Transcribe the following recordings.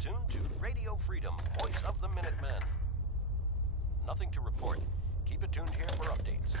tuned to Radio Freedom, voice of the Minutemen. Nothing to report. Keep it tuned here for updates.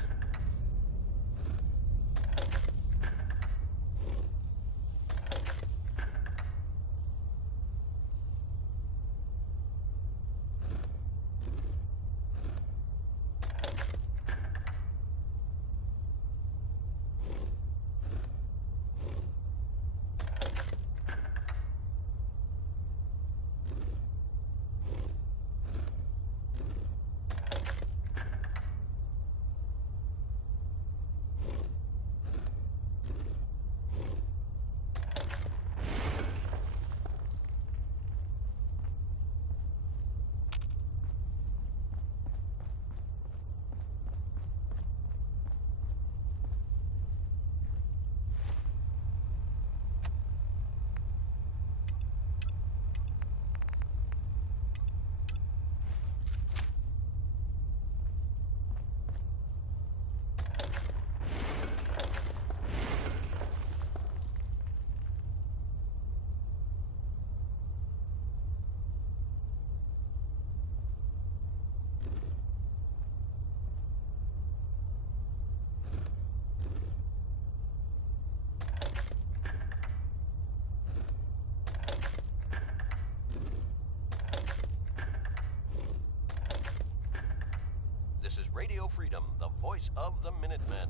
This is Radio Freedom, the voice of the Minutemen.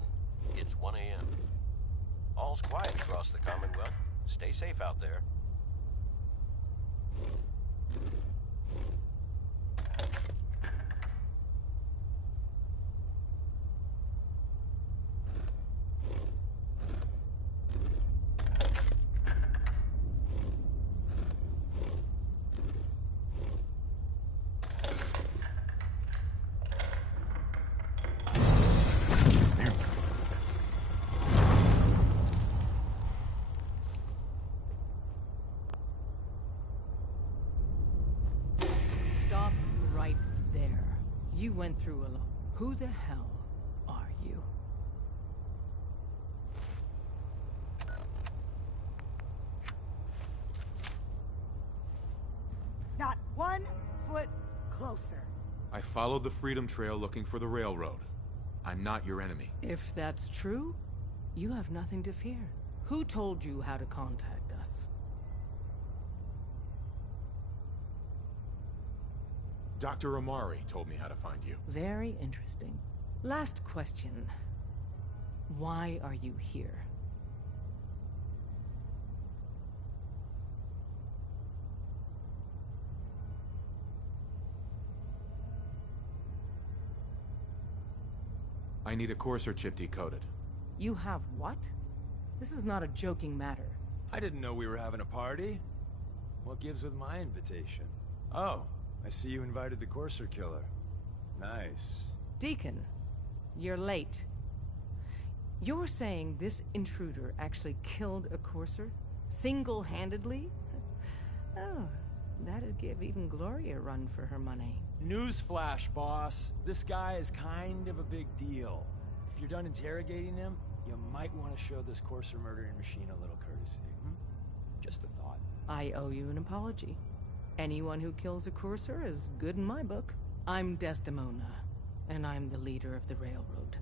It's 1 a.m. All's quiet across the Commonwealth. Stay safe out there. Stop right there. You went through alone. Who the hell are you? Not 1 foot closer. I followed the Freedom Trail looking for the railroad. I'm not your enemy. If that's true, you have nothing to fear. Who told you how to contact us? Dr. Amari told me how to find you. Very interesting. Last question. Why are you here? I need a Courser chip decoded. You have what? This is not a joking matter. I didn't know we were having a party. What gives with my invitation? Oh, I see you invited the Courser killer. Nice. Deacon, you're late. You're saying this intruder actually killed a Courser? Single-handedly? Oh, that'd give even Gloria a run for her money. Newsflash, boss. This guy is kind of a big deal. If you're done interrogating him, you might want to show this Courser murdering machine a little courtesy. Just a thought. I owe you an apology. Anyone who kills a Courser is good in my book. I'm Desdemona, and I'm the leader of the railroad.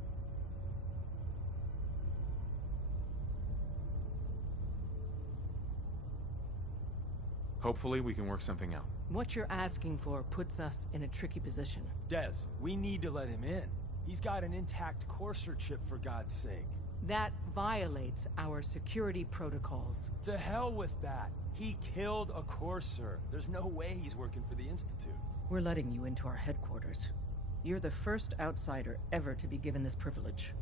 Hopefully we can work something out. What you're asking for puts us in a tricky position. Dez, we need to let him in. He's got an intact Courser chip, for God's sake. That violates our security protocols. To hell with that. He killed a Courser. There's no way he's working for the Institute. We're letting you into our headquarters. You're the first outsider ever to be given this privilege.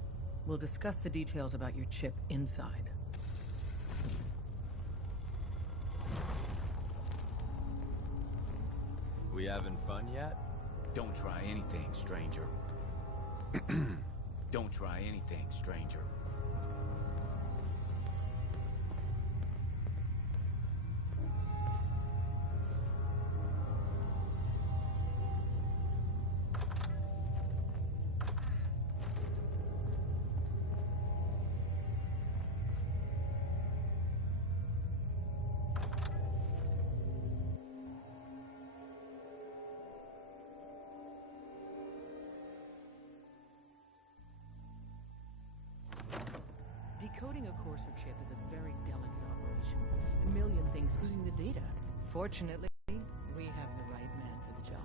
We'll discuss the details about your chip inside. We having fun yet? Don't try anything, stranger. Don't try anything, stranger. Destroying a Courser chip is a very delicate operation. A million things losing the data. Fortunately, we have the right man for the job.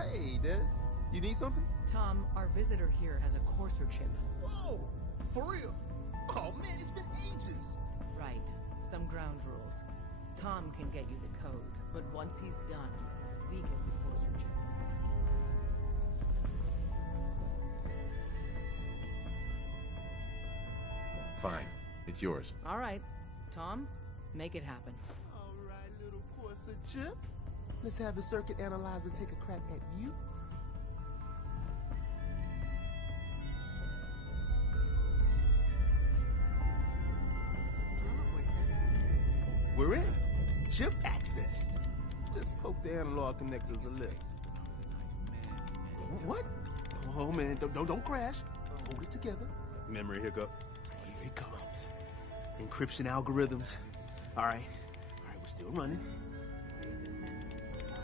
Hey, Des. You need something? Tom, our visitor here has a Courser chip. Whoa! For real? Oh, man, it's been ages. Right. Some ground rules. Tom can get you the code, but once he's done, we get the Courser chip. Fine. It's yours. All right. Tom, make it happen. All right, little Corsa chip. Let's have the circuit analyzer take a crack at you. We're in. Chip accessed. Just poke the analog connectors a little. What? Oh man, don't crash. Hold it together. Memory hiccup. Here it comes. Encryption algorithms. All right, we're still running.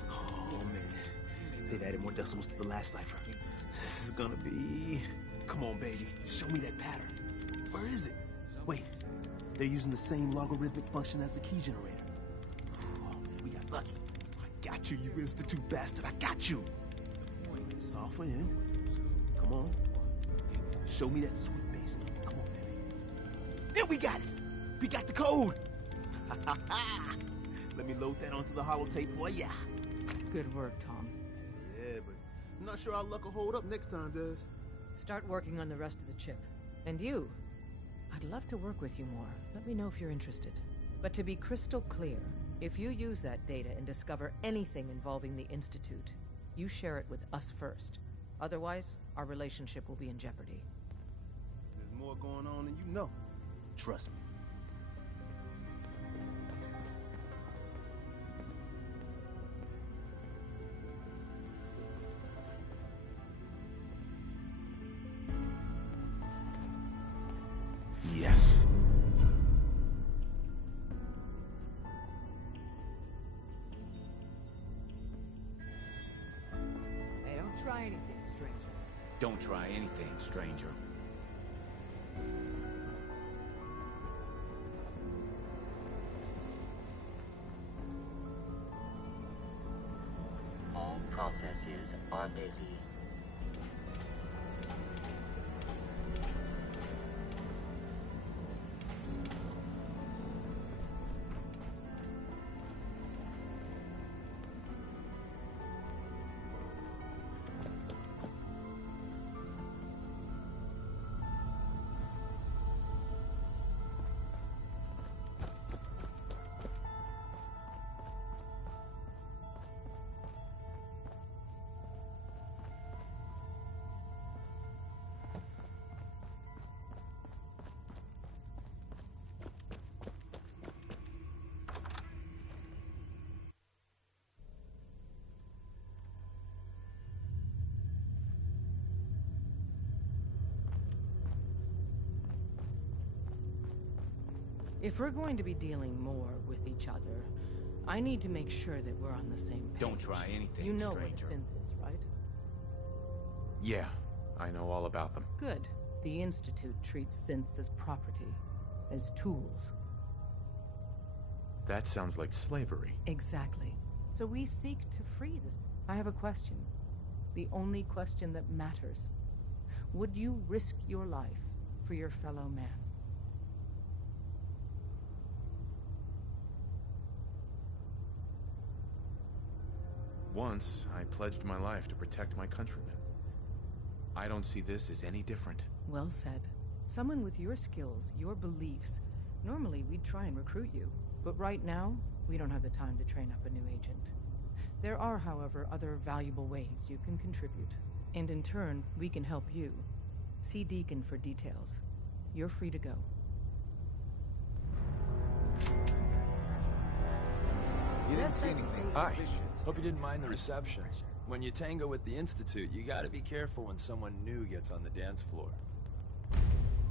Oh man, they've added more decimals to the last cipher. This is gonna be... Come on, baby, show me that pattern. Where is it? Wait, they're using the same logarithmic function as the key generator. Oh man, we got lucky. I got you, you institute bastard, I got you. Solve for n. Come on. Show me that sweet bass number. Come on, baby. Then we got it. We got the code. Let me load that onto the holotape for ya. Good work, Tom. Yeah, but I'm not sure our luck will hold up next time, Des. Start working on the rest of the chip. And you, I'd love to work with you more. Let me know if you're interested. But to be crystal clear, if you use that data and discover anything involving the Institute, you share it with us first. Otherwise, our relationship will be in jeopardy. There's more going on than you know. Trust me. Yes. Hey, don't try anything, stranger. Don't try anything, stranger. All processes are busy. If we're going to be dealing more with each other, I need to make sure that we're on the same page. Don't try anything, You know stranger. what a synth is, right? Yeah, I know all about them. Good. The Institute treats synths as property, as tools. That sounds like slavery. Exactly. So we seek to free this. I have a question. The only question that matters. Would you risk your life for your fellow man? Once, I pledged my life to protect my countrymen. I don't see this as any different. Well said. Someone with your skills, your beliefs. Normally, we'd try and recruit you. But right now, we don't have the time to train up a new agent. There are, however, other valuable ways you can contribute. And in turn, we can help you. See Deacon for details. You're free to go. You didn't see anything Hi. suspicious. Hope you didn't mind the reception. When you tango with the Institute, you gotta be careful when someone new gets on the dance floor.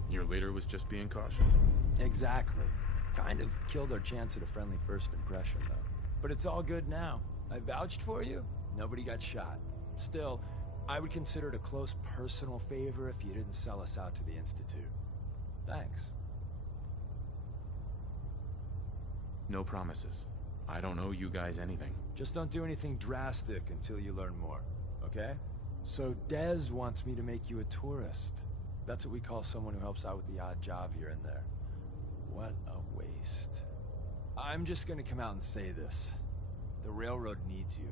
Your leader was just being cautious. Exactly. Kind of killed our chance at a friendly first impression, though. But it's all good now. I vouched for you. Nobody got shot. Still, I would consider it a close personal favor if you didn't sell us out to the Institute. Thanks. No promises. I don't owe you guys anything. Just don't do anything drastic until you learn more, okay? So Dez wants me to make you a tourist. That's what we call someone who helps out with the odd job here and there. What a waste. I'm just gonna come out and say this. The railroad needs you.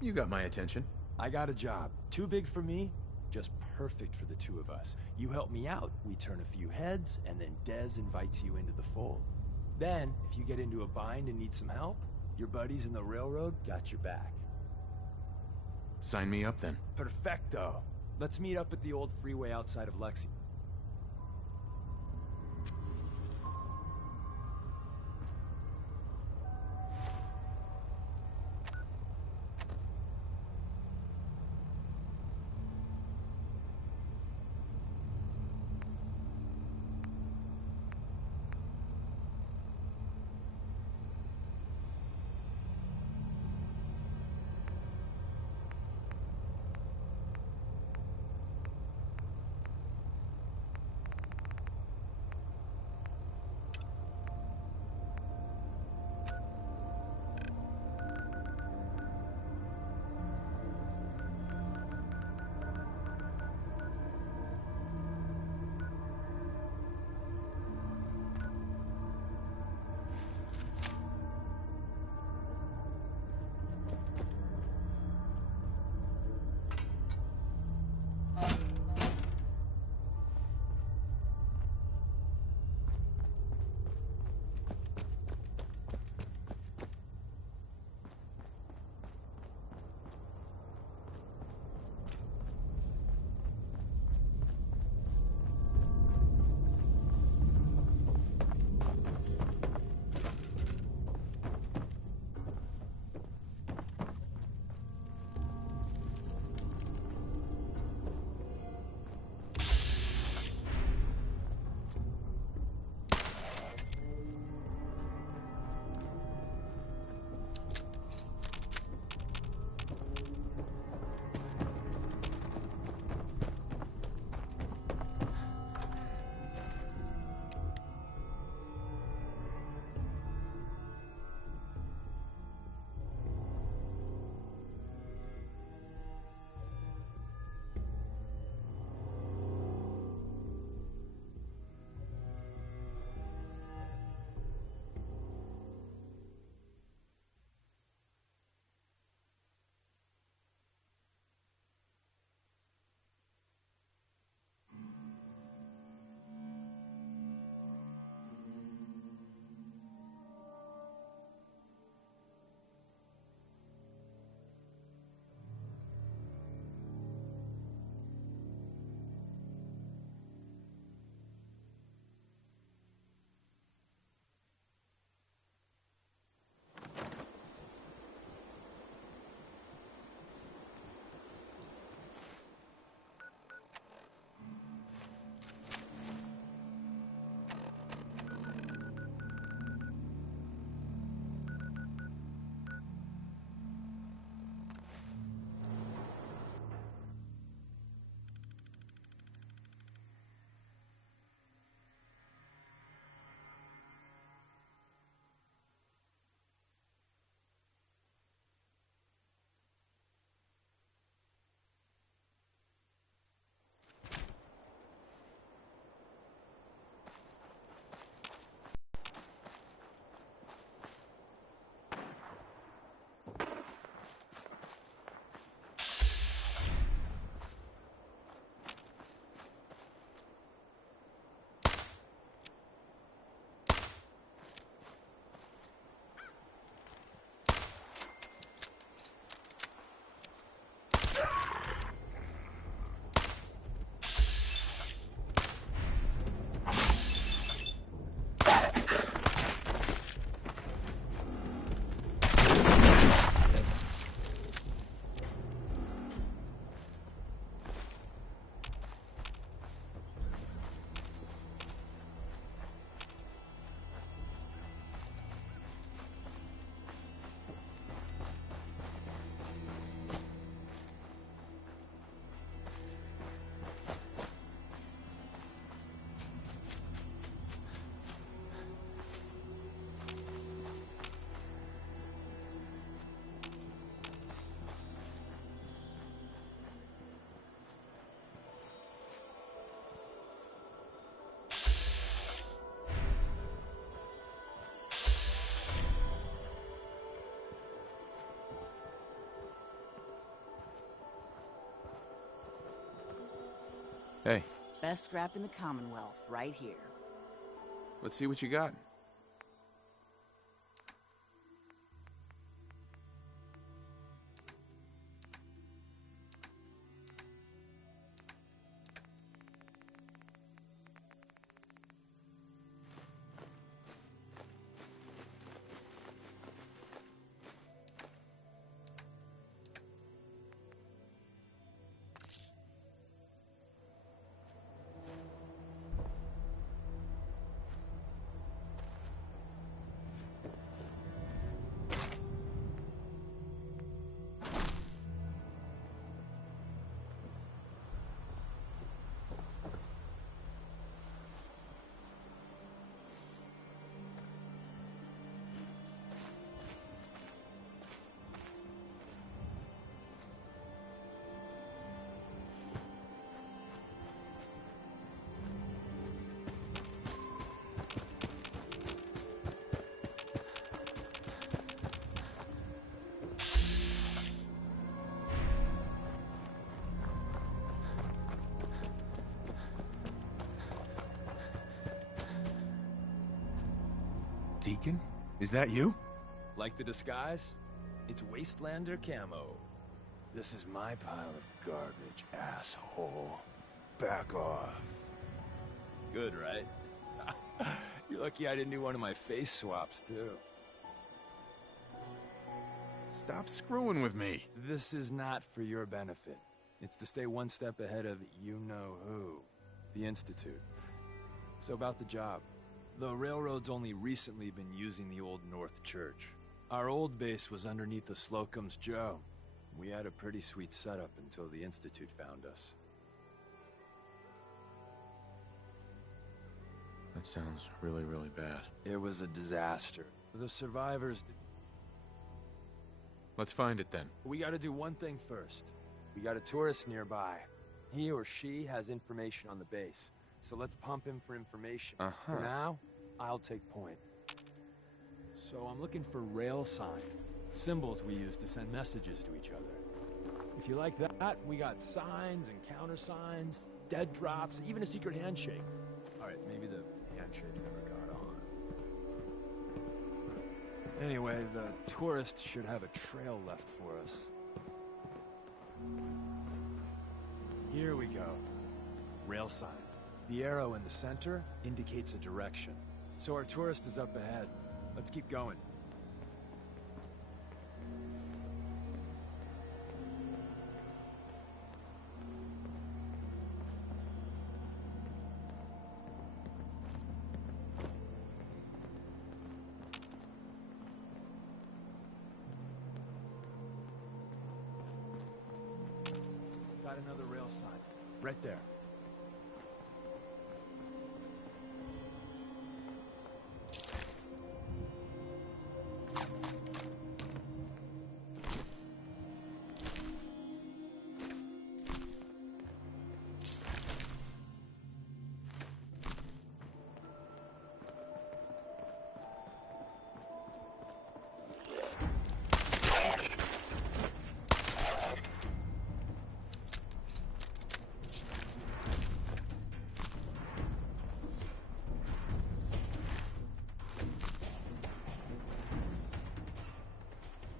You got my attention. I got a job. Too big for me, just perfect for the two of us. You help me out, we turn a few heads, and then Dez invites you into the fold. Then, if you get into a bind and need some help, your buddies in the railroad got your back. Sign me up then. Perfecto. Let's meet up at the old freeway outside of Lexington. Hey, Best scrap in the Commonwealth, right here. let's see what you got. Deacon? Is that you? Like the disguise? It's Wastelander camo. This is my pile of garbage, asshole. Back off. Good, right? You're lucky I didn't do one of my face swaps, too. Stop screwing with me. This is not for your benefit. It's to stay one step ahead of you-know-who, the Institute. So about the job. The railroad's only recently been using the Old North Church. Our old base was underneath the Slocum's Joe. We had a pretty sweet setup until the Institute found us. That sounds really, really bad. It was a disaster. The survivors... Let's find it then. We gotta do one thing first. We got a tourist nearby. He or she has information on the base. So let's pump him for information. For now, I'll take point. So I'm looking for rail signs. Symbols we use to send messages to each other. If you like that, we got signs and countersigns, dead drops, even a secret handshake. Alright, maybe the handshake never got on. Anyway, the tourist should have a trail left for us. Here we go. Rail sign. The arrow in the center indicates a direction. So our tourist is up ahead. Let's keep going. Got another rail sign. Right there.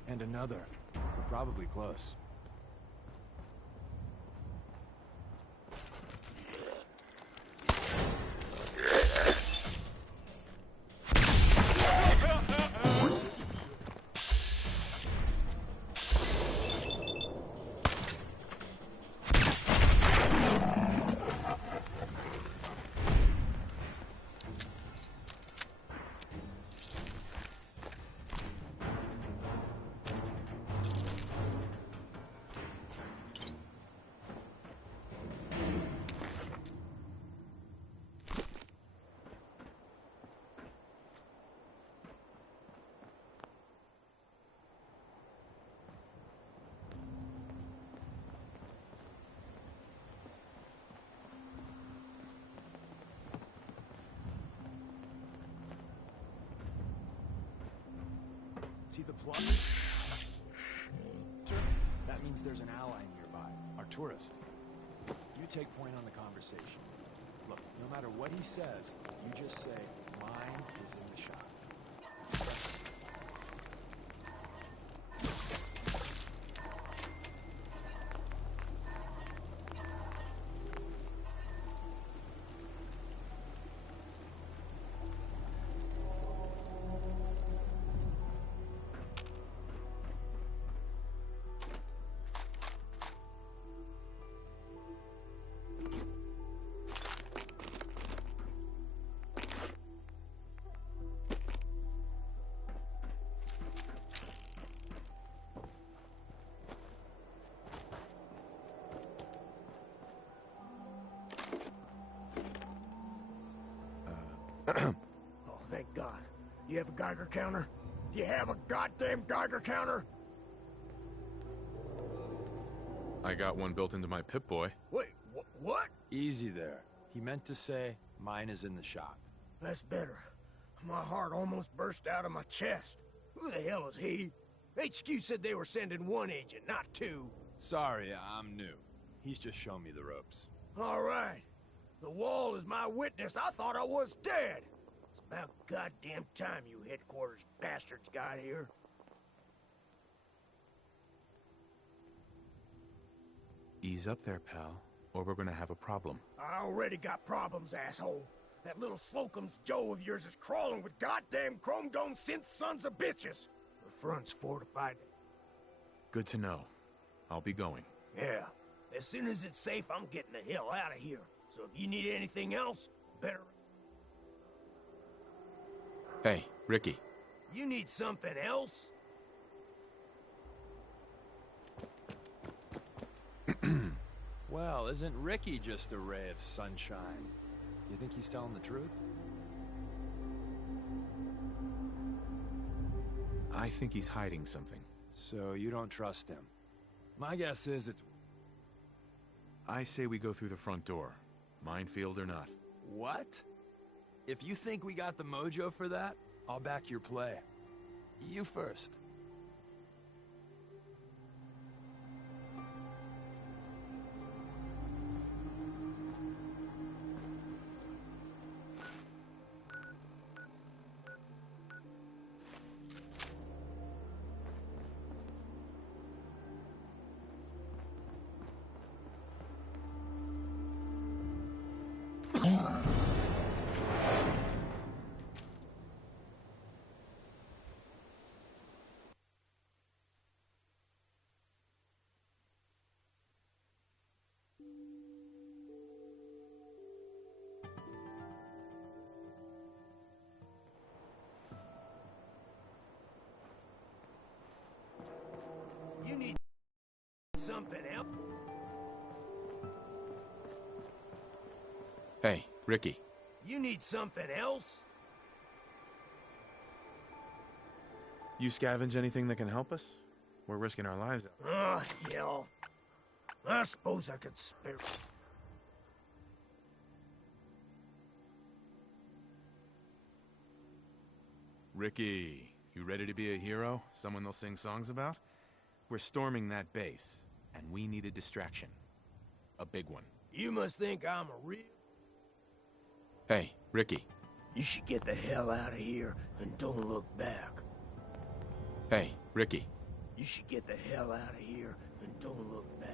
And another. We're probably close. See the plug? That means there's an ally nearby. Our tourist. You take point on the conversation. Look, no matter what he says, you just say, mine is in the shop. Oh, thank God. You have a Geiger counter? You have a goddamn Geiger counter? I got one built into my Pip-Boy. Wait, what? Easy there. He meant to say, mine is in the shop. That's better. My heart almost burst out of my chest. Who the hell is he? HQ said they were sending one agent, not two. Sorry, I'm new. He's just shown me the ropes. All right. The wall is my witness. I thought I was dead. It's about goddamn time you headquarters bastards got here. Ease up there, pal, or we're gonna have a problem. I already got problems, asshole. That little Slocum's Joe of yours is crawling with goddamn chrome dome synth sons of bitches. The front's fortified. Good to know. I'll be going. Yeah. As soon as it's safe, I'm getting the hell out of here. So if you need anything else, better... Hey, Ricky. You need something else? Well, isn't Ricky just a ray of sunshine? You think he's telling the truth? I think he's hiding something. So you don't trust him? My guess is it's... I say we go through the front door. Minefield or not. What? If you think we got the mojo for that, I'll back your play. You first. You need something else? Hey, Ricky. You need something else? You scavenge anything that can help us? We're risking our lives out. Oh, hell. I suppose I could spare... Ricky, you ready to be a hero? Someone they'll sing songs about? We're storming that base, and we need a distraction. A big one. You must think I'm a real... Hey, Ricky. You should get the hell out of here and don't look back. Hey, Ricky. You should get the hell out of here and don't look back.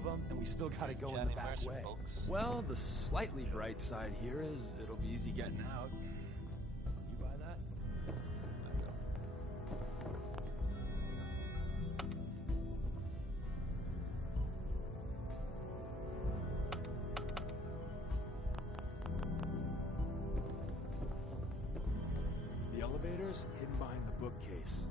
of them, and we still gotta go in the back way. Well, the slightly bright side here is it'll be easy getting out. You buy that? The elevator's hidden behind the bookcase.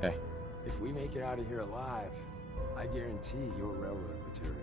Hey. If we make it out of here alive, I guarantee you're railroad material.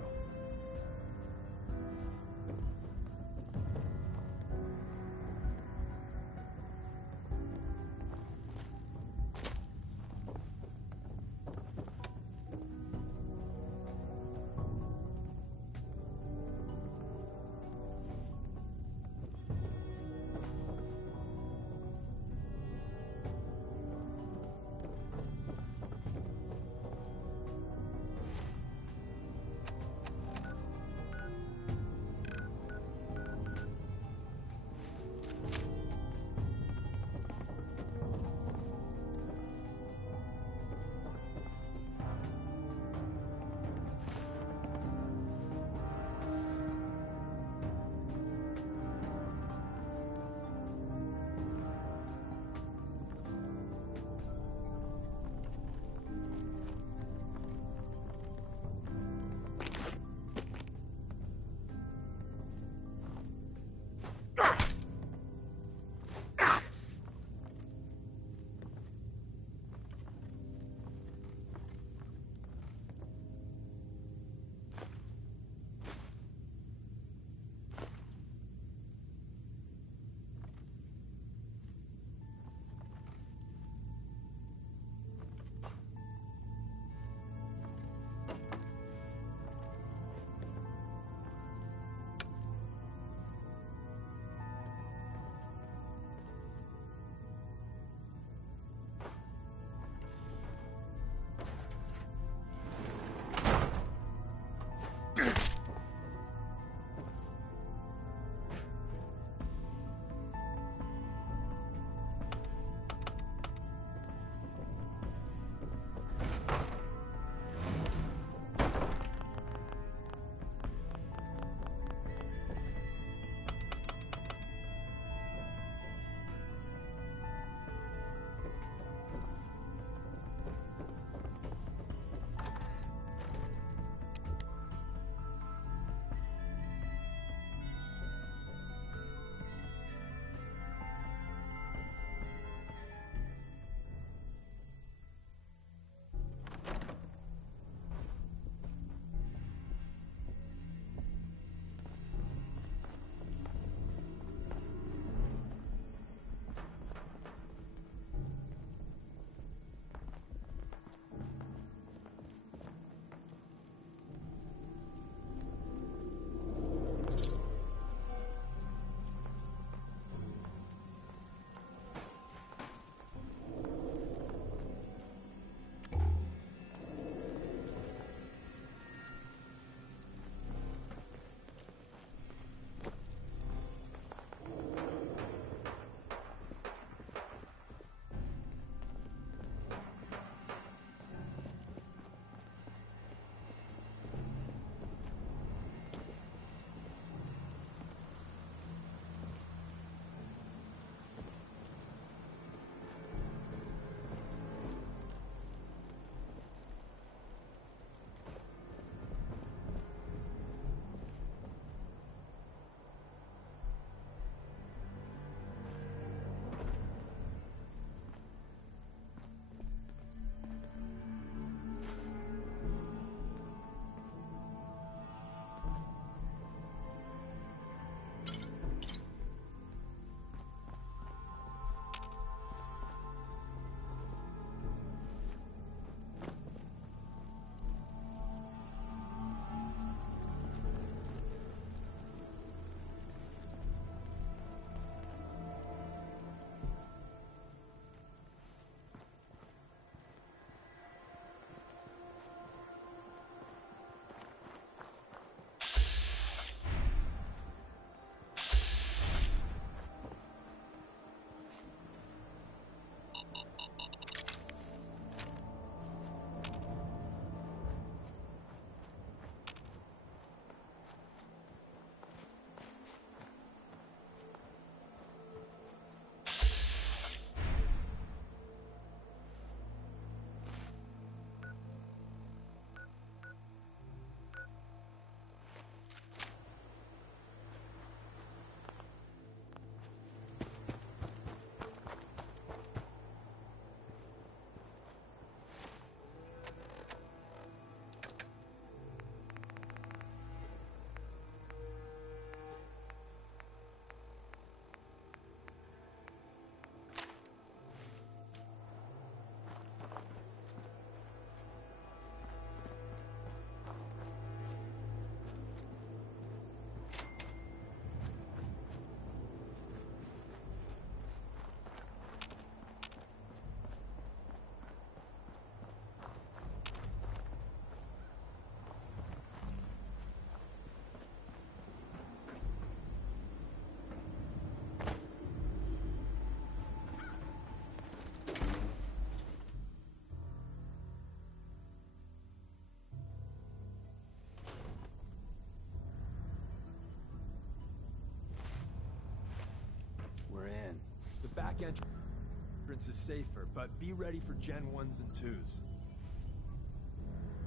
entrance is safer, but be ready for Gen 1s and 2s.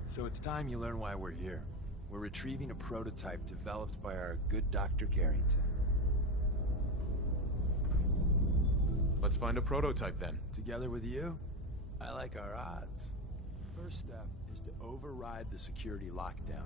So it's time you learn why we're here. We're retrieving a prototype developed by our good Dr. Carrington. Let's find a prototype then. Together with you, I like our odds. First step is to override the security lockdown.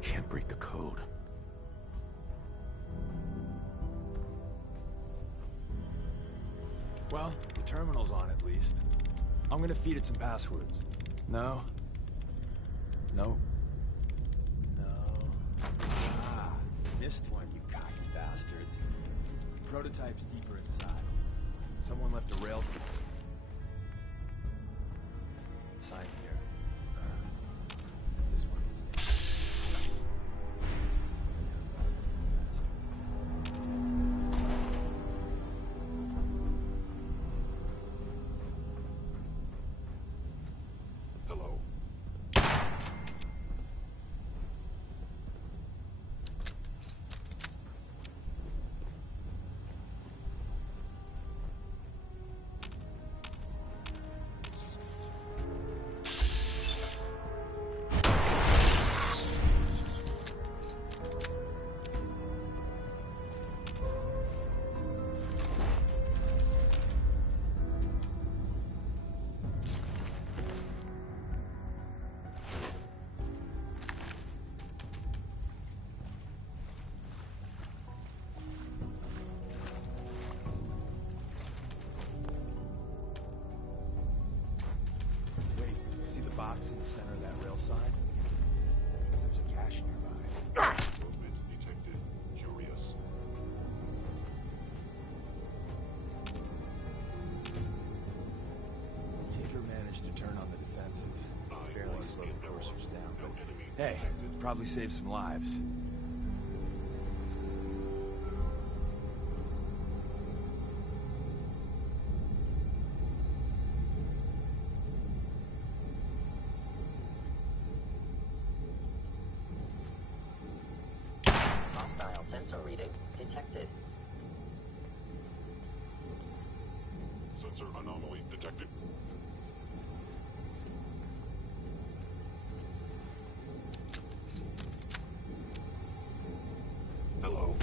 Can't break the code. Well, the terminal's on at least. I'm gonna feed it some passwords. No. No. No. Ah, missed one, you cocky bastards. Prototype's deeper inside. Someone left a rail sign here. This one is. Hello. Box in the center of that rail sign? That means there's a cache nearby. Movement detected. Curious. Tinker managed to turn on the defenses. Barely slowed the coursers down. But hey, probably saved some lives. Sensor reading detected. Sensor anomaly detected. Hello.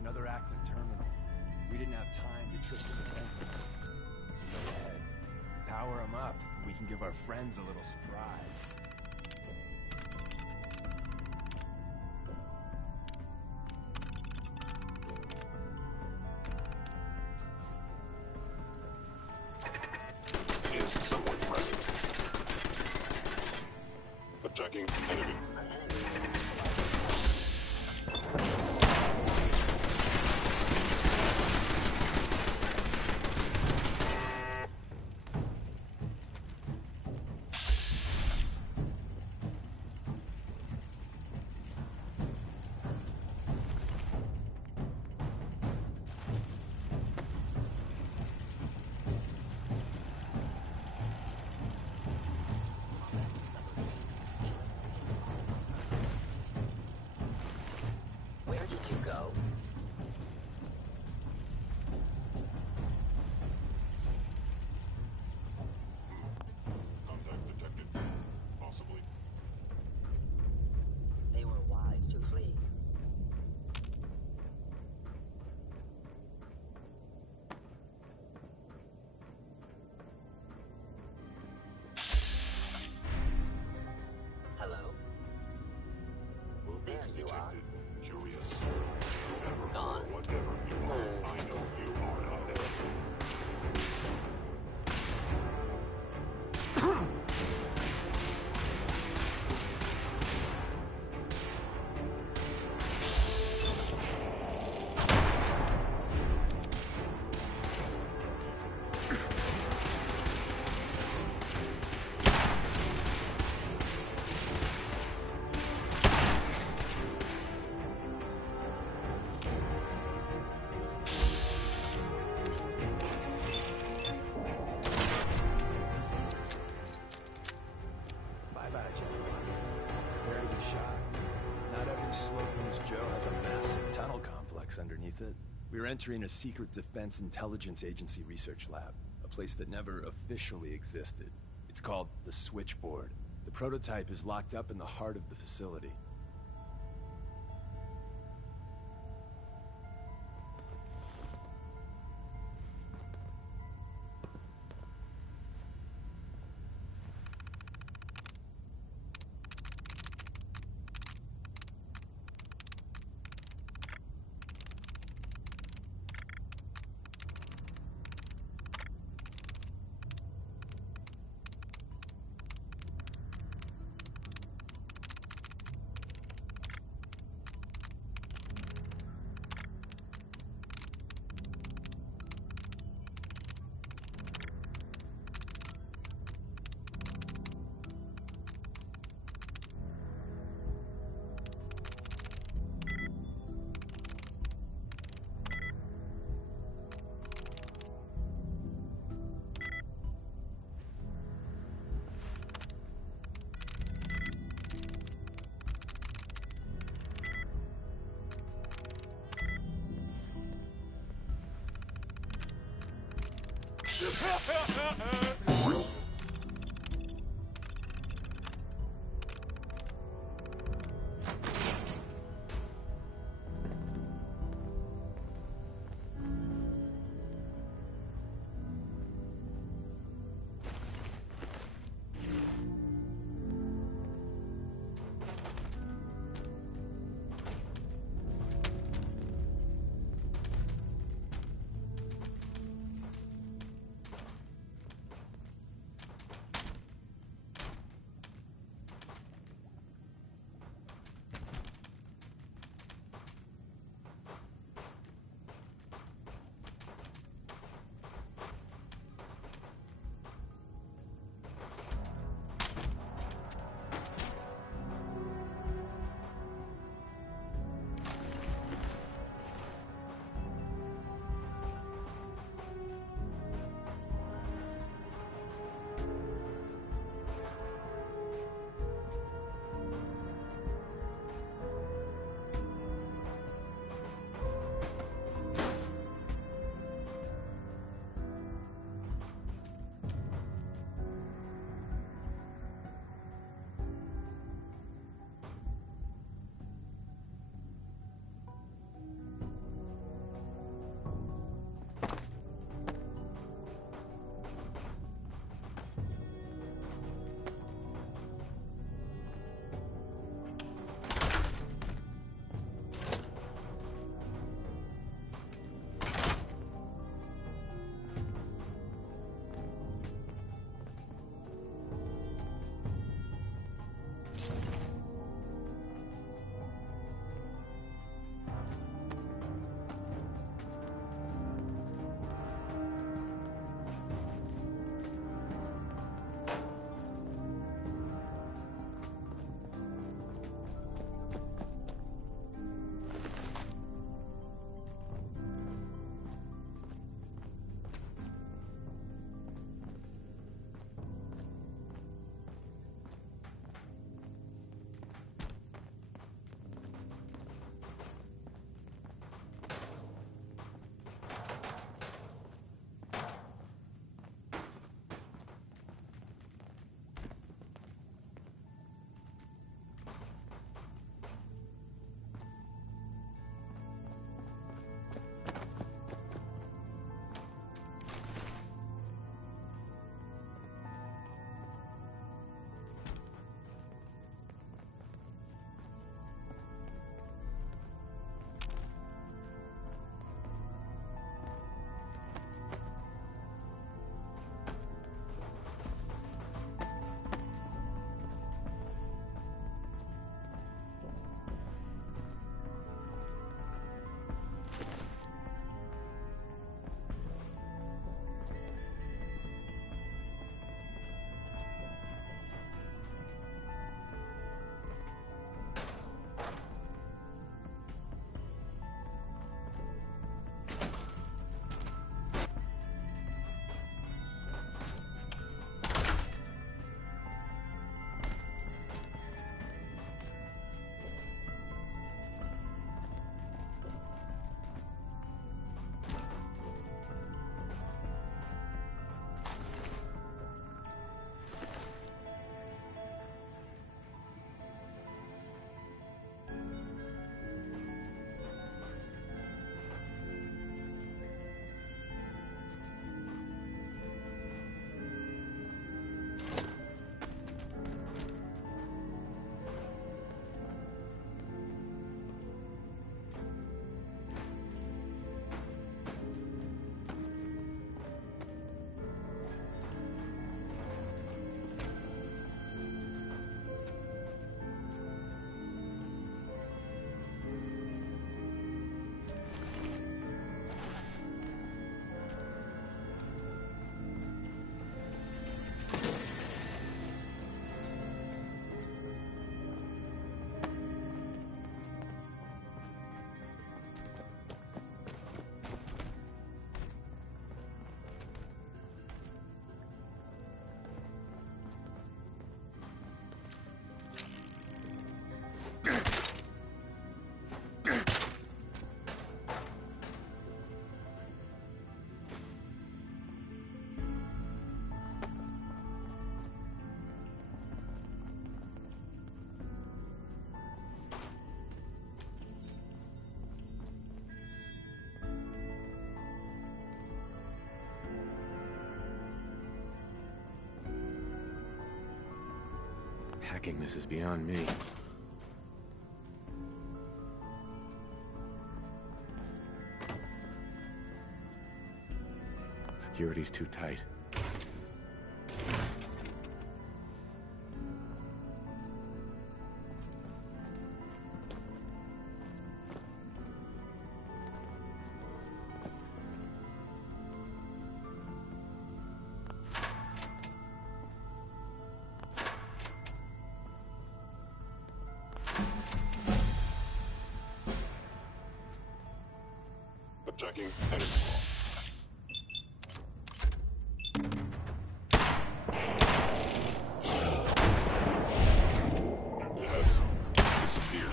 Another active terminal. We didn't have time to trick the defender. It's ahead. Power them up, and we can give our friends a little surprise. Is someone present? Attacking enemy. Slocum's Joe has a massive tunnel complex underneath it. We're entering a secret Defense Intelligence Agency research lab, a place that never officially existed. It's called the Switchboard. The prototype is locked up in the heart of the facility. Hacking this is beyond me. Security's too tight. Checking enemy. Yes. Disappeared.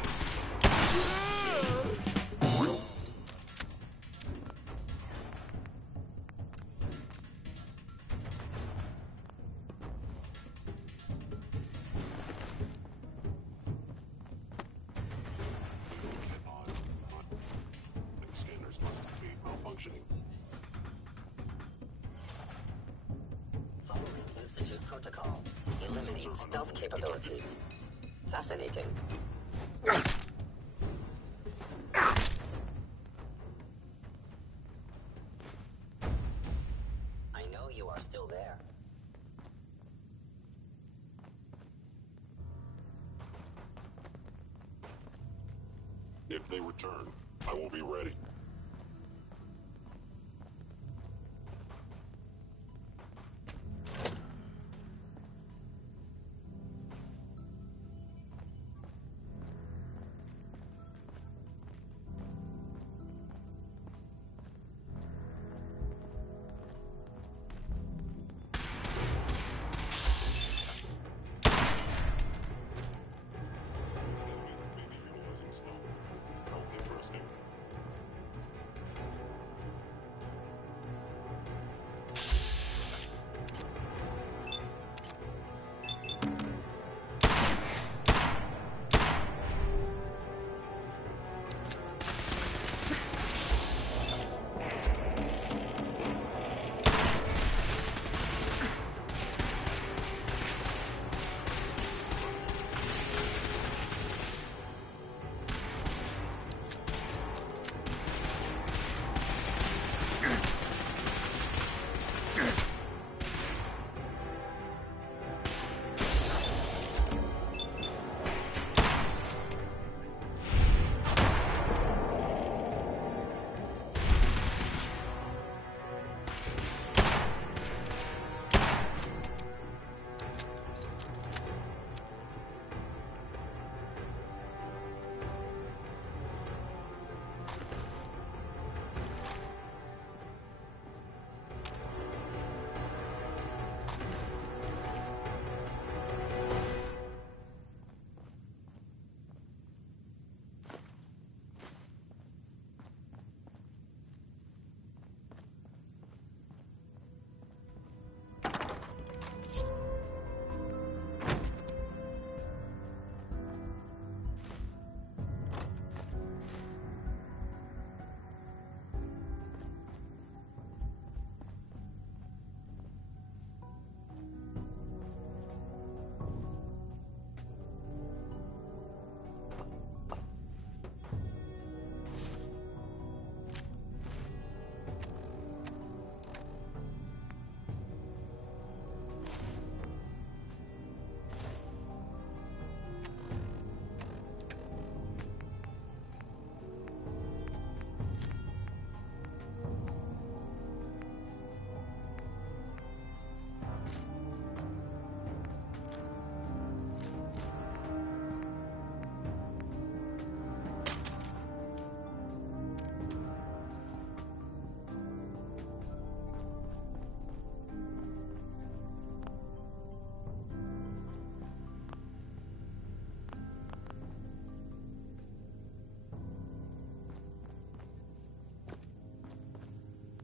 Scanners must be malfunctioning. Following Institute protocol. Eliminate stealth capabilities. Fascinating. I know you are still there. If they return, I will be ready.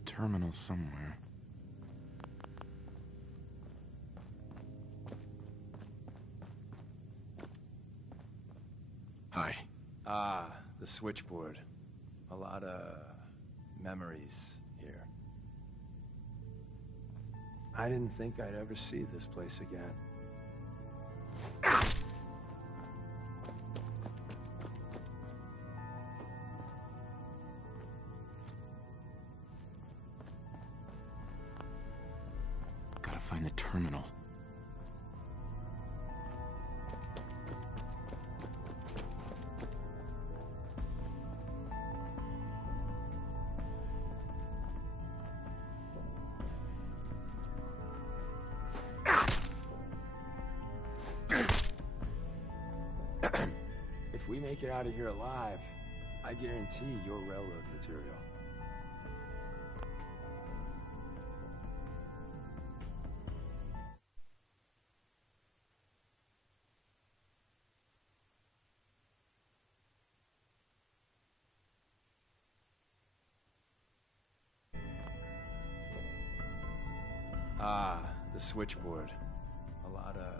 Terminal somewhere. Hi. Ah, the switchboard. A lot of memories here. I didn't think I'd ever see this place again. find the terminal. If we make it out of here alive, I guarantee you're railroad material. Ah, the switchboard. A lot of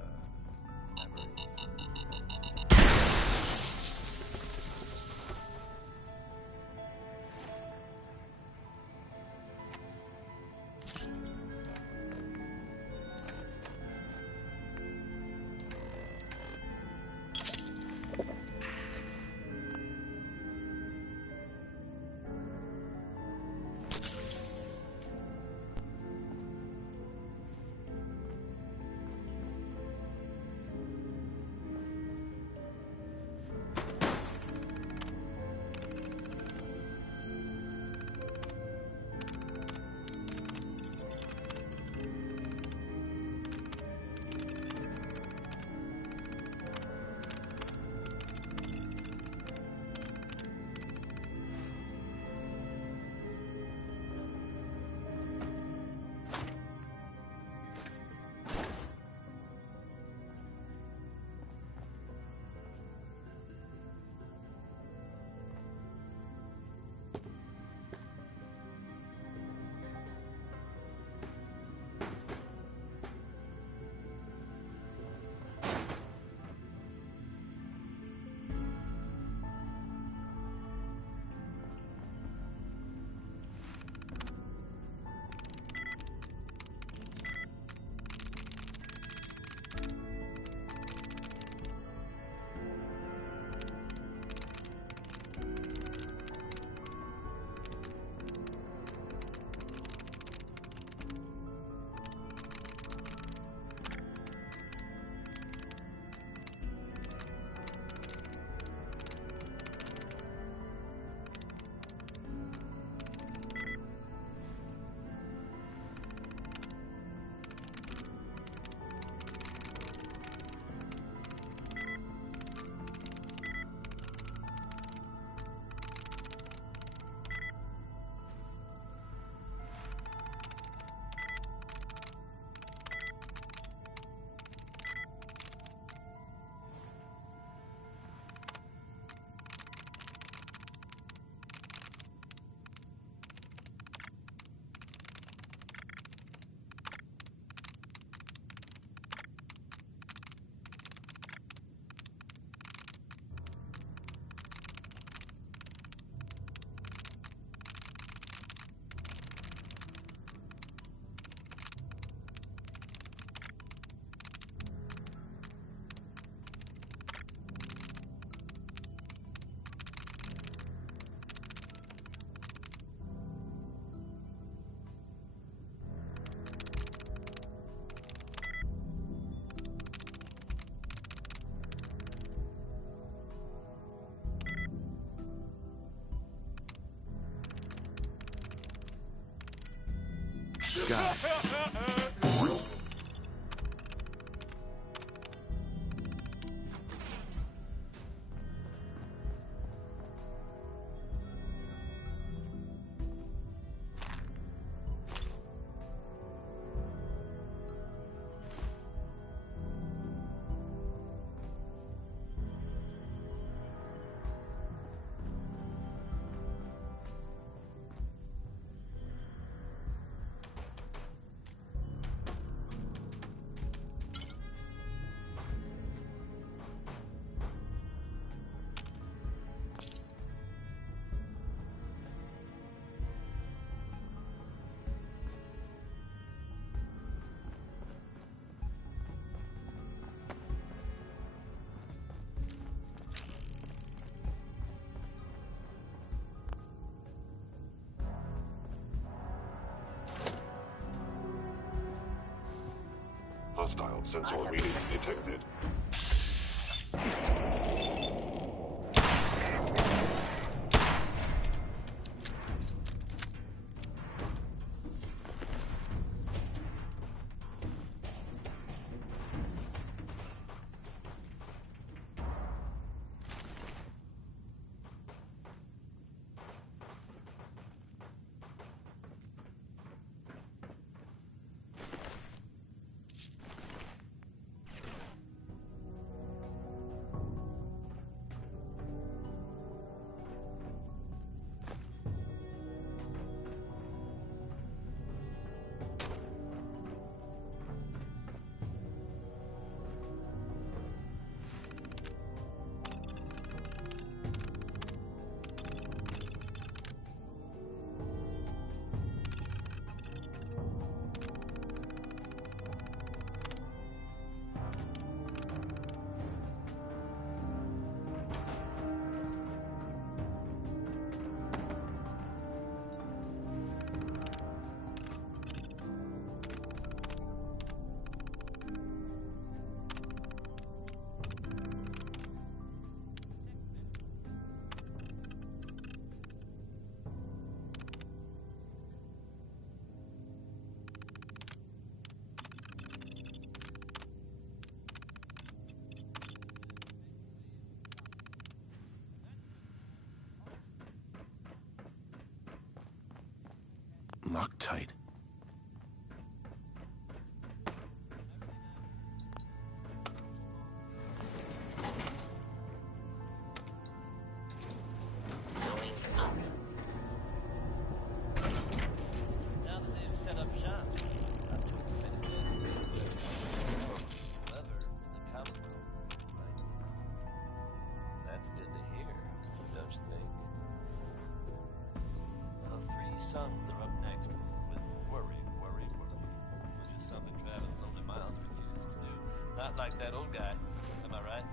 memories. Got it. Hostile sensor reading detected. Loctite. Now that they've set up shop, clever in the comic room, right? That's good to hear, don't you think? The three sons are up next with Worry, Worry, Worry. Which is something Travis Lonely Miles refuses to do. Not like that old guy, am I right?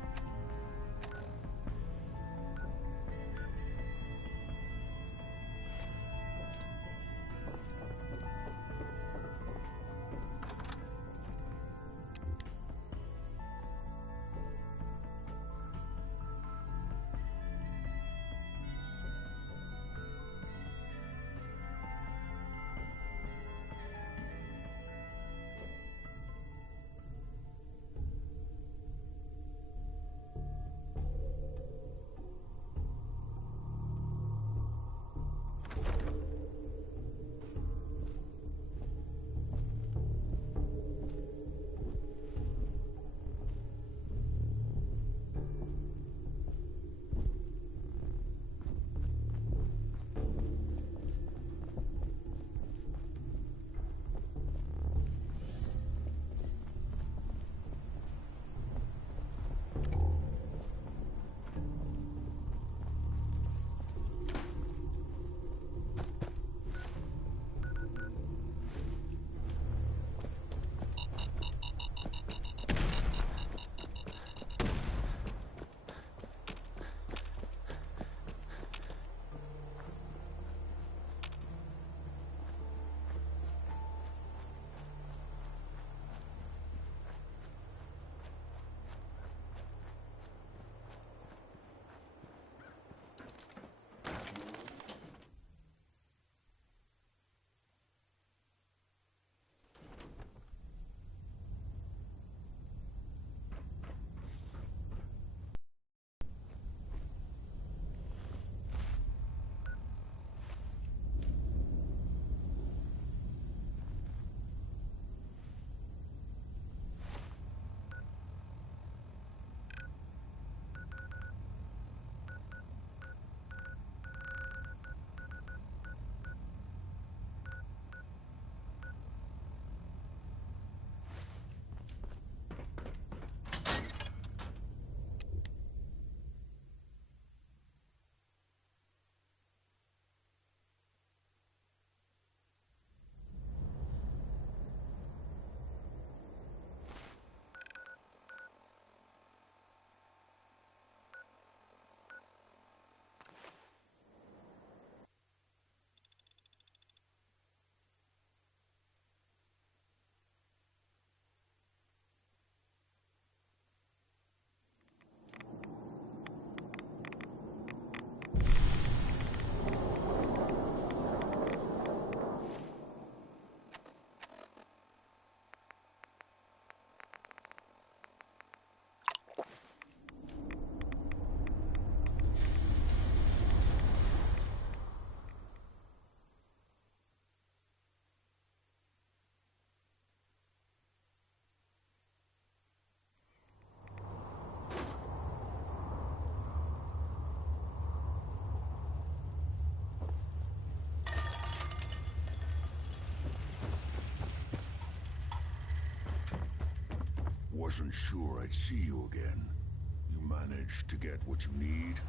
wasn't sure I'd see you again. You managed to get what you need?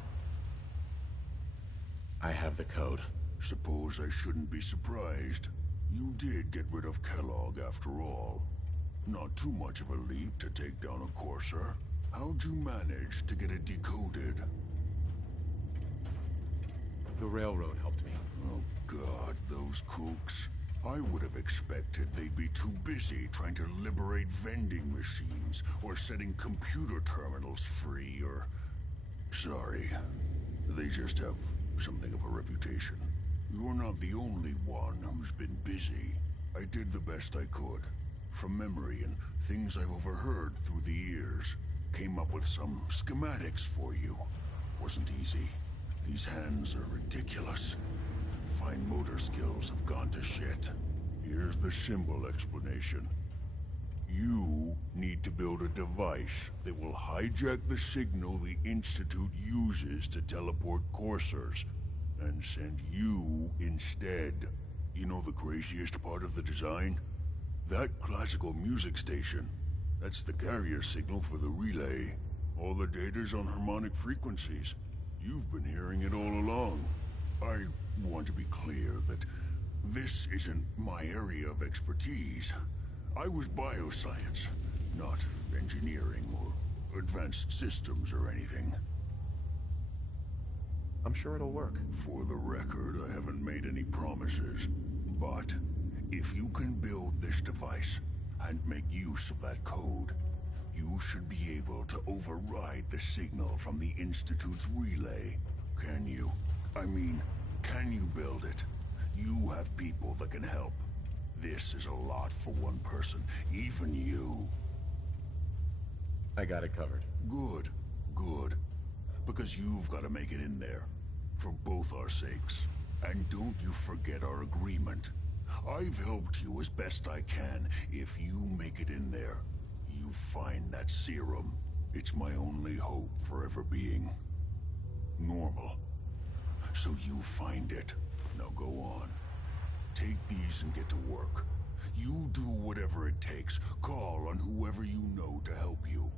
I have the code. Suppose I shouldn't be surprised. You did get rid of Kellogg after all. Not too much of a leap to take down a Courser. How'd you manage to get it decoded? The railroad helped me. Oh God, those kooks. I would have expected they'd be too busy trying to liberate vending machines or setting computer terminals free or... Sorry. They just have something of a reputation. You're not the only one who's been busy. I did the best I could. From memory and things I've overheard through the years. Came up with some schematics for you. Wasn't easy. These hands are ridiculous. Fine motor skills have gone to shit. Here's the symbol explanation. You need to build a device that will hijack the signal the Institute uses to teleport coursers, and send you instead. You know the craziest part of the design? That classical music station. That's the carrier signal for the relay. All the data's on harmonic frequencies. You've been hearing it all along. I want to be clear that this isn't my area of expertise. I was bioscience, not engineering or advanced systems or anything. I'm sure it'll work. For the record, I haven't made any promises. But if you can build this device and make use of that code, you should be able to override the signal from the Institute's relay. Can you? I mean, can you build it? You have people that can help. This is a lot for one person, even you. I got it covered. Good, good. Because you've got to make it in there. For both our sakes. And don't you forget our agreement. I've helped you as best I can. If you make it in there, you find that serum. It's my only hope for ever being normal. So you find it. Now go on. Take these and get to work. You do whatever it takes. Call on whoever you know to help you.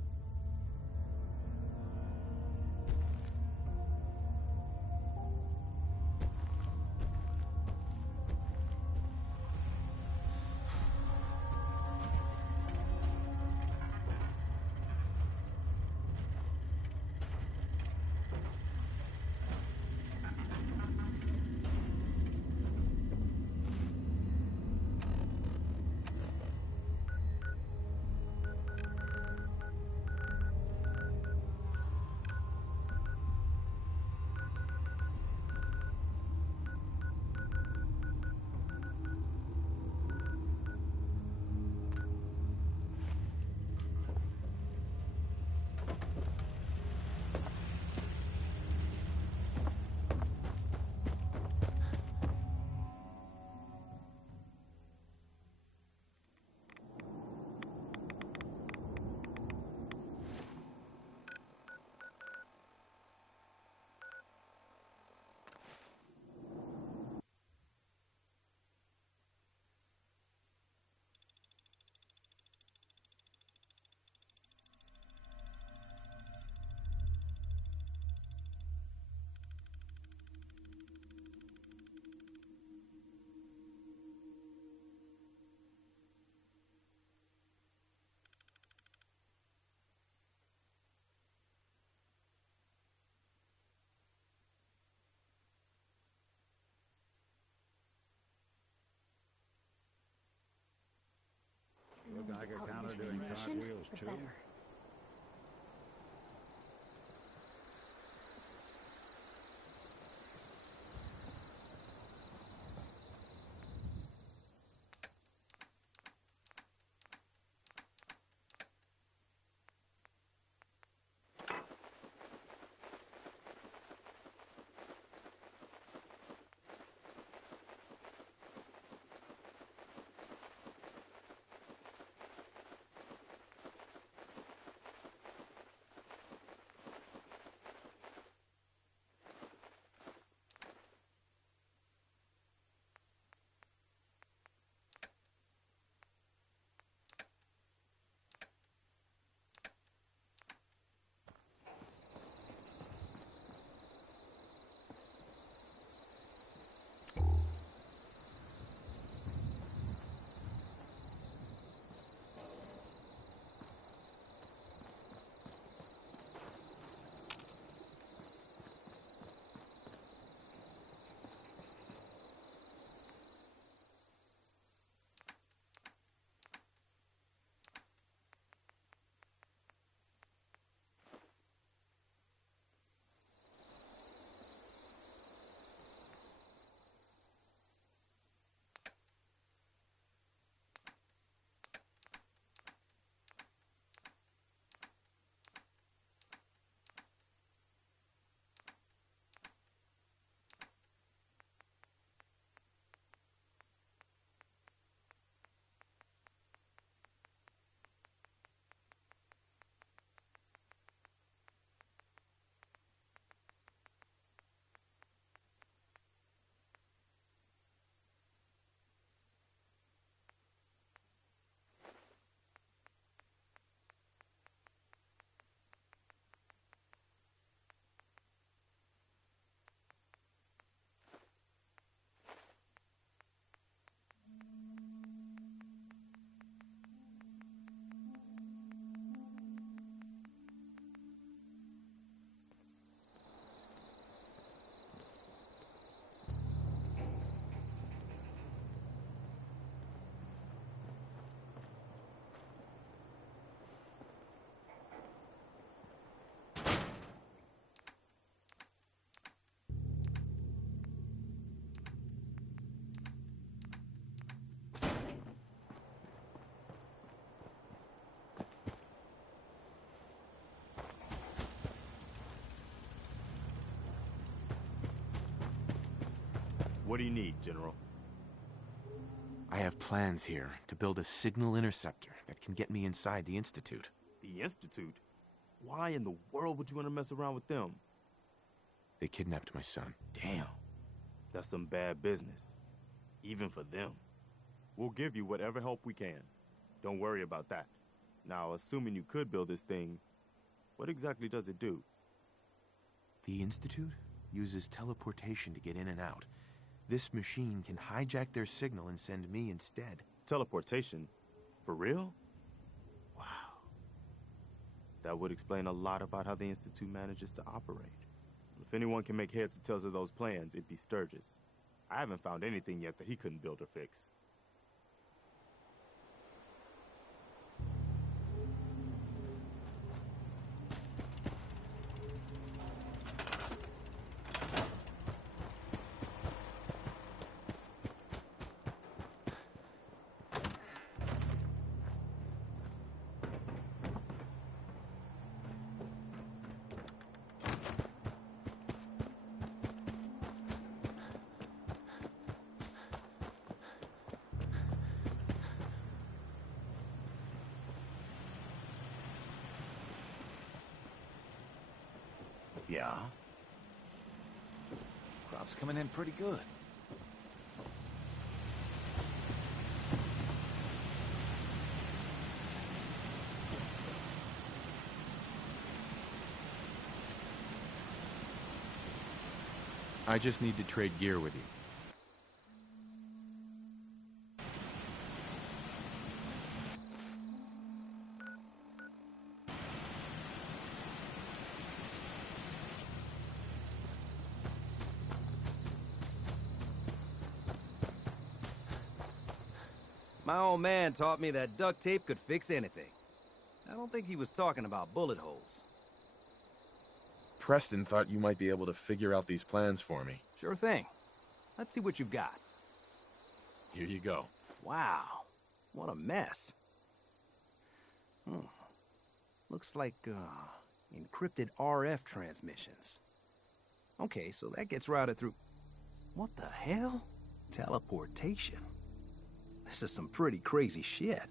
Geiger counter doing cartwheels too. What do you need, General? I have plans here to build a signal interceptor that can get me inside the Institute. The Institute? Why in the world would you want to mess around with them? They kidnapped my son. Damn. That's some bad business. Even for them. We'll give you whatever help we can. Don't worry about that. Now, assuming you could build this thing, what exactly does it do? The Institute uses teleportation to get in and out. This machine can hijack their signal and send me instead. Teleportation? For real? Wow. That would explain a lot about how the Institute manages to operate. If anyone can make heads or tails of those plans, it'd be Sturgis. I haven't found anything yet that he couldn't build or fix. Yeah. Crop's coming in pretty good. I just need to trade gear with you. My old man taught me that duct tape could fix anything. I don't think he was talking about bullet holes. Preston thought you might be able to figure out these plans for me. Sure thing. Let's see what you've got. Here you go. Wow. What a mess. Looks like, encrypted RF transmissions. Okay, so that gets routed through... What the hell? Teleportation. This is some pretty crazy shit.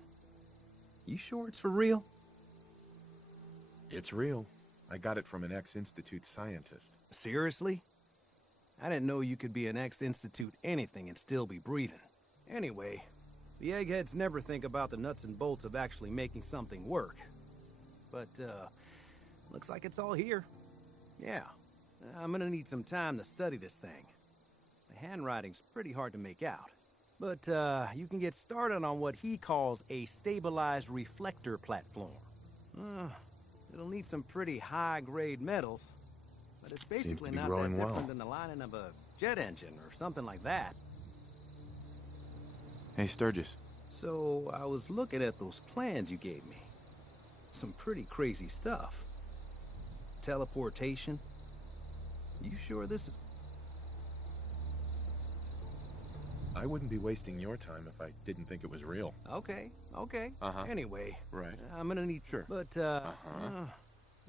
You sure it's for real? It's real. I got it from an ex-Institute scientist. Seriously? I didn't know you could be an ex-Institute anything and still be breathing. Anyway, the eggheads never think about the nuts and bolts of actually making something work. But, looks like it's all here. Yeah, I'm gonna need some time to study this thing. The handwriting's pretty hard to make out. But, you can get started on what he calls a stabilized reflector platform. It'll need some pretty high-grade metals, but it's basically not that different than the lining of a jet engine or something like that. Hey, Sturgis. So, I was looking at those plans you gave me. Some pretty crazy stuff. Teleportation. You sure this is... I wouldn't be wasting your time if I didn't think it was real. Okay. Uh-huh. Anyway, right. I'm gonna need... Sure. But,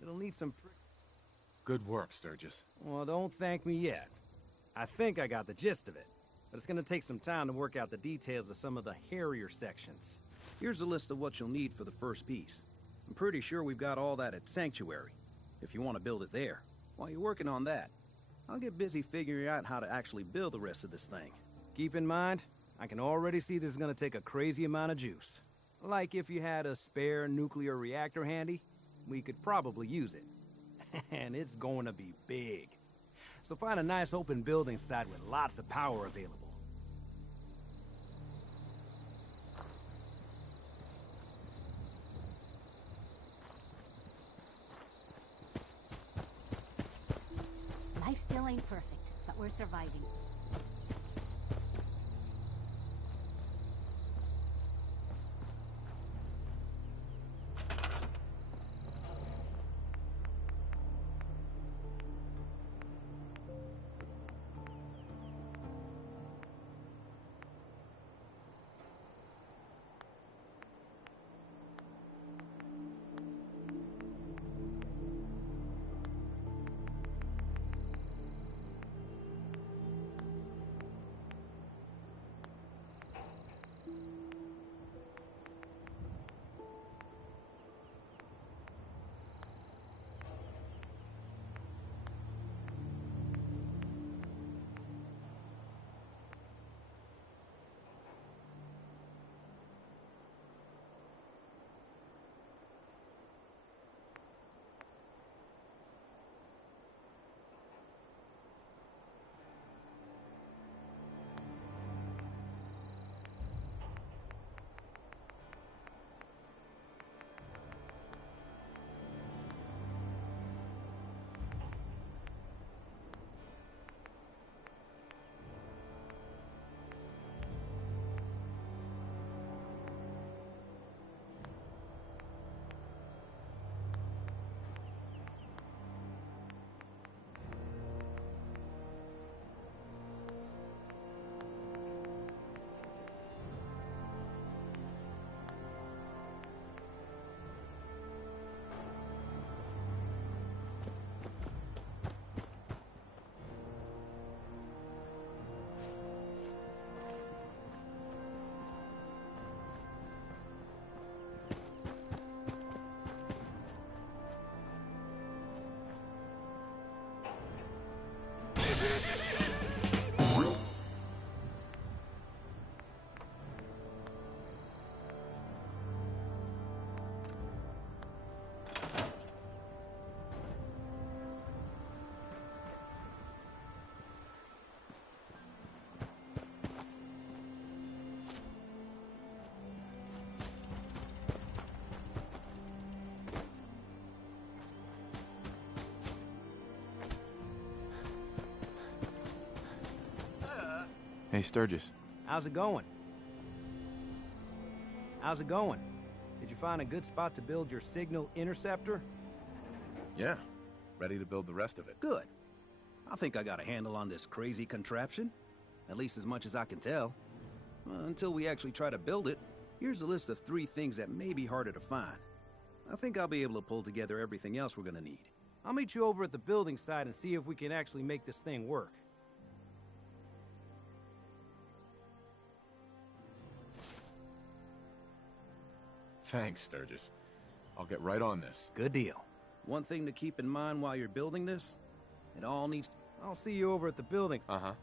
it'll need some... Good work, Sturgis. Well, don't thank me yet. I think I got the gist of it. But it's gonna take some time to work out the details of some of the hairier sections. Here's a list of what you'll need for the first piece. I'm pretty sure we've got all that at Sanctuary, if you want to build it there. While you're working on that, I'll get busy figuring out how to actually build the rest of this thing. Keep in mind, I can already see this is gonna take a crazy amount of juice. Like if you had a spare nuclear reactor handy, we could probably use it. And it's going to be big. So find a nice open building site with lots of power available. Life still ain't perfect, but we're surviving. Hey, Sturgis. How's it going? How's it going? Did you find a good spot to build your signal interceptor? Yeah. Ready to build the rest of it. Good. I think I got a handle on this crazy contraption. At least as much as I can tell. Until we actually try to build it, here's a list of 3 things that may be harder to find. I think I'll be able to pull together everything else we're gonna need. I'll meet you over at the building site and see if we can actually make this thing work. Thanks, Sturgis. I'll get right on this. Good deal. One thing to keep in mind while you're building this, it all needs to... I'll see you over at the building. Uh-huh.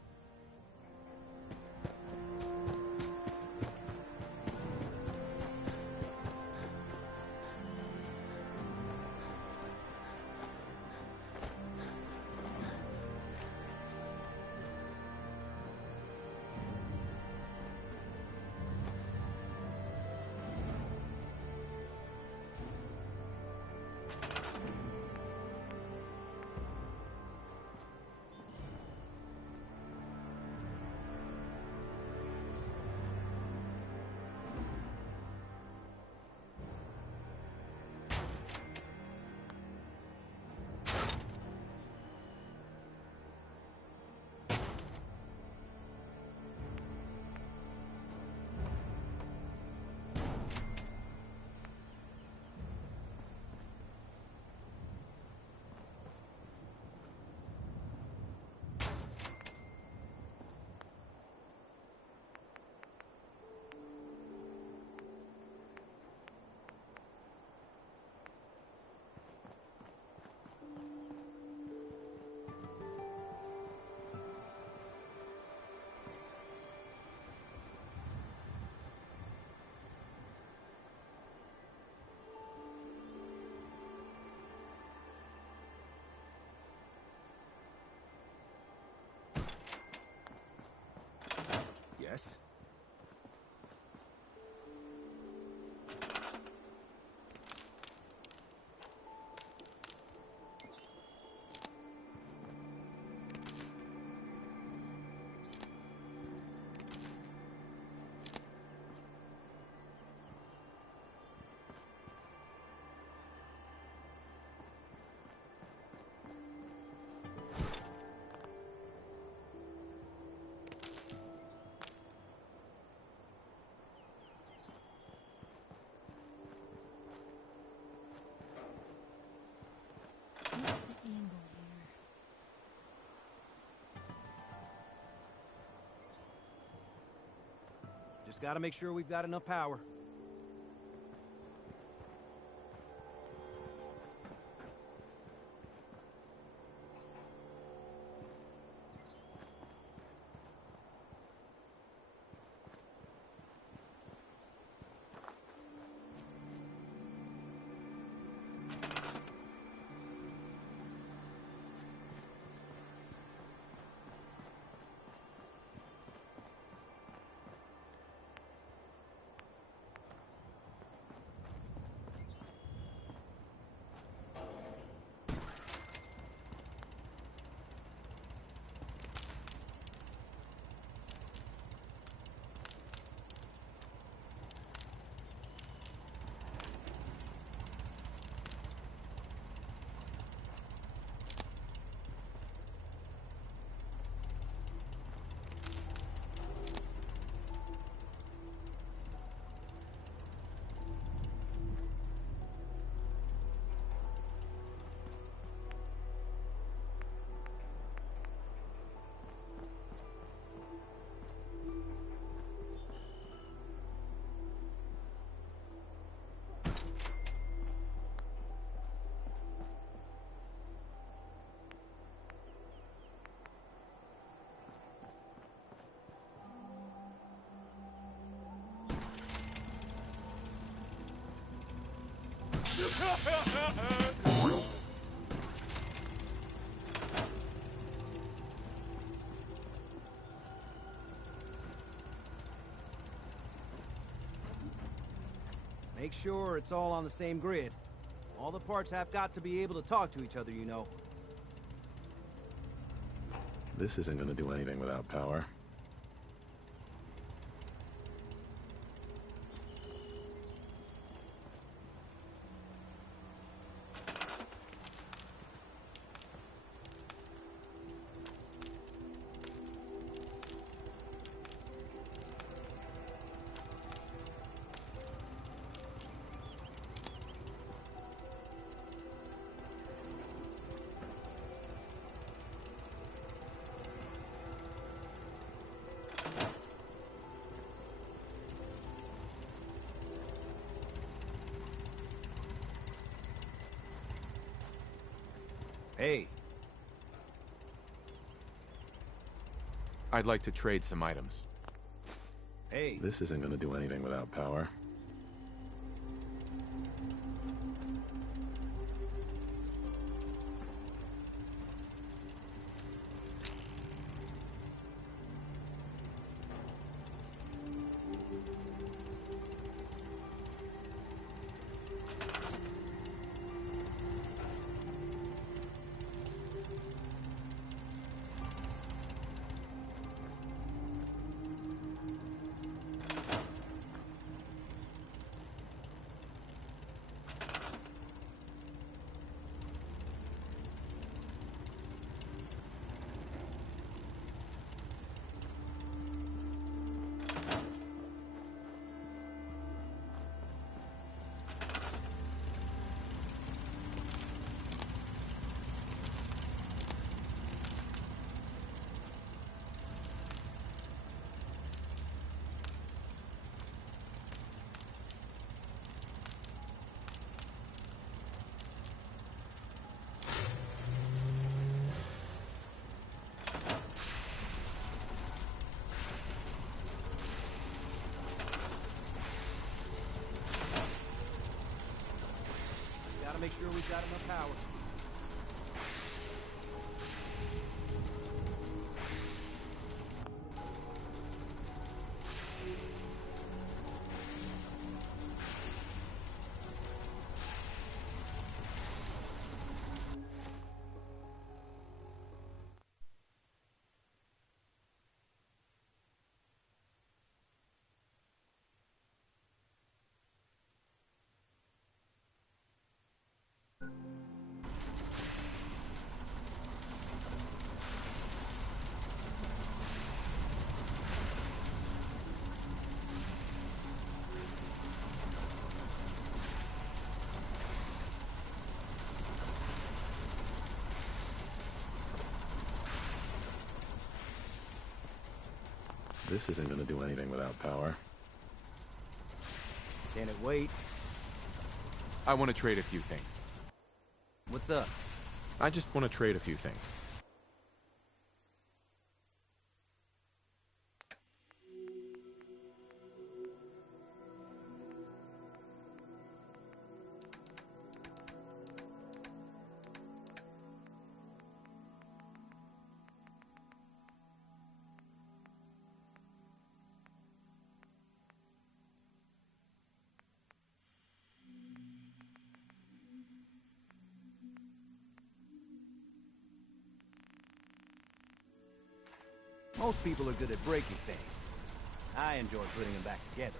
Yes? Just gotta make sure we've got enough power. Make sure it's all on the same grid. All the parts have got to be able to talk to each other, you know. This isn't gonna do anything without power. Hey. I'd like to trade some items. Hey. This isn't gonna do anything without power. Gotta make sure we've got enough power. This isn't gonna do anything without power. Can it wait? I want to trade a few things. What's up? I just want to trade a few things. Most people are good at breaking things. I enjoy putting them back together.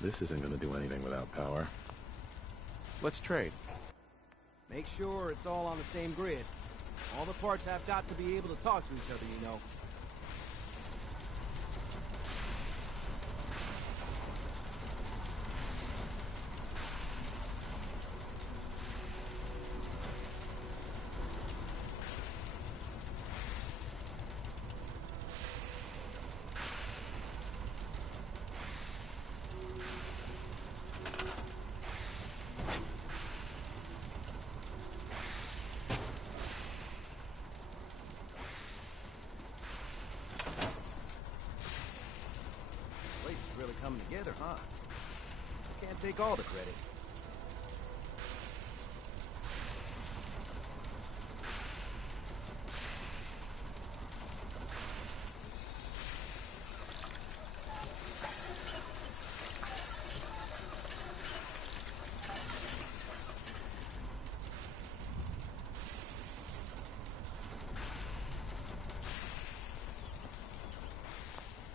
This isn't gonna do anything without power. Let's trade. Make sure it's all on the same grid. All the parts have got to be able to talk to each other, you know. take all the credit.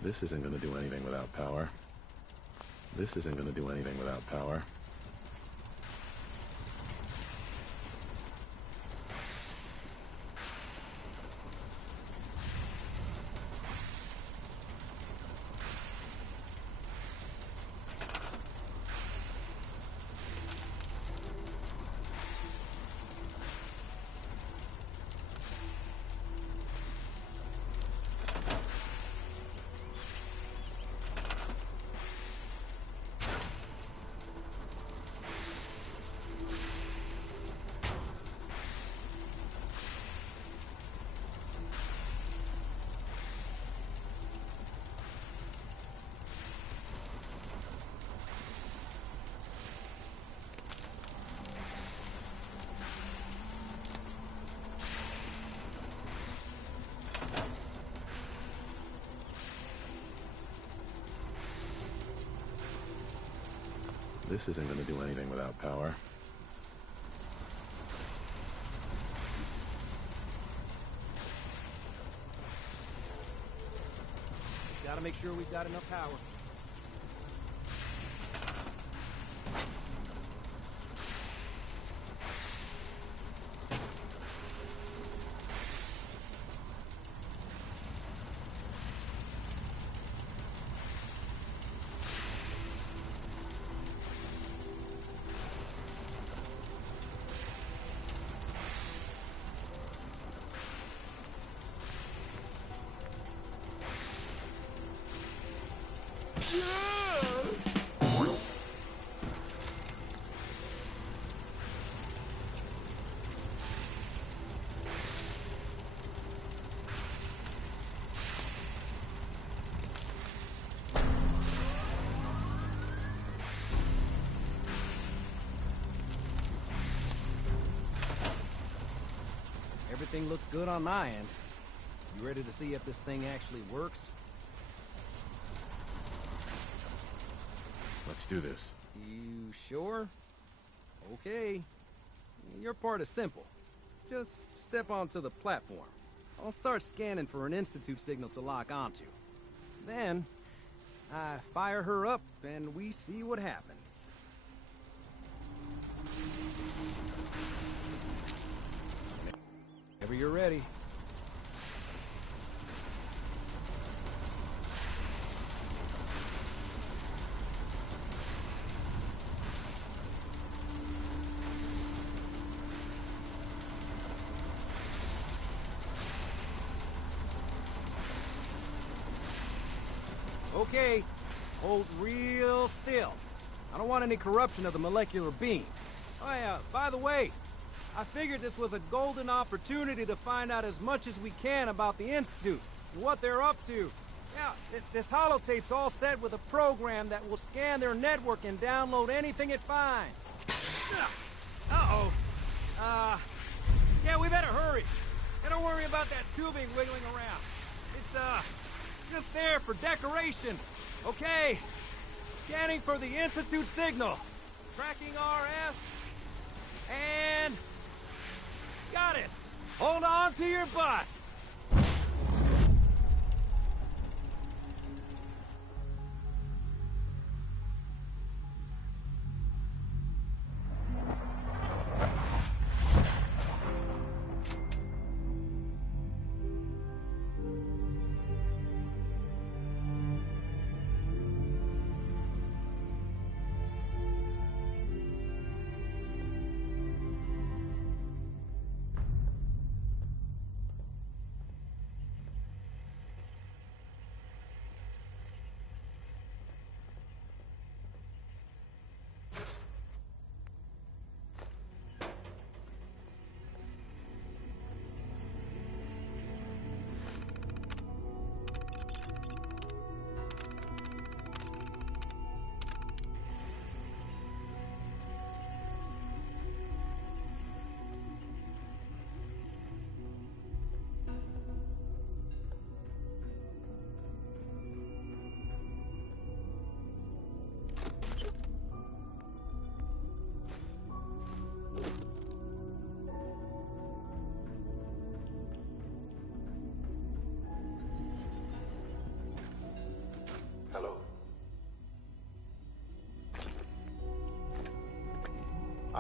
This isn't gonna do anything without power. This isn't gonna do anything without power. This isn't gonna do anything without power. Gotta make sure we've got enough power. Everything looks good on my end. You ready to see if this thing actually works? Let's do this. You sure? Okay. Your part is simple. Just step onto the platform. I'll start scanning for an Institute signal to lock onto. Then, I fire her up and we see what happens. Whenever you're ready. Okay, hold real still. I don't want any corruption of the molecular beam. Oh yeah, by the way, I figured this was a golden opportunity to find out as much as we can about the Institute and what they're up to. Yeah, this holotape's all set with a program that will scan their network and download anything it finds. Uh-oh. Yeah, we better hurry. And don't worry about that tubing wiggling around. It's, just there for decoration. Okay. Scanning for the Institute signal. Tracking RF. And... got it. Hold on to your butt.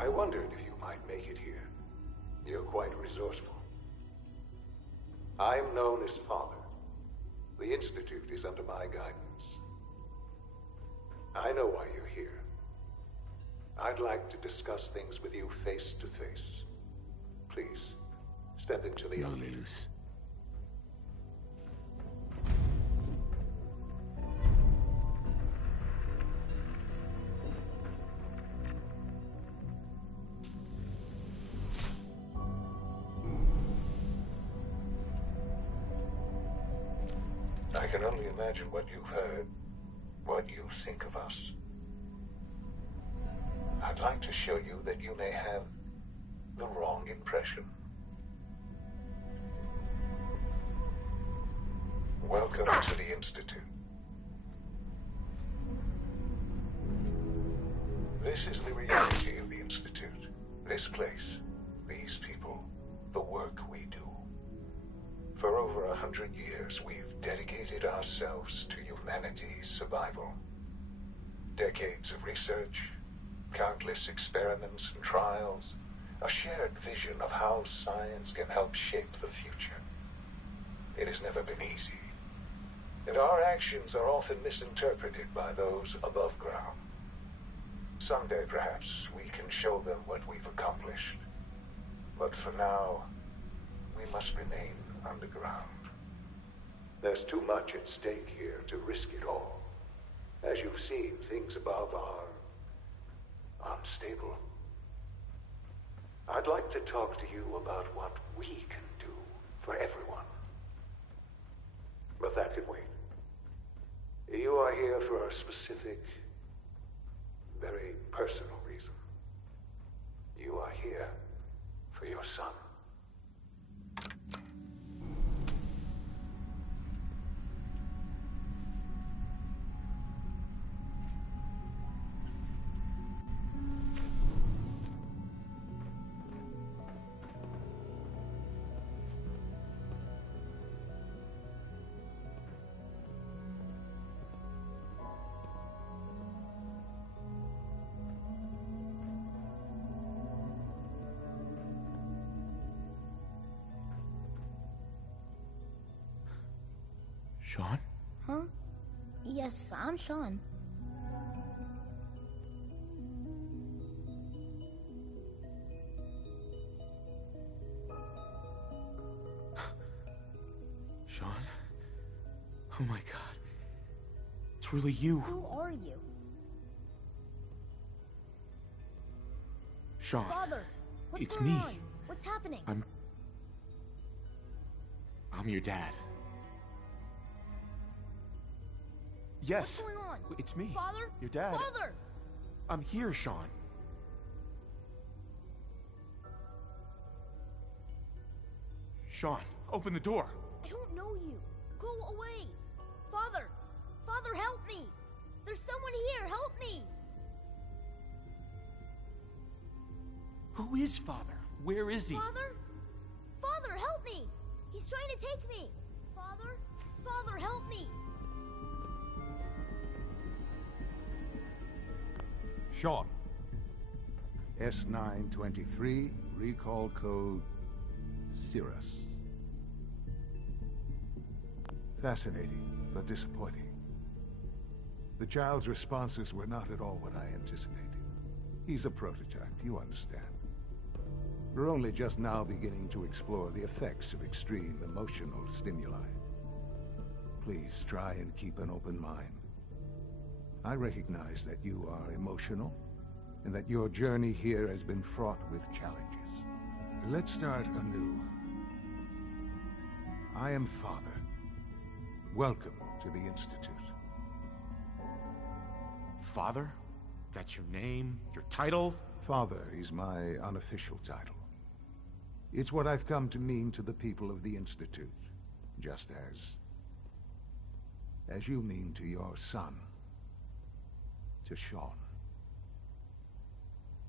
I wondered if you might make it here. You're quite resourceful. I am known as Father. The Institute is under my guidance. I know why you're here. I'd like to discuss things with you face to face. Please, step into the elevator. Use. I can only imagine what you've heard, what you think of us. I'd like to show you that you may have the wrong impression. Welcome to the Institute. This is the reality of the Institute. This place, these people, the work we do. For over 100 years, we've dedicated ourselves to humanity's survival. Decades of research, countless experiments and trials, a shared vision of how science can help shape the future. It has never been easy, and our actions are often misinterpreted by those above ground. Someday, perhaps, we can show them what we've accomplished. But for now, we must remain underground. There's too much at stake here to risk it all. As you've seen, things above are unstable. I'd like to talk to you about what we can do for everyone. But that can wait. You are here for a specific, very personal reason. You are here for your son. Sean? Huh? Yes, I'm Sean. Sean? Oh my god. It's really you. Who are you? Sean. Father, what's It's going me. on? What's happening? I'm your dad. Yes. What's going on? It's me. Father? Your dad. Father! I'm here, Sean. Sean, open the door. I don't know you. Go away. Father! Father, help me! There's someone here. Help me! Who is Father? Where is he? Father? Father, help me! He's trying to take me! Father? Father, help me! Sean. S923, recall code Cirrus. Fascinating, but disappointing. The child's responses were not at all what I anticipated. He's a prototype, you understand. We're only just now beginning to explore the effects of extreme emotional stimuli. Please try and keep an open mind. I recognize that you are emotional, and that your journey here has been fraught with challenges. Let's start anew. I am Father. Welcome to the Institute. Father? That's your name? Your title? Father is my unofficial title. It's what I've come to mean to the people of the Institute, just as you mean to your son, to Sean.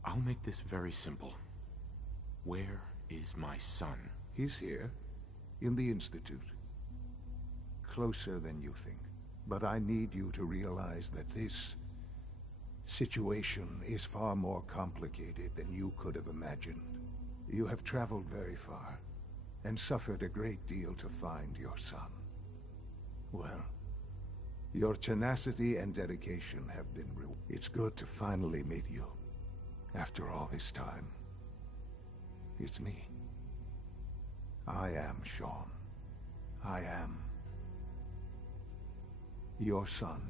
I'll make this very simple. Where is my son? He's here, in the Institute. Closer than you think. But I need you to realize that this situation is far more complicated than you could have imagined. You have traveled very far, and suffered a great deal to find your son. Well, your tenacity and dedication have been rewarded. It's good to finally meet you. After all this time. It's me. I am Shaun. I am your son.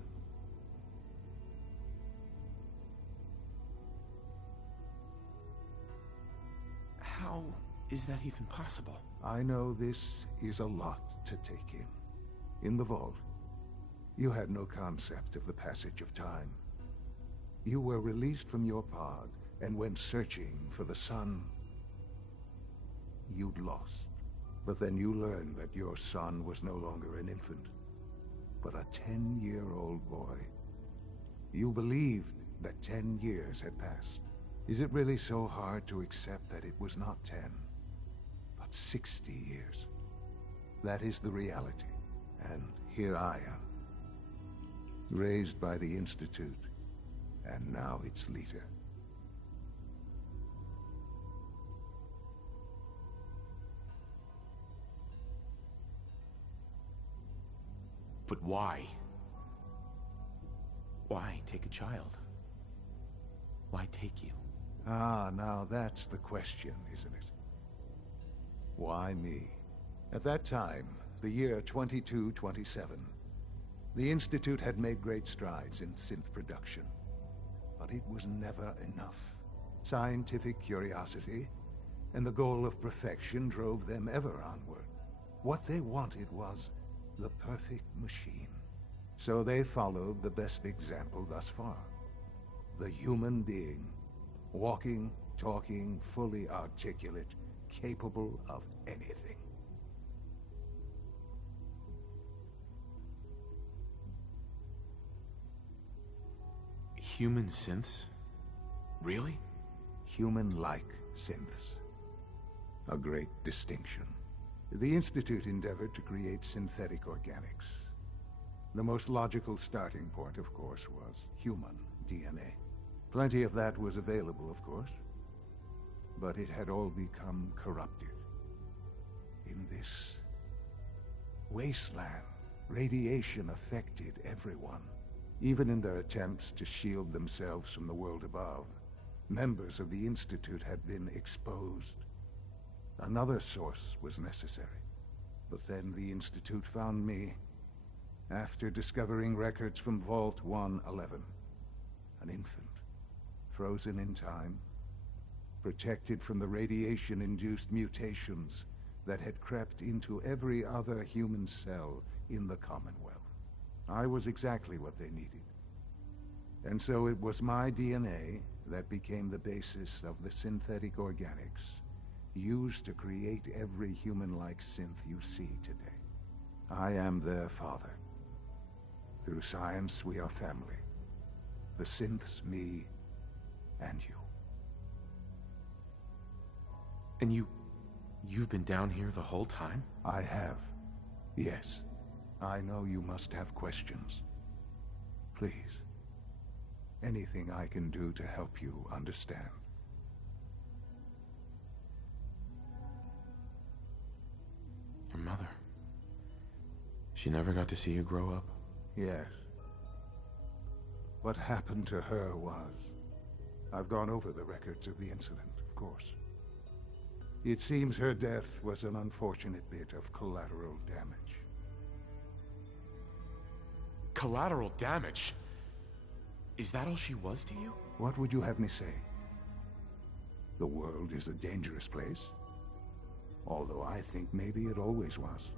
How is that even possible? I know this is a lot to take in. In the vault, you had no concept of the passage of time. You were released from your pod and went searching for the son you'd lost. But then you learned that your son was no longer an infant, but a 10-year-old boy. You believed that 10 years had passed. Is it really so hard to accept that it was not 10, but 60 years? That is the reality. And here I am, raised by the Institute, and now its leader. But why? Why take a child? Why take you? Ah, now that's the question, isn't it? Why me? At that time, the year 2227, the Institute had made great strides in synth production. But it was never enough. Scientific curiosity and the goal of perfection drove them ever onward. What they wanted was the perfect machine. So they followed the best example thus far. The human being. Walking, talking, fully articulate, capable of anything. Human synths? Really? Human-like synths. A great distinction. The Institute endeavored to create synthetic organics. The most logical starting point, of course, was human DNA. Plenty of that was available, of course. But it had all become corrupted. In this wasteland, radiation affected everyone. Even in their attempts to shield themselves from the world above, members of the Institute had been exposed. Another source was necessary. But then the Institute found me, after discovering records from Vault 111. An infant, frozen in time, protected from the radiation-induced mutations that had crept into every other human cell in the Commonwealth. I was exactly what they needed. And so it was my DNA that became the basis of the synthetic organics used to create every human-like synth you see today. I am their father. Through science, we are family. The synths, me, and you. And you've been down here the whole time? I have. Yes. I know you must have questions. Please. Anything I can do to help you understand. Your mother. She never got to see you grow up? Yes. What happened to her was... I've gone over the records of the incident, of course. It seems her death was an unfortunate bit of collateral damage. Collateral damage? Is that all she was to you? What would you have me say? The world is a dangerous place? Although I think maybe it always was.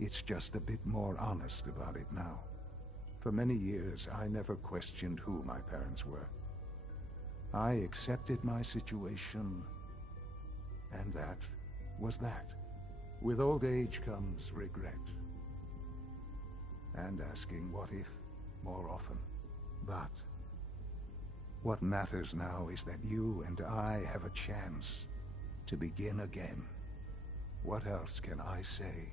It's just a bit more honest about it now. For many years, I never questioned who my parents were. I accepted my situation, and that was that. With old age comes regret. And asking what if more often. But what matters now is that you and I have a chance to begin again. What else can I say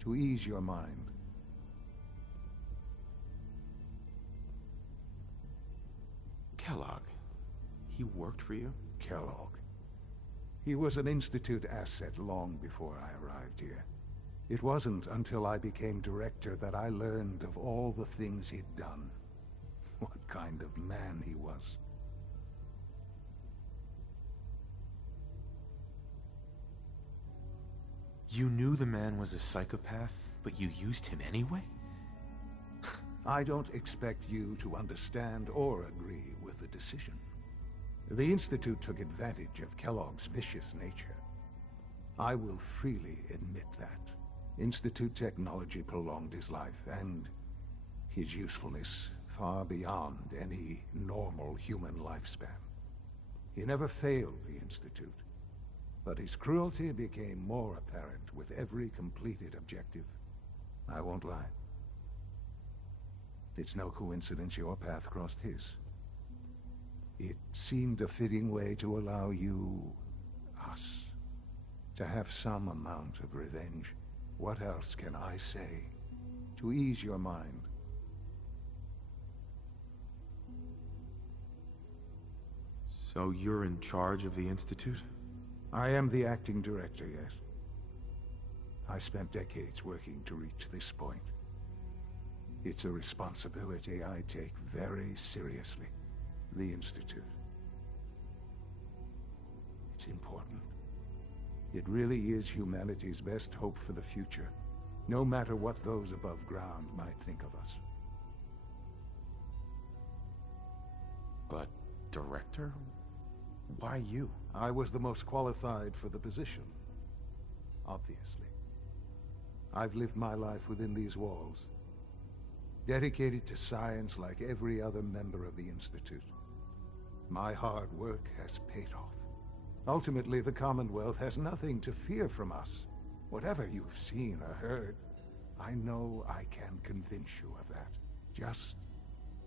to ease your mind? Kellogg. He worked for you? Kellogg. He was an Institute asset long before I arrived here. It wasn't until I became director that I learned of all the things he'd done. What kind of man he was. You knew the man was a psychopath, but you used him anyway? I don't expect you to understand or agree with the decision. The Institute took advantage of Kellogg's vicious nature. I will freely admit that. Institute technology prolonged his life, and his usefulness far beyond any normal human lifespan. He never failed the Institute, but his cruelty became more apparent with every completed objective. I won't lie. It's no coincidence your path crossed his. It seemed a fitting way to allow you, us, to have some amount of revenge. What else can I say to ease your mind? So you're in charge of the Institute? I am the acting director, yes. I spent decades working to reach this point. It's a responsibility I take very seriously. The Institute. It's important. It really is humanity's best hope for the future, no matter what those above ground might think of us. But, Director? Why you? I was the most qualified for the position. Obviously. I've lived my life within these walls, dedicated to science like every other member of the Institute. My hard work has paid off. Ultimately, the Commonwealth has nothing to fear from us. Whatever you've seen or heard, I know I can convince you of that. Just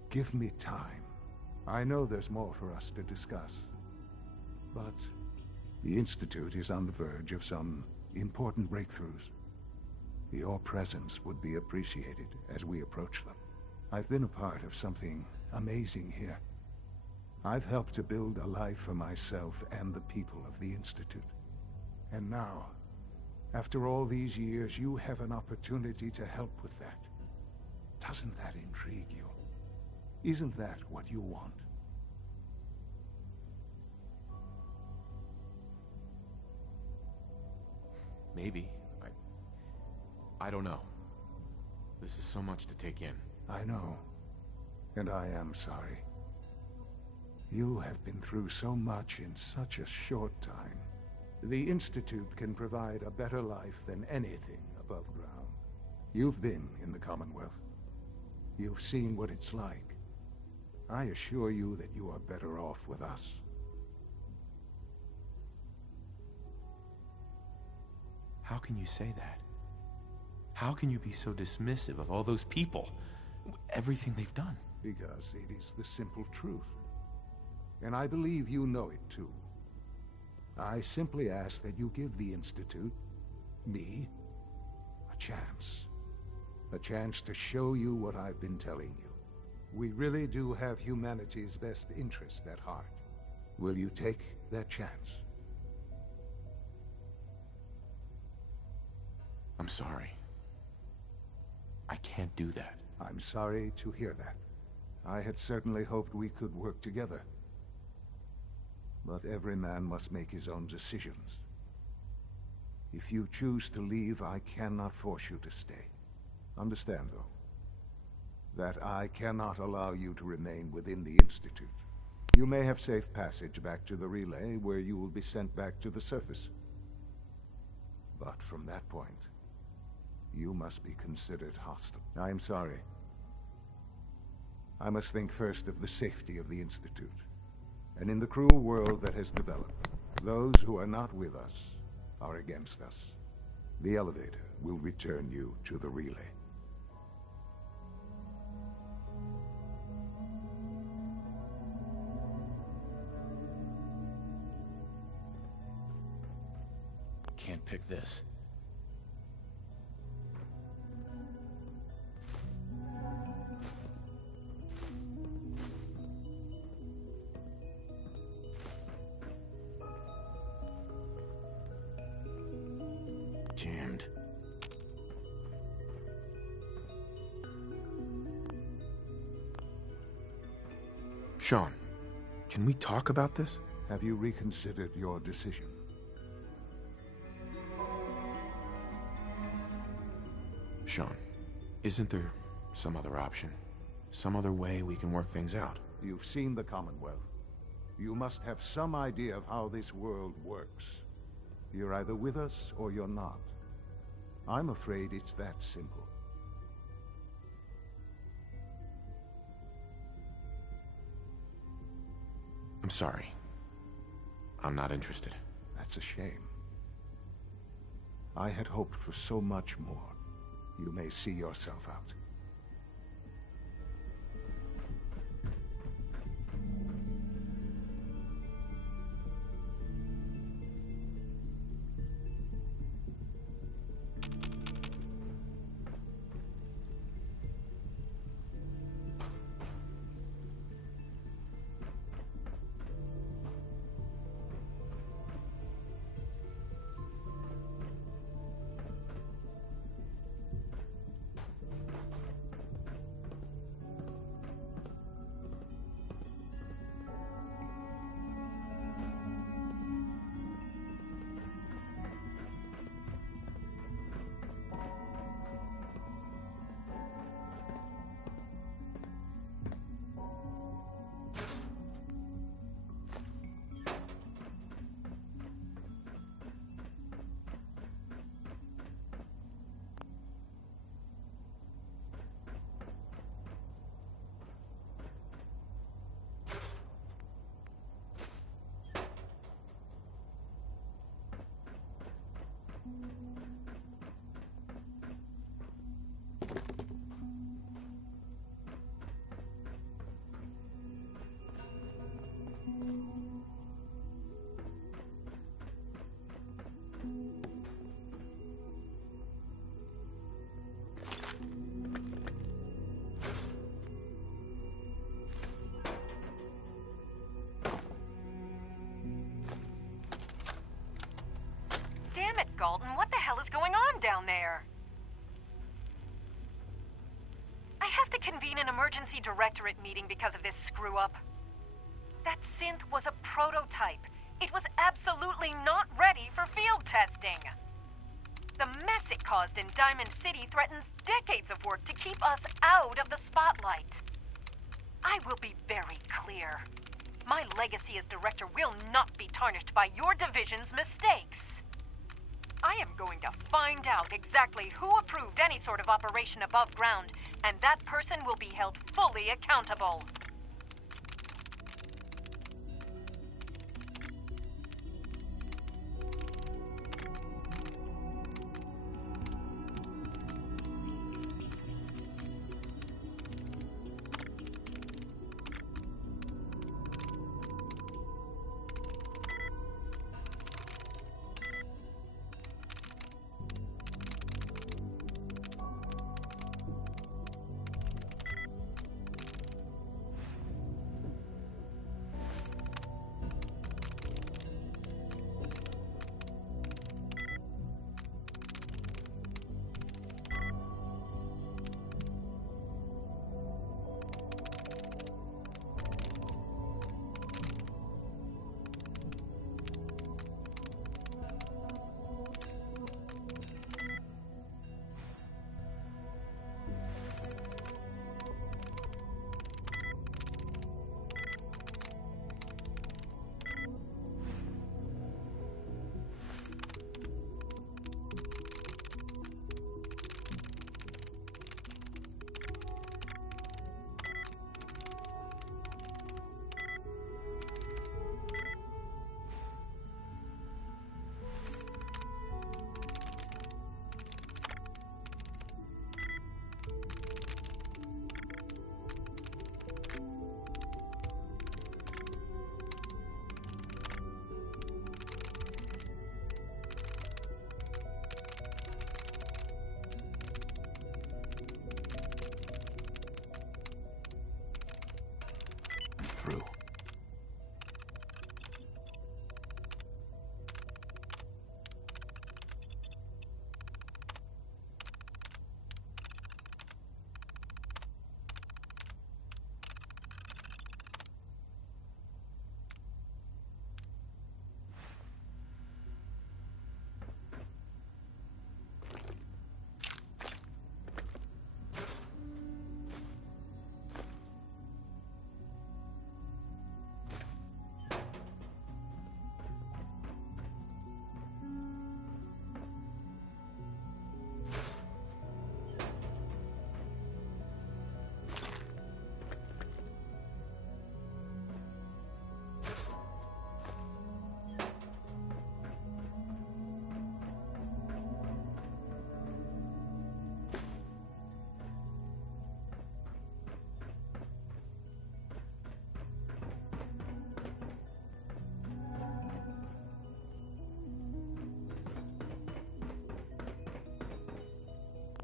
give me time. I know there's more for us to discuss. But the Institute is on the verge of some important breakthroughs. Your presence would be appreciated as we approach them. I've been a part of something amazing here. I've helped to build a life for myself and the people of the Institute. And now, after all these years, you have an opportunity to help with that. Doesn't that intrigue you? Isn't that what you want? Maybe. I don't know. This is so much to take in. I know. And I am sorry. You have been through so much in such a short time. The Institute can provide a better life than anything above ground. You've been in the Commonwealth. You've seen what it's like. I assure you that you are better off with us. How can you say that? How can you be so dismissive of all those people? Everything they've done? Because it is the simple truth. And I believe you know it too. I simply ask that you give the Institute, me, a chance. A chance to show you what I've been telling you. We really do have humanity's best interest at heart. Will you take that chance? I'm sorry. I can't do that. I'm sorry to hear that. I had certainly hoped we could work together. But every man must make his own decisions. If you choose to leave, I cannot force you to stay. Understand, though, that I cannot allow you to remain within the Institute. You may have safe passage back to the relay, where you will be sent back to the surface. But from that point, you must be considered hostile. I am sorry. I must think first of the safety of the Institute. And in the cruel world that has developed, those who are not with us are against us. The elevator will return you to the relay. Can't pick this. jammed. Sean, can we talk about this? Have you reconsidered your decision? Sean, isn't there some other option? Some other way we can work things out? You've seen the Commonwealth. You must have some idea of how this world works. You're either with us or you're not. I'm afraid it's that simple. I'm sorry. I'm not interested. That's a shame. I had hoped for so much more. You may see yourself out. Damn it, Galton, what the hell is going on down there? I have to convene an emergency directorate meeting because of this screw-up. That synth was a prototype. It was absolutely not ready for field testing. The mess it caused in Diamond City threatens decades of work to keep us out of the spotlight. I will be very clear. My legacy as director will not be tarnished by your division's mistakes. I am going to find out exactly who approved any sort of operation above ground, and that person will be held fully accountable.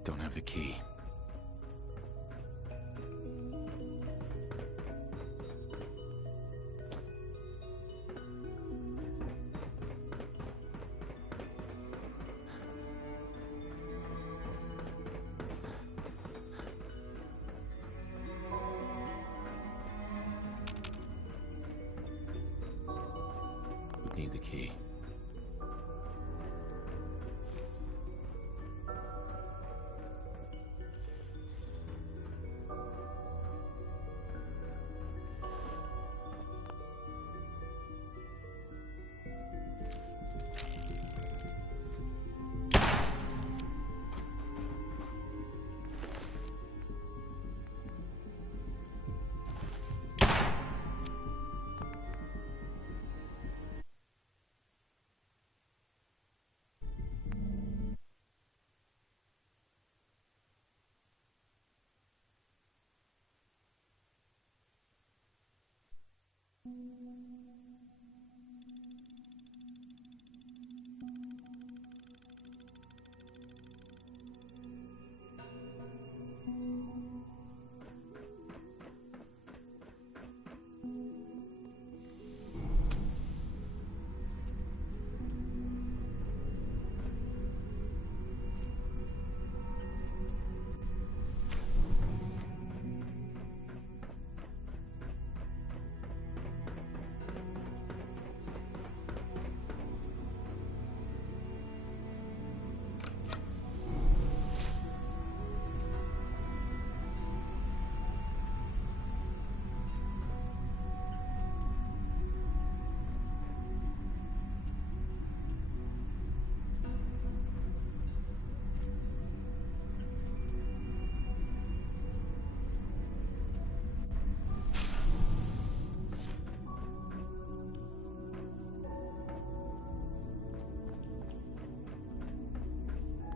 Don't have the key. Would need the key.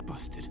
Busted.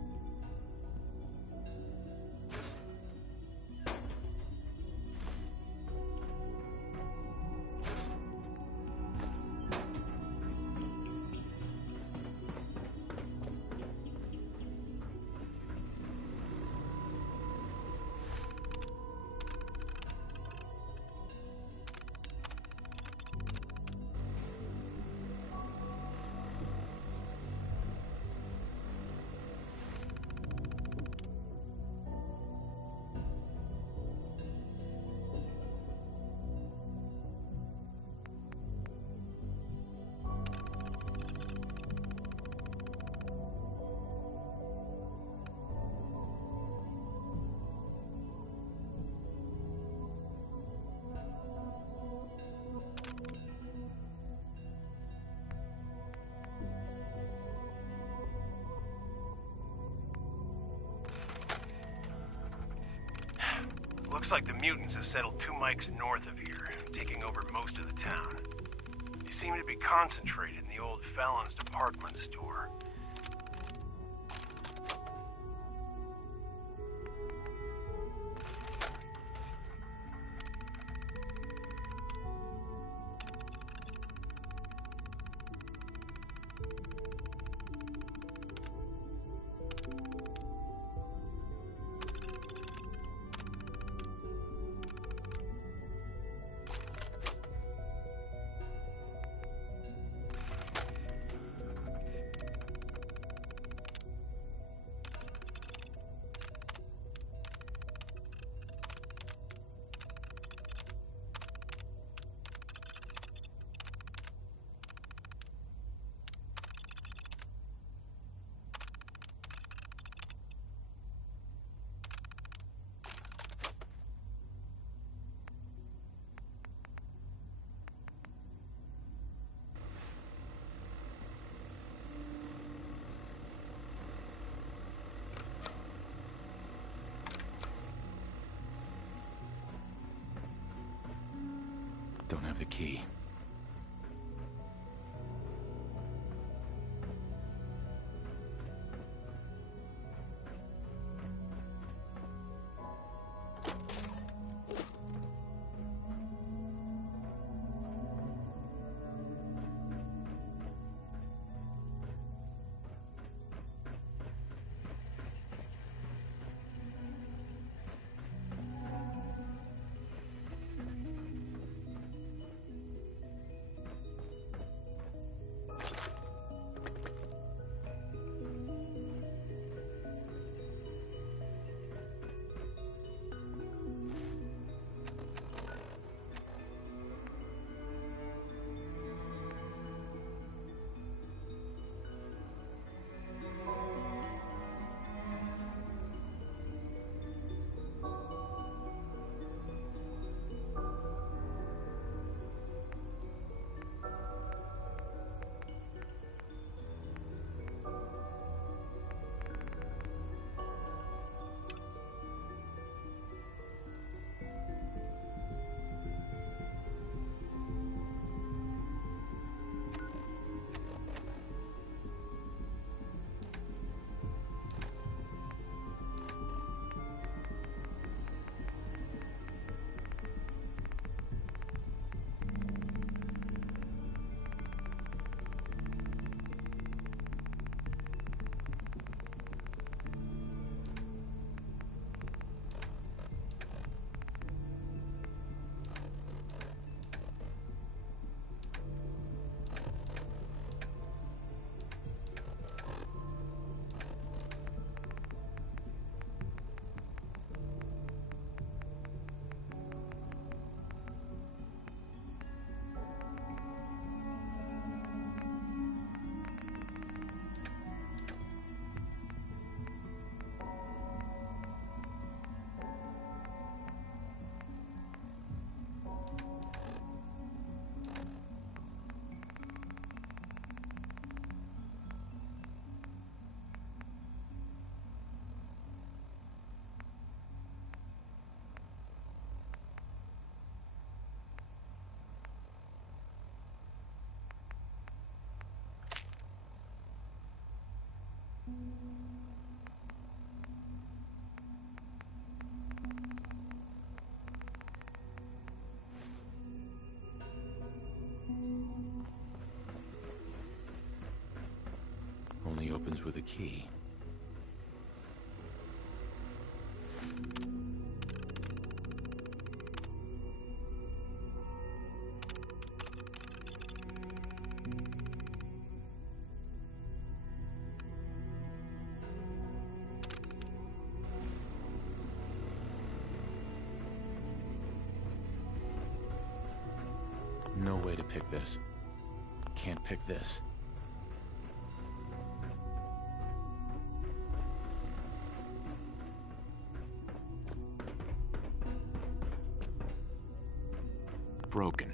Looks like the mutants have settled 2 mics north of here, taking over most of the town. They seem to be concentrated in the old Fallon's department store. Don't have the key. Only opens with a key. No way to pick this. Can't pick this. Broken.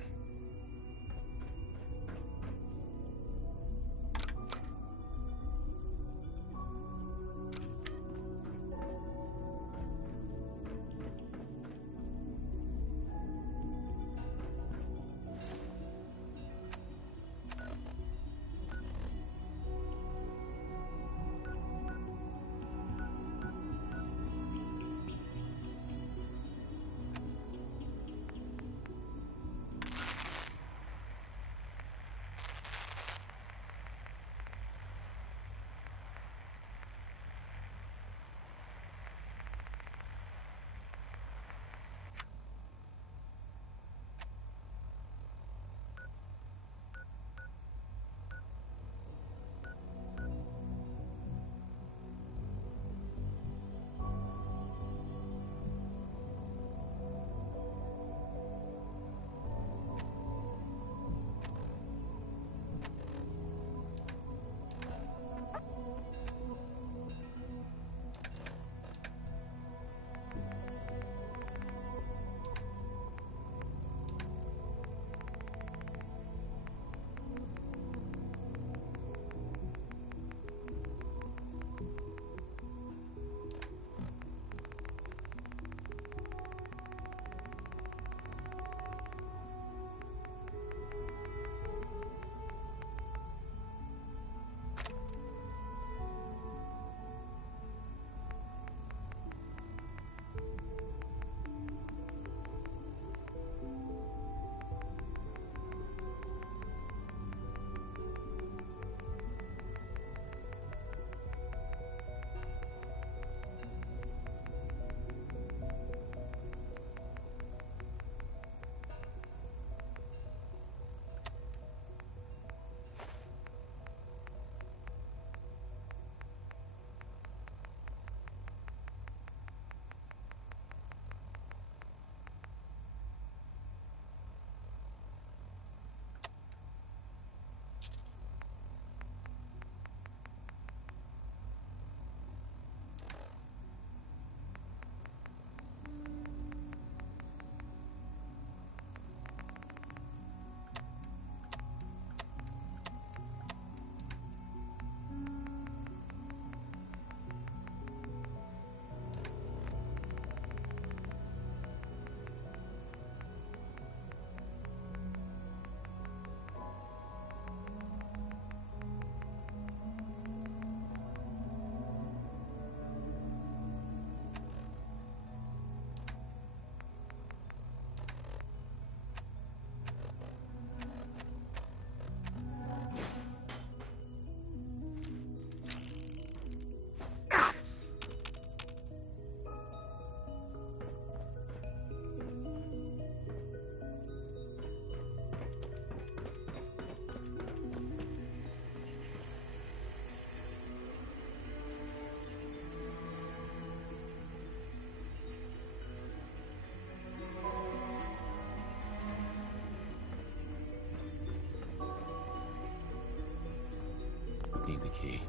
Need the key.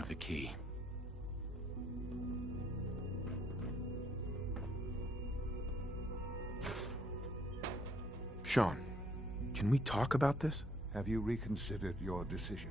have the key. Sean, can we talk about this? Have you reconsidered your decision?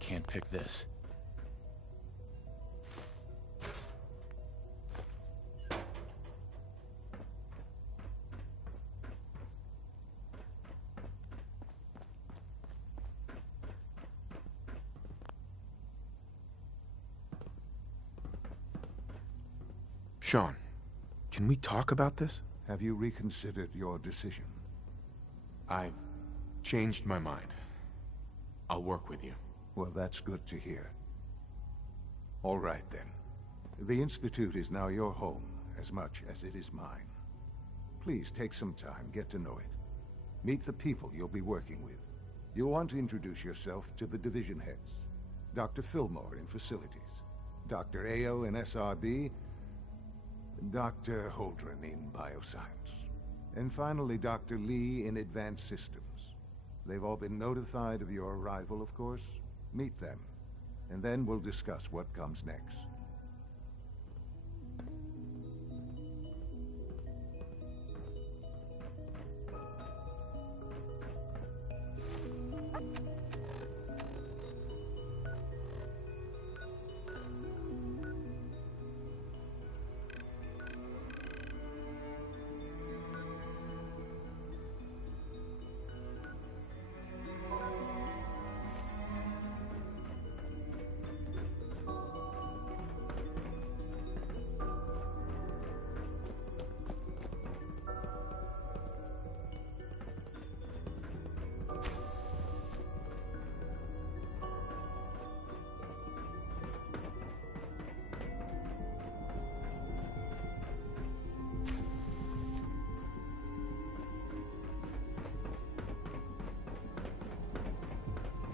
Can't pick this. Sean, can we talk about this? Have you reconsidered your decision? I've changed my mind. I'll work with you. Well, that's good to hear. All right, then. The Institute is now your home, as much as it is mine. Please take some time, get to know it. Meet the people you'll be working with. You'll want to introduce yourself to the division heads. Dr. Fillmore in Facilities, Dr. Ayo in SRB, Dr. Holdren in Bioscience, and finally Dr. Lee in Advanced Systems. They've all been notified of your arrival, of course. Meet them, and then we'll discuss what comes next.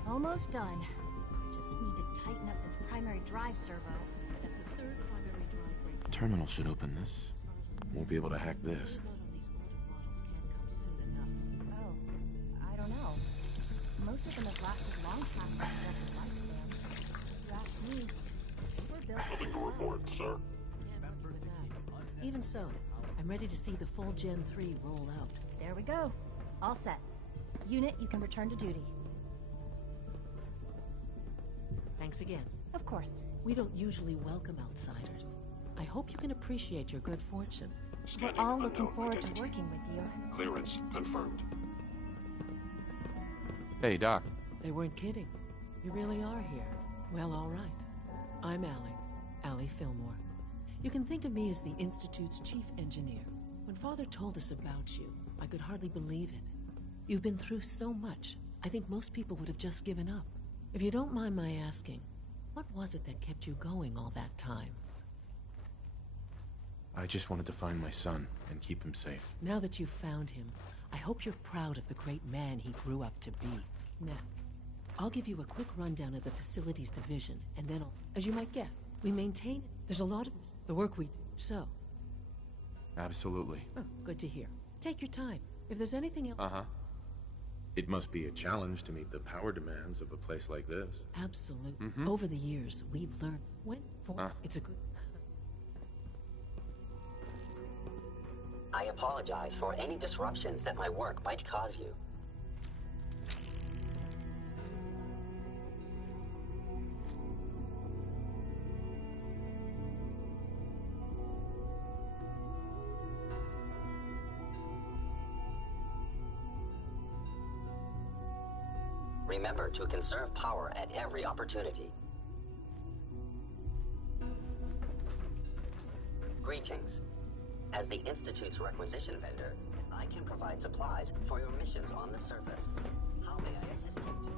Almost done. Just need to tighten up this primary drive servo. That's the third primary drive breakdown. Terminal should open this. Won't be able to hack this. Oh, I don't know. Most of them have lasted long past their projected lifespans. If you ask me, they were built. Moving to report, sir. Even so, I'm ready to see the full Gen 3 roll out. There we go. All set. Unit, you can return to duty. Thanks again. Of course. We don't usually welcome outsiders. I hope you can appreciate your good fortune. We're all looking forward to working with you. Clearance confirmed. Hey, Doc. They weren't kidding. You really are here. Well, all right. I'm Allie Fillmore. You can think of me as the Institute's chief engineer. When Father told us about you, I could hardly believe it. You've been through so much, I think most people would have just given up. If you don't mind my asking, what was it that kept you going all that time? I just wanted to find my son and keep him safe. Now that you've found him, I hope you're proud of the great man he grew up to be. Now, I'll give you a quick rundown of the facilities division, and then as you might guess, we maintain... There's a lot of the work we do, so... Absolutely. Oh, good to hear. Take your time. If there's anything else... Uh-huh. It must be a challenge to meet the power demands of a place like this. Absolutely. Mm-hmm. Over the years, we've learned when for it's a good... I apologize for any disruptions that my work might cause you. Remember to conserve power at every opportunity. Greetings. As the Institute's requisition vendor, I can provide supplies for your missions on the surface. How may I assist you today?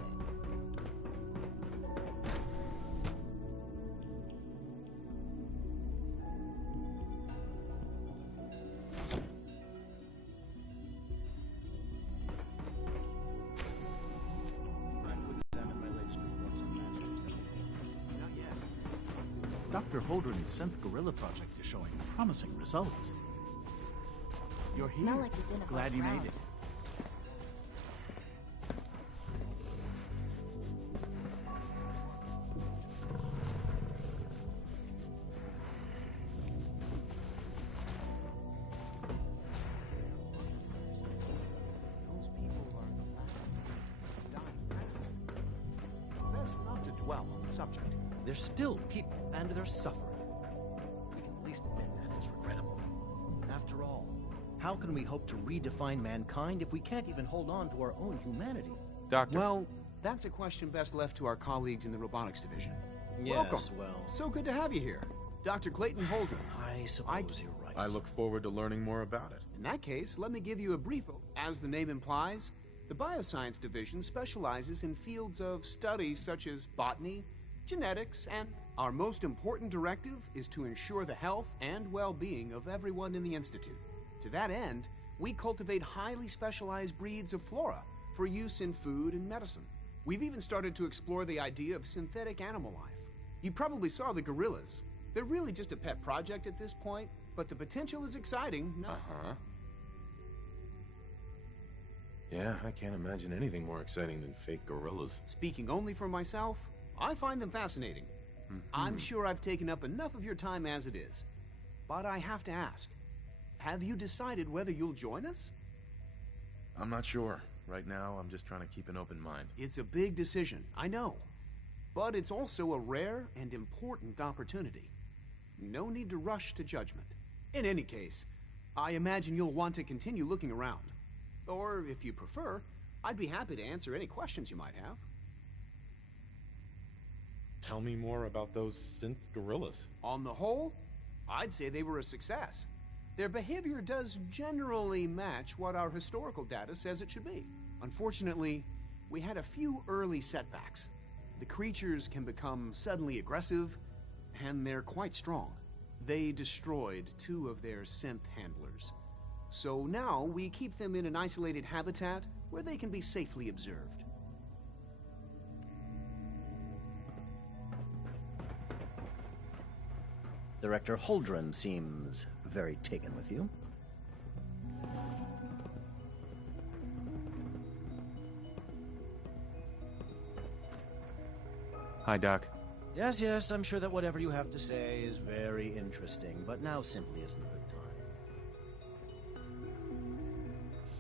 Dr. Holdren's synth gorilla project is showing promising results. You're You smell here. like you've been above Glad you ground. made it. Those people are the last dying fast. Best not to dwell on the subject. They're still people, and they're suffering. We can at least admit that it's regrettable. After all, how can we hope to redefine mankind if we can't even hold on to our own humanity? Doctor. Well, that's a question best left to our colleagues in the robotics division. Yes, Welcome. well... So good to have you here. Dr. Clayton Holdren. I suppose you're right. I look forward to learning more about it. In that case, let me give you a brief... As the name implies, the Bioscience Division specializes in fields of study such as botany, genetics, and our most important directive is to ensure the health and well-being of everyone in the Institute. To that end, we cultivate highly specialized breeds of flora for use in food and medicine. We've even started to explore the idea of synthetic animal life. You probably saw the gorillas. They're really just a pet project at this point, but the potential is exciting. Uh-huh. Yeah, I can't imagine anything more exciting than fake gorillas. Speaking only for myself, I find them fascinating. I'm sure I've taken up enough of your time as it is. But I have to ask, have you decided whether you'll join us? I'm not sure. Right now, I'm just trying to keep an open mind. It's a big decision, I know. But it's also a rare and important opportunity. No need to rush to judgment. In any case, I imagine you'll want to continue looking around. Or, if you prefer, I'd be happy to answer any questions you might have. Tell me more about those synth gorillas. On the whole, I'd say they were a success. Their behavior does generally match what our historical data says it should be. Unfortunately, we had a few early setbacks. The creatures can become suddenly aggressive, and they're quite strong. They destroyed 2 of their synth handlers. So now we keep them in an isolated habitat where they can be safely observed. Director Holdren seems very taken with you. Hi, Doc. Yes, I'm sure that whatever you have to say is very interesting, but now simply isn't a good time.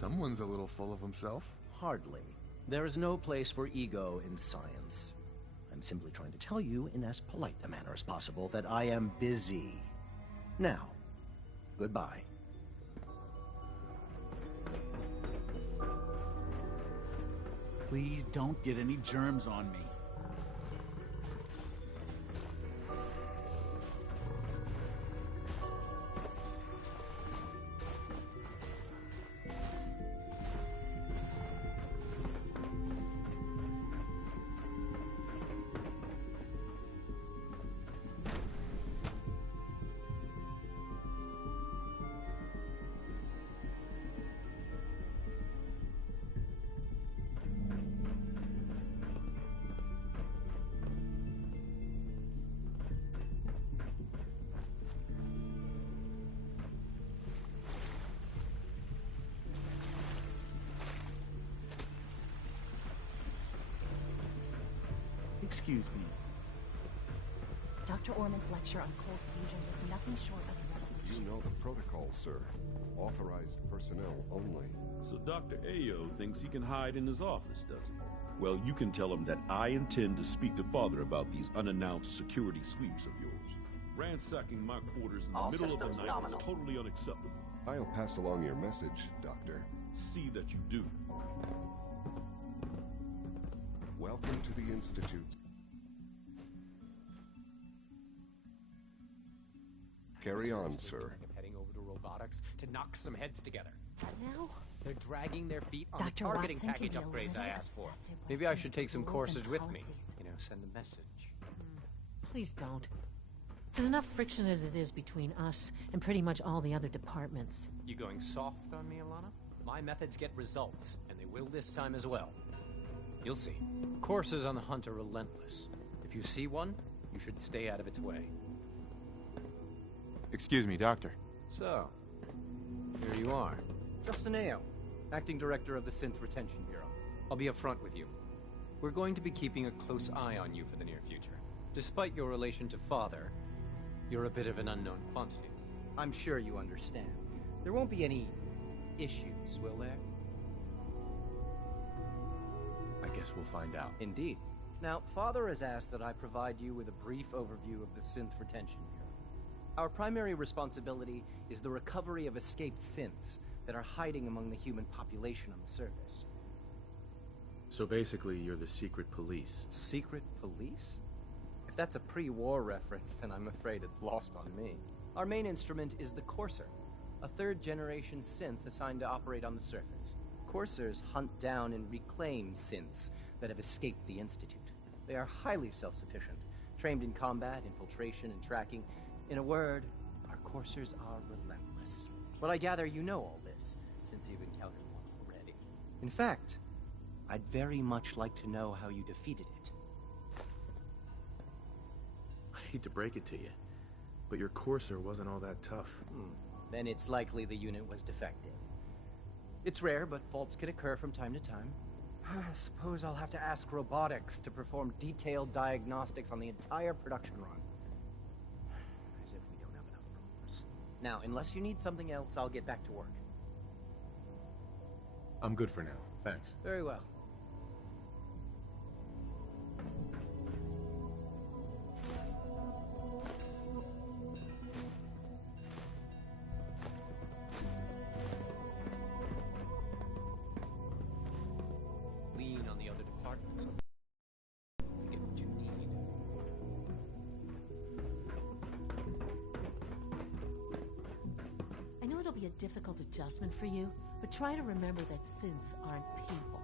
Someone's a little full of himself. Hardly. There is no place for ego in science. I'm simply trying to tell you in as polite a manner as possible that I am busy. Now, goodbye. Please don't get any germs on me. Excuse me. Dr. Orman's lecture on cold fusion was nothing short of revolutionary. You know the protocol, sir. Authorized personnel only. So Dr. Ayo thinks he can hide in his office, does he? Well, you can tell him that I intend to speak to Father about these unannounced security sweeps of yours. Ransacking my quarters in the middle of the night is totally unacceptable. I'll pass along your message, Doctor. See that you do. Welcome to the Institute. Carry on, sir. Of heading over to robotics to knock some heads together. What now? They're dragging their feet on Dr. the targeting Watson package can be a upgrades I little asked for. obsessive when Maybe it I comes should to take some rules and courses with me. policies. You know, send a message. Please don't. There's enough friction as it is between us and pretty much all the other departments. You going soft on me, Alana? My methods get results, and they will this time as well. You'll see. Courses on the hunt are relentless. If you see one, you should stay out of its way. Excuse me, Doctor. So, here you are. Justin Ayo, Acting Director of the Synth Retention Bureau. I'll be upfront with you. We're going to be keeping a close eye on you for the near future. Despite your relation to Father, you're a bit of an unknown quantity. I'm sure you understand. There won't be any issues, will there? I guess we'll find out. Indeed. Now, Father has asked that I provide you with a brief overview of the Synth Retention Bureau. Our primary responsibility is the recovery of escaped synths that are hiding among the human population on the surface. So basically, you're the secret police. Secret police? If that's a pre-war reference, then I'm afraid it's lost on me. Our main instrument is the Courser, a third-generation synth assigned to operate on the surface. Coursers hunt down and reclaim synths that have escaped the Institute. They are highly self-sufficient, trained in combat, infiltration, and tracking. In a word, our Coursers are relentless. But I gather you know all this, since you've encountered one already. In fact, I'd very much like to know how you defeated it. I hate to break it to you, but your Courser wasn't all that tough. Then it's likely the unit was defective. It's rare, but faults can occur from time to time. I suppose I'll have to ask robotics to perform detailed diagnostics on the entire production run. As if we don't have enough problems. Now, unless you need something else, I'll get back to work. I'm good for now. Thanks. Very well. Lean on the other departments. You get what you need. I know it'll be a difficult adjustment for you, but try to remember that synths aren't people.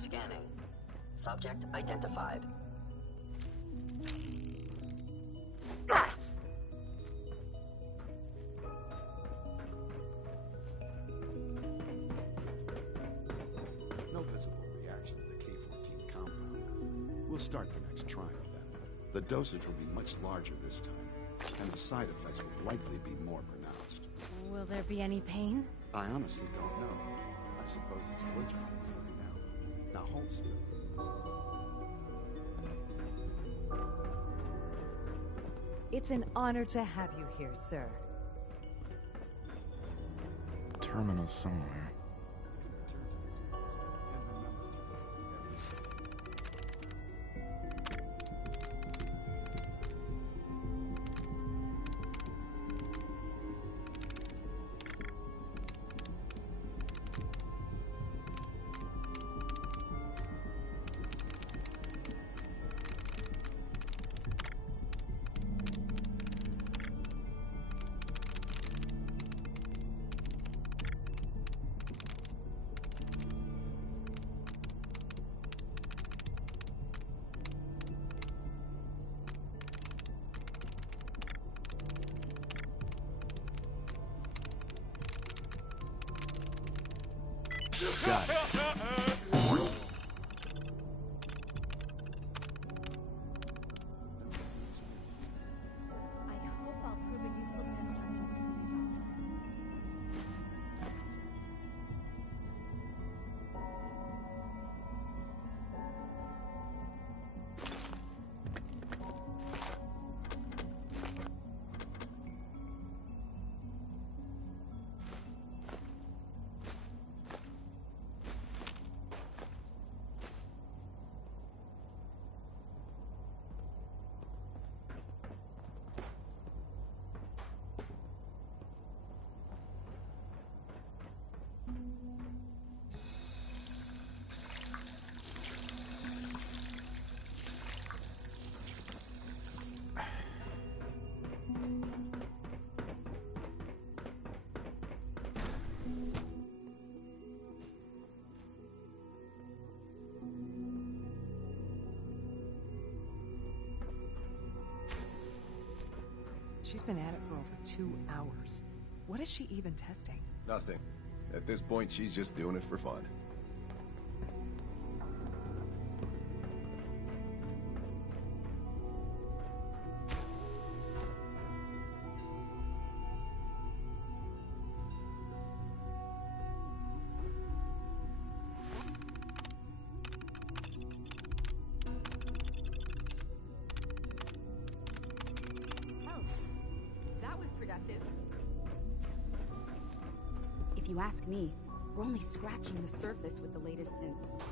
Scanning. Subject identified. No visible reaction to the K-14 compound. We'll start the next trial then. The dosage will be much larger this time, and the side effects will likely be more pronounced. Will there be any pain? I honestly don't know. I suppose it's your job to find out. Now hold still. It's an honor to have you here, sir. Terminal somewhere. Got it. I hope I'll prove a useful test subject for you, Doctor. She's been at it for over 2 hours. What is she even testing? Nothing. At this point, she's just doing it for fun. If you ask me, we're only scratching the surface with the latest synths.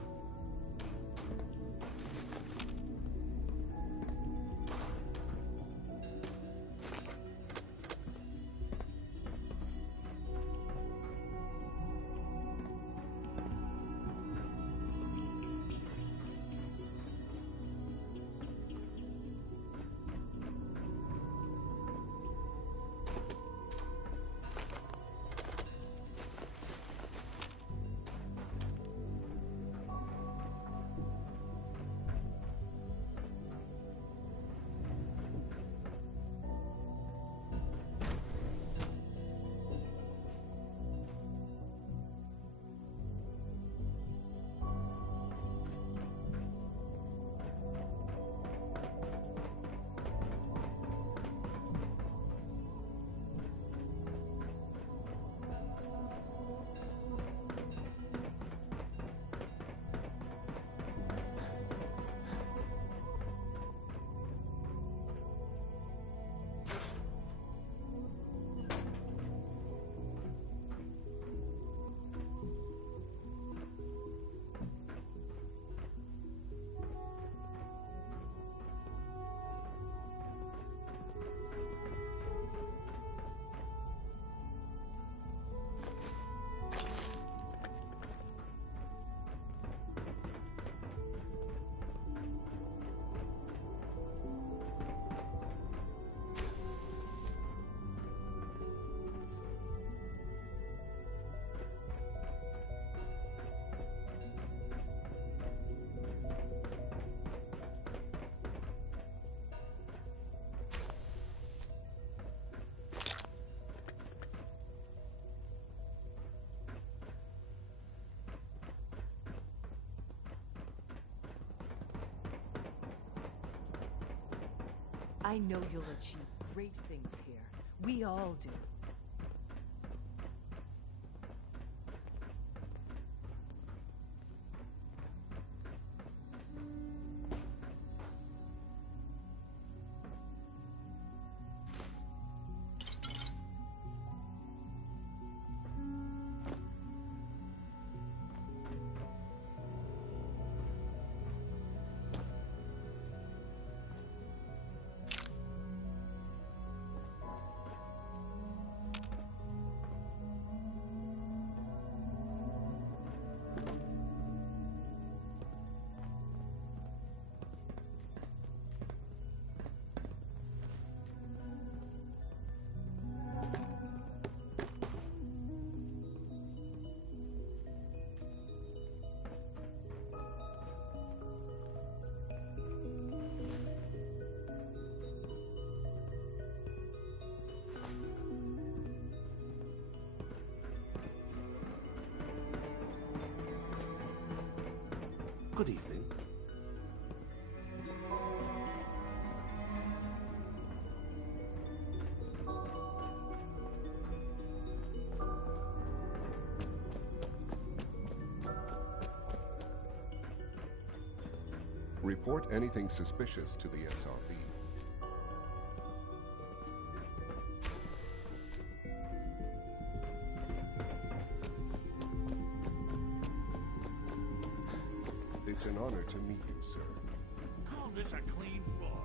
I know you'll achieve great things here. We all do. Good evening. Report anything suspicious to the SRB. It's an honor to meet you, sir. Call this a clean floor.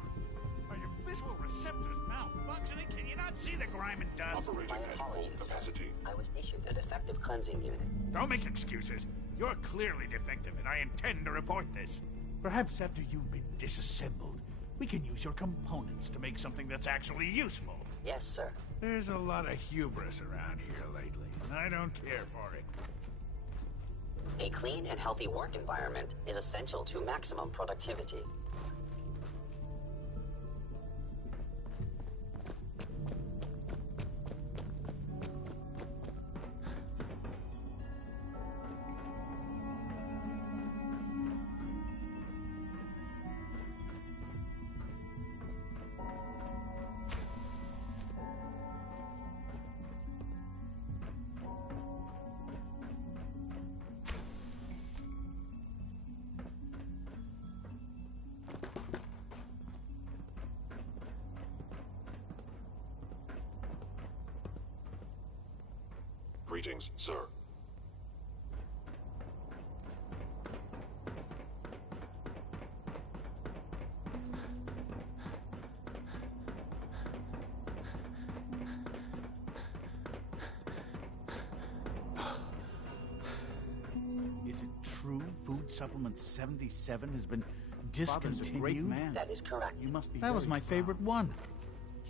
Are your visual receptors malfunctioning? Can you not see the grime and dust? My apologies, capacity. I was issued a defective cleansing unit. Don't make excuses. You're clearly defective, and I intend to report this. Perhaps after you've been disassembled, we can use your components to make something that's actually useful. Yes, sir. There's a lot of hubris around here lately, and I don't care for it. A clean and healthy work environment is essential to maximum productivity. Greetings, sir. Is it true Food Supplement 77 has been Father's a great discontinued? man. That is correct. You must be That was very my proud. favorite one.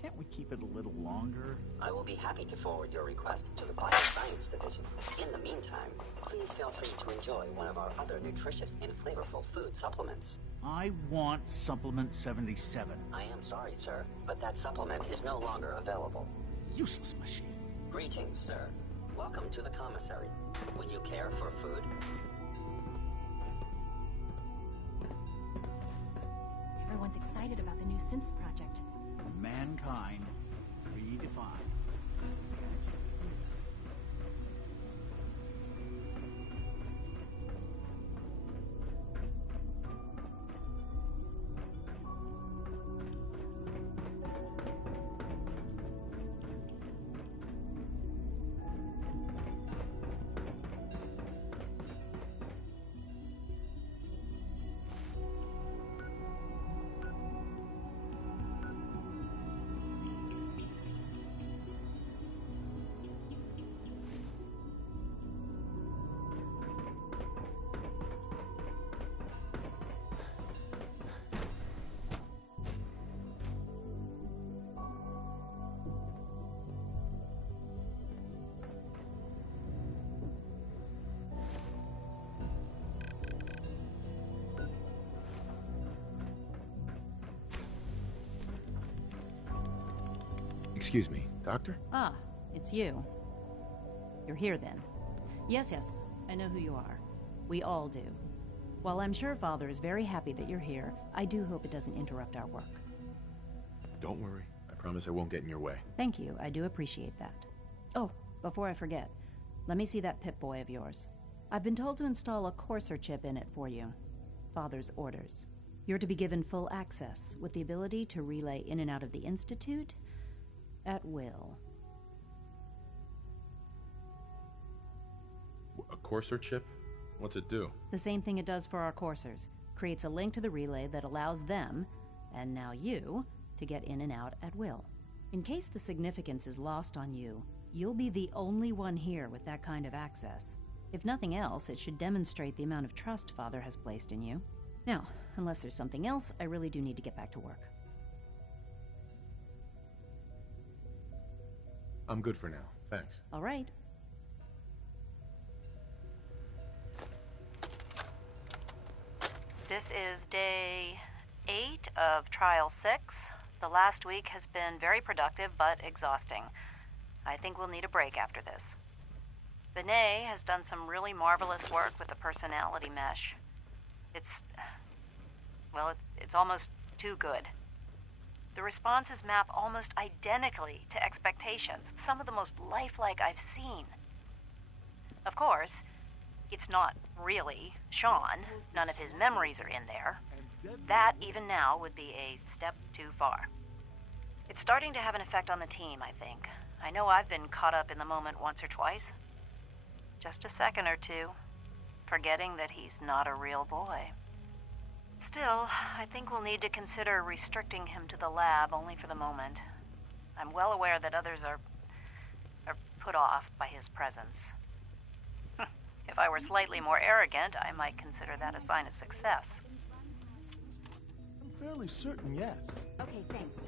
Can't we keep it a little longer? I will be happy to forward your request to the Bioscience Division. In the meantime, please feel free to enjoy one of our other nutritious and flavorful food supplements. I want Supplement 77. I am sorry, sir, but that supplement is no longer available. Useless machine. Greetings, sir. Welcome to the commissary. Would you care for food? Everyone's excited about the new synth project. Mankind redefined. Excuse me, Doctor? Ah, it's you. You're here then. Yes, I know who you are. We all do. While I'm sure Father is very happy that you're here, I do hope it doesn't interrupt our work. Don't worry. I promise I won't get in your way. Thank you, I do appreciate that. Oh, before I forget, let me see that Pip-Boy of yours. I've been told to install a Courser chip in it for you. Father's orders. You're to be given full access, with the ability to relay in and out of the Institute at will. A Courser chip? What's it do? The same thing it does for our coursers. Creates a link to the relay that allows them, and now you, to get in and out at will. In case the significance is lost on you, you'll be the only one here with that kind of access. If nothing else, it should demonstrate the amount of trust Father has placed in you. Now, unless there's something else, I really do need to get back to work. I'm good for now. Thanks. All right. This is day 8 of Trial 6. The last week has been very productive, but exhausting. I think we'll need a break after this. Benet has done some really marvelous work with the personality mesh. It's almost too good. The responses map almost identically to expectations, some of the most lifelike I've seen. Of course, it's not really Sean. None of his memories are in there. That, even now, would be a step too far. It's starting to have an effect on the team, I think. I know I've been caught up in the moment once or twice. Just a second or two, forgetting that he's not a real boy. Still, I think we'll need to consider restricting him to the lab only for the moment. I'm well aware that others are put off by his presence. If I were slightly more arrogant, I might consider that a sign of success. I'm fairly certain, yes. Okay, thanks.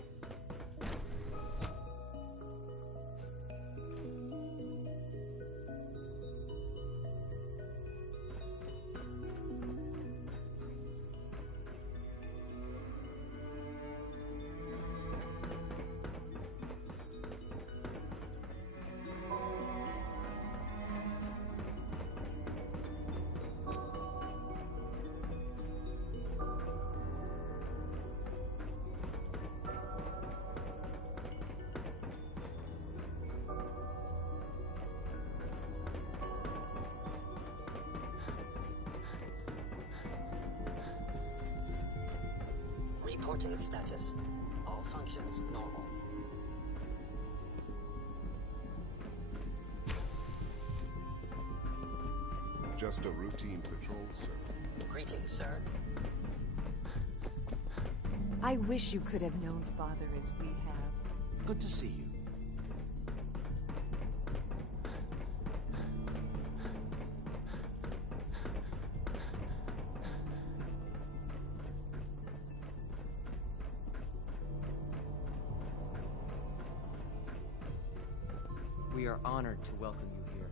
Reporting status. All functions normal. Just a routine patrol, sir. Greetings, sir. I wish you could have known Father as we have. Good to see you. We are honored to welcome you here.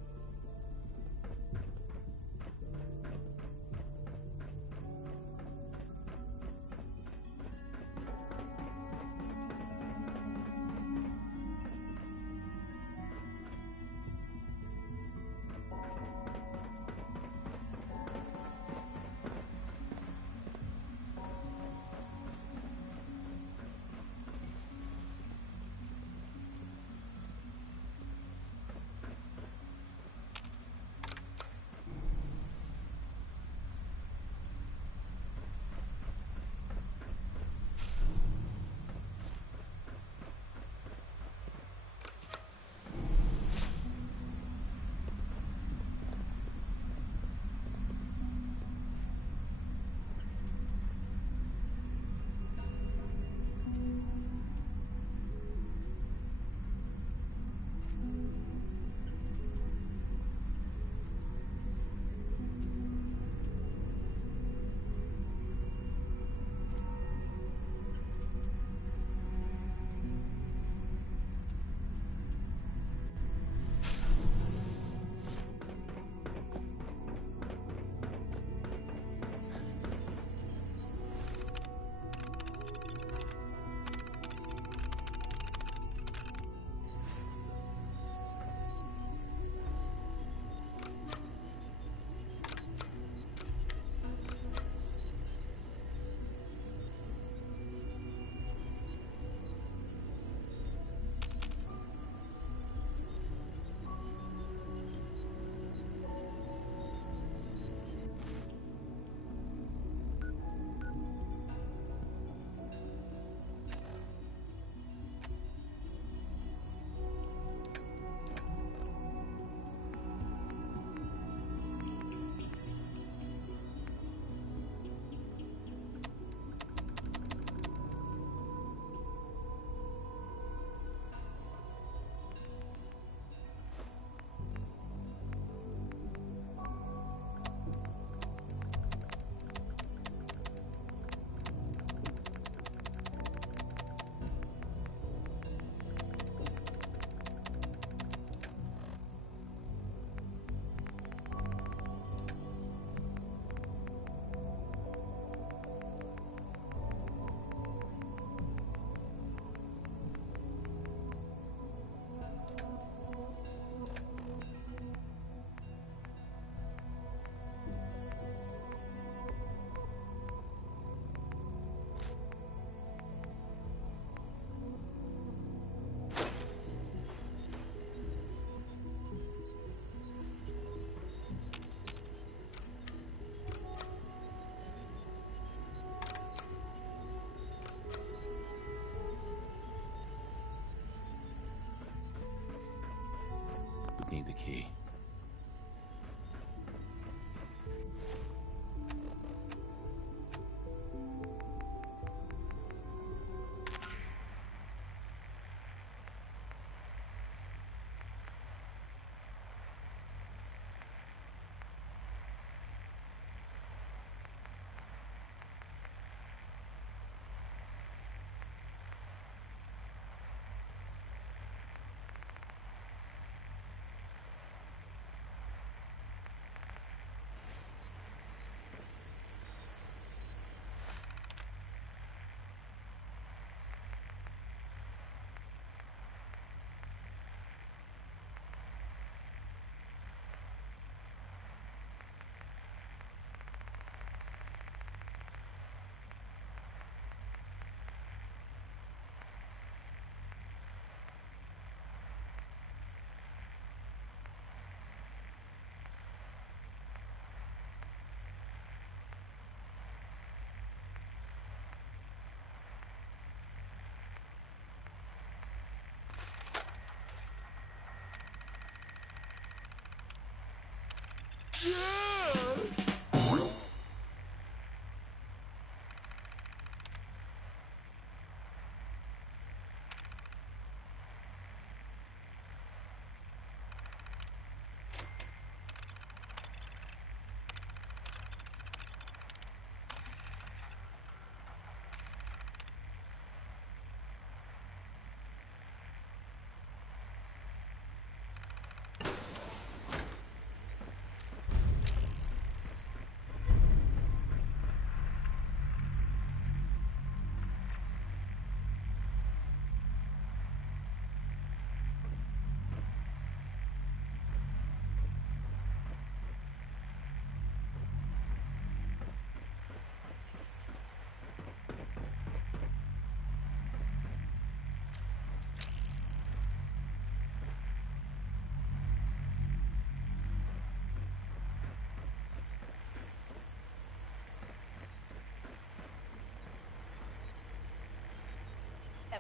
the key.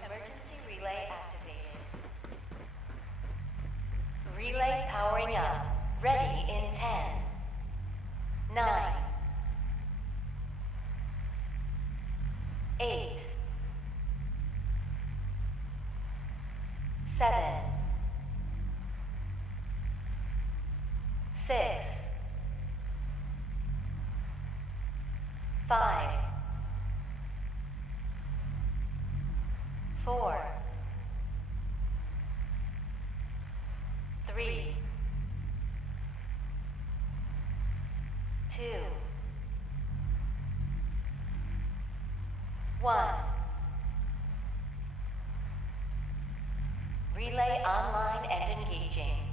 Emergency relay activated. Relay powering up. Ready in 10, 9, 8, 7, 6, 5, 4, 3, 2, 1. Relay online and engaging.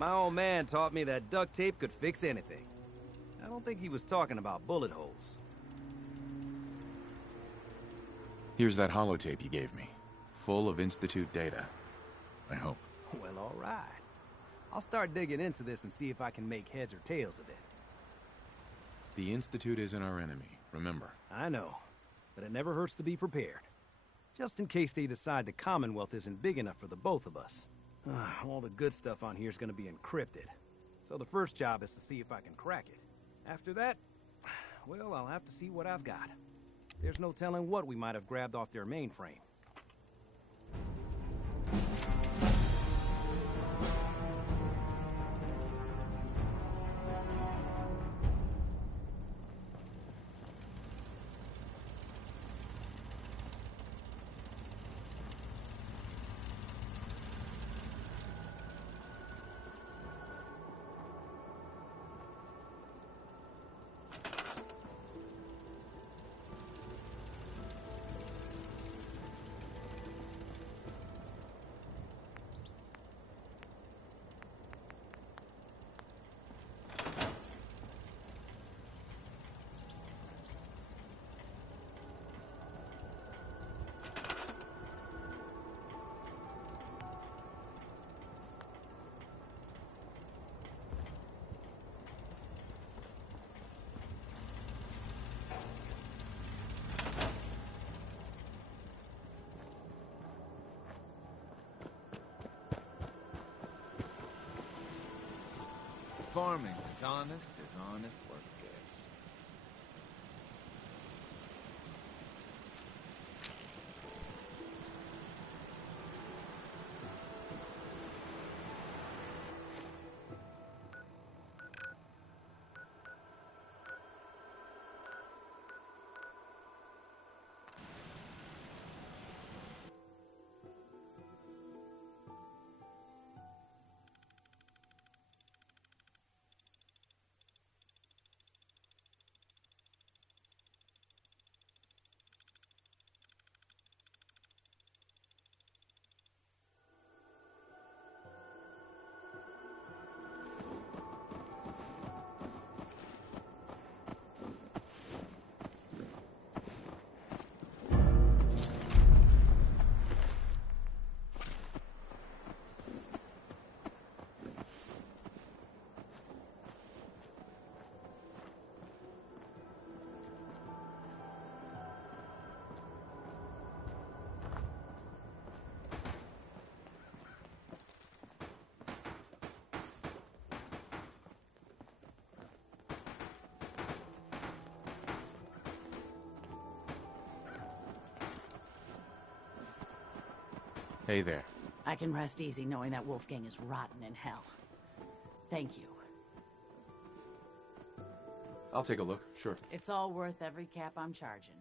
My old man taught me that duct tape could fix anything. I don't think he was talking about bullet holes. Here's that holotape you gave me. Full of Institute data. I hope. Well, all right. I'll start digging into this and see if I can make heads or tails of it. The Institute isn't our enemy, remember. I know, but it never hurts to be prepared. Just in case they decide the Commonwealth isn't big enough for the both of us. All the good stuff on here is going to be encrypted. So the first job is to see if I can crack it. After that, well, I'll have to see what I've got. There's no telling what we might have grabbed off their mainframe. Farming's as honest work gets. Hey there. I can rest easy knowing that Wolfgang is rotten in hell. Thank you. I'll take a look, sure. It's all worth every cap I'm charging.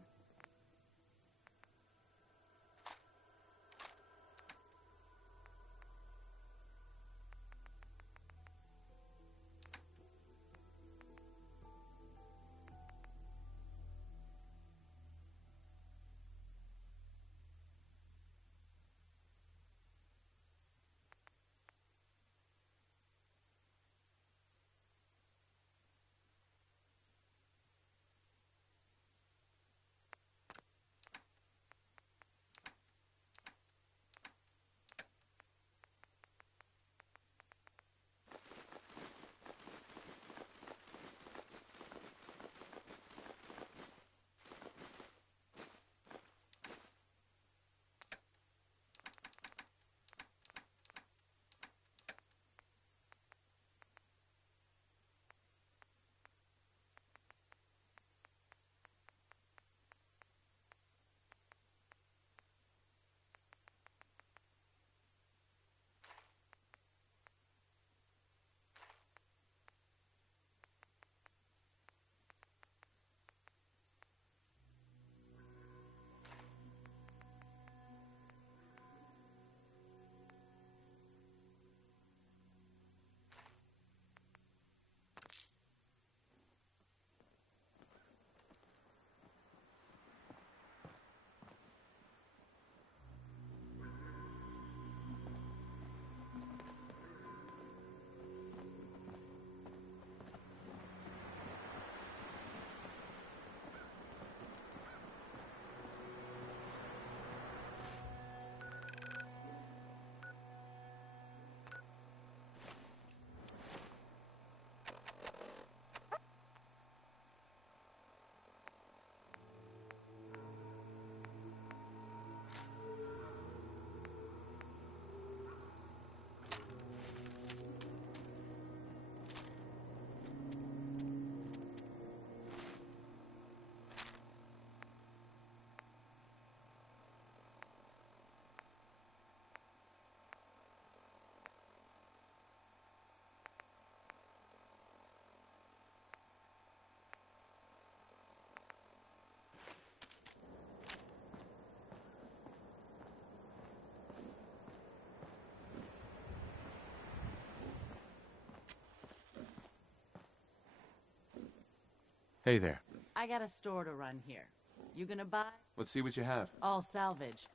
Hey there. I got a store to run here. You gonna buy? Let's see what you have. All salvage.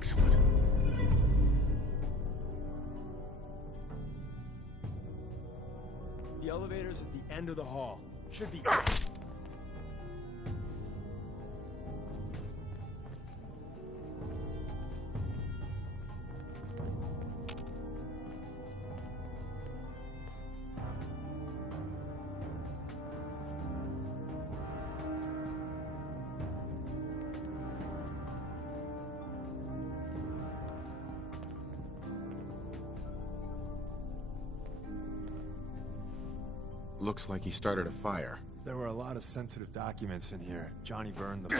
Excellent. The elevator's at the end of the hall. Should be... Looks like he started a fire. There were a lot of sensitive documents in here. Johnny burned them.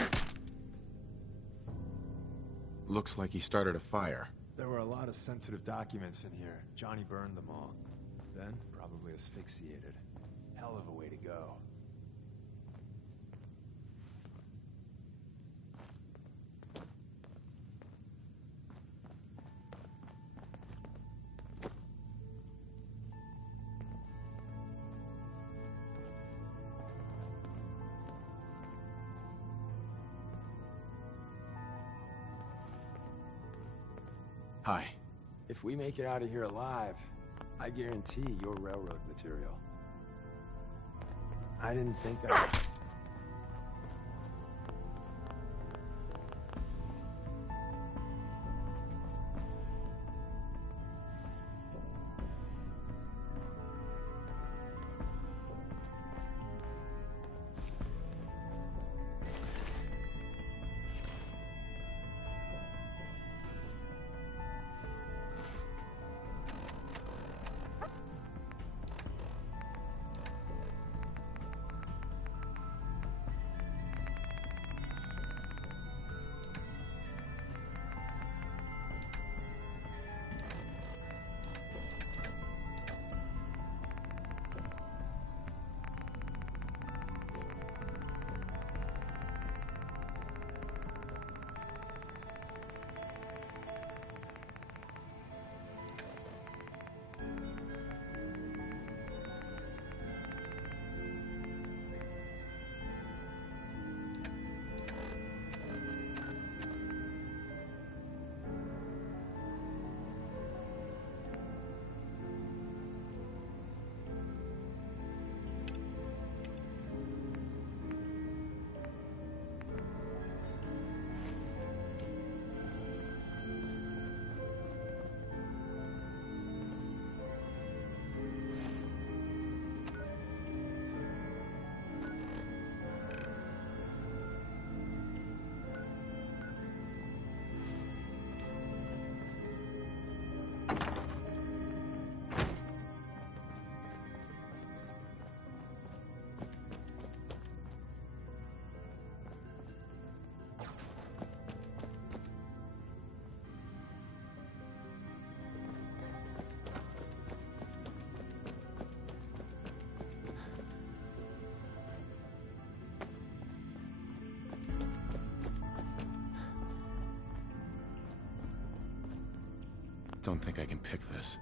Looks like he started a fire. There were a lot of sensitive documents in here. Johnny burned them all. Then, probably asphyxiated. Hell of a way to go. Hi. If we make it out of here alive, I guarantee you're railroad material. I didn't think I... Don't think I can pick this.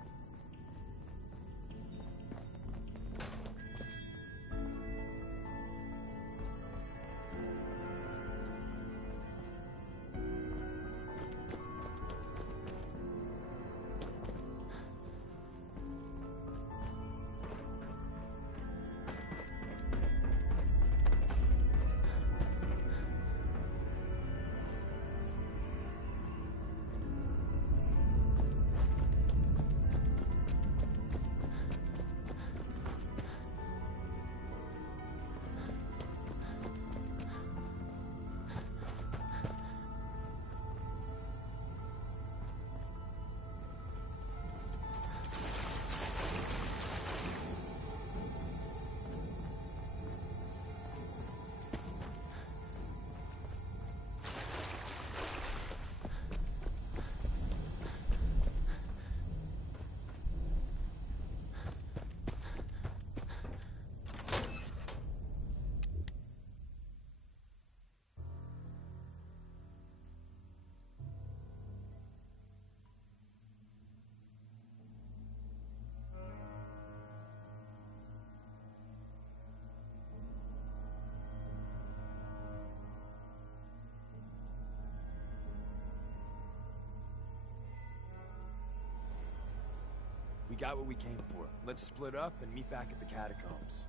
got what we came for. Let's split up and meet back at the catacombs.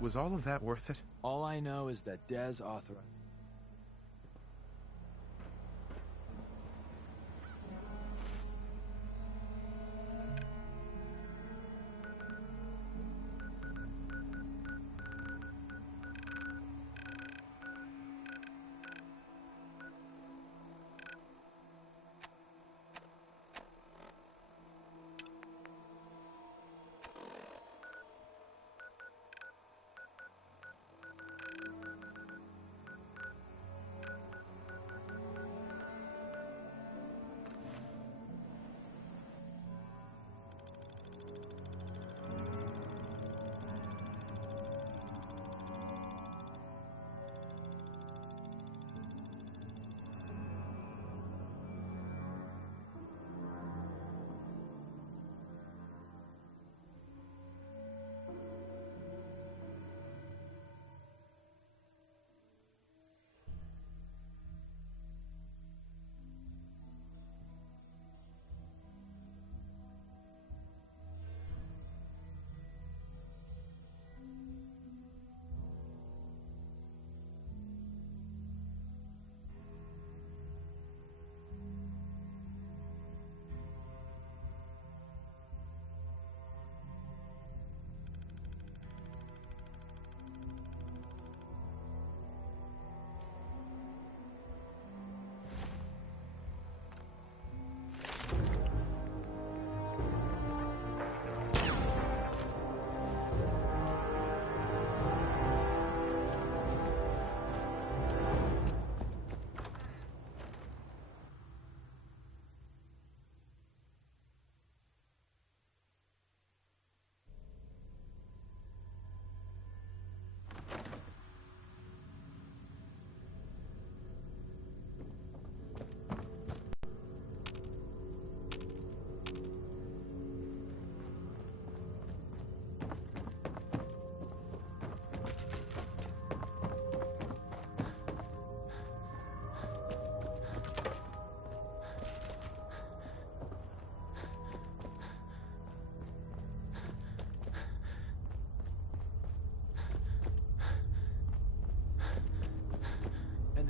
Was all of that worth it? All I know is that Dez authorized...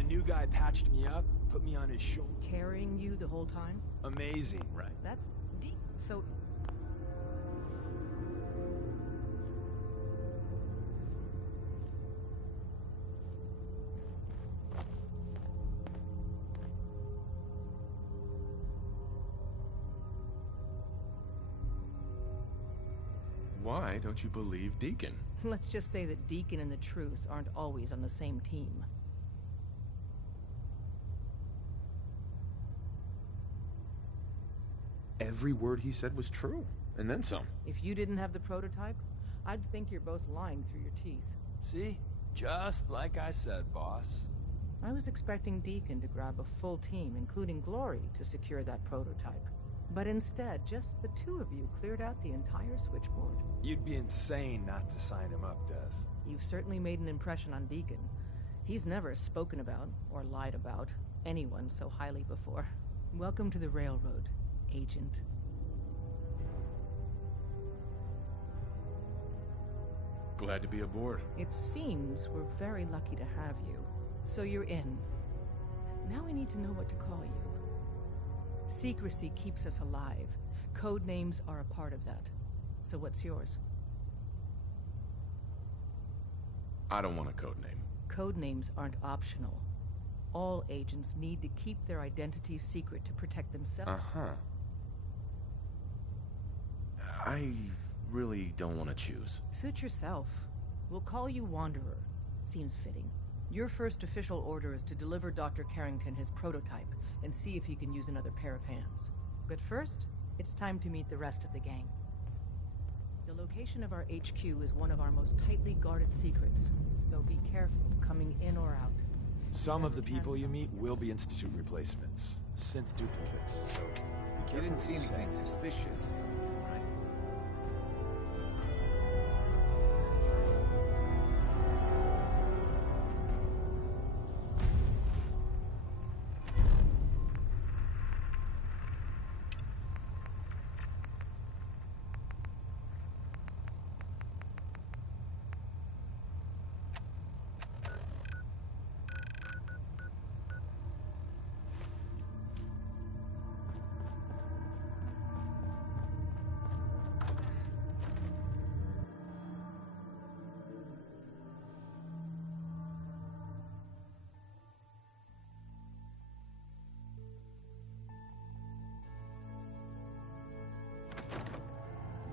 New guy patched me up, put me on his shoulder. Carrying you the whole time? Amazing, right? That's deep. So... Why don't you believe Deacon? Let's just say that Deacon and the Truth aren't always on the same team. Every word he said was true, and then some. If you didn't have the prototype, I'd think you're both lying through your teeth. See? Just like I said, boss. I was expecting Deacon to grab a full team, including Glory, to secure that prototype. But instead, just the two of you cleared out the entire switchboard. You'd be insane not to sign him up, Des. You've certainly made an impression on Deacon. He's never spoken about, or lied about, anyone so highly before. Welcome to the Railroad, Agent. Glad to be aboard. It seems we're very lucky to have you. So you're in. Now we need to know what to call you. Secrecy keeps us alive. Code names are a part of that. So what's yours? I don't want a code name. Code names aren't optional. All agents need to keep their identities secret to protect themselves. Uh-huh. I really don't want to choose. Suit yourself. We'll call you Wanderer. Seems fitting. Your first official order is to deliver Dr. Carrington his prototype and see if he can use another pair of hands. But first, it's time to meet the rest of the gang. The location of our HQ is one of our most tightly guarded secrets, so be careful coming in or out. Some of the people you meet will be Institute replacements, synth duplicates, so... You didn't see anything suspicious.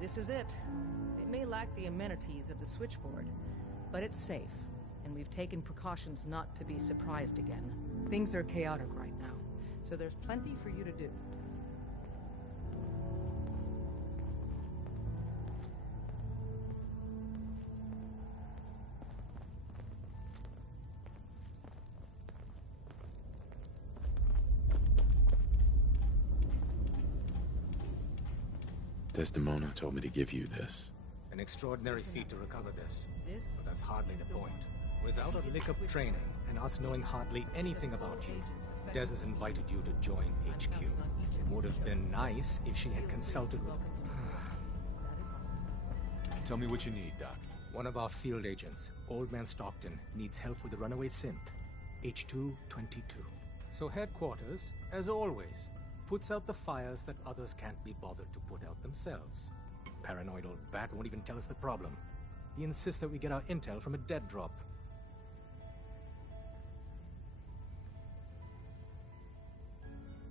This is it. It may lack the amenities of the switchboard, but it's safe, and we've taken precautions not to be surprised again. Things are chaotic right now, so there's plenty for you to do. Desdemona told me to give you this. An extraordinary feat to recover this. This? But that's hardly the point. Without a lick of training, and us knowing hardly anything about you, Des has invited you to join HQ. Would have been nice if she had consulted with... Tell me what you need, Doc. One of our field agents, Old Man Stockton, needs help with the runaway synth, H222. So headquarters, as always, puts out the fires that others can't be bothered to put out themselves. Paranoid old bat won't even tell us the problem. He insists that we get our intel from a dead drop.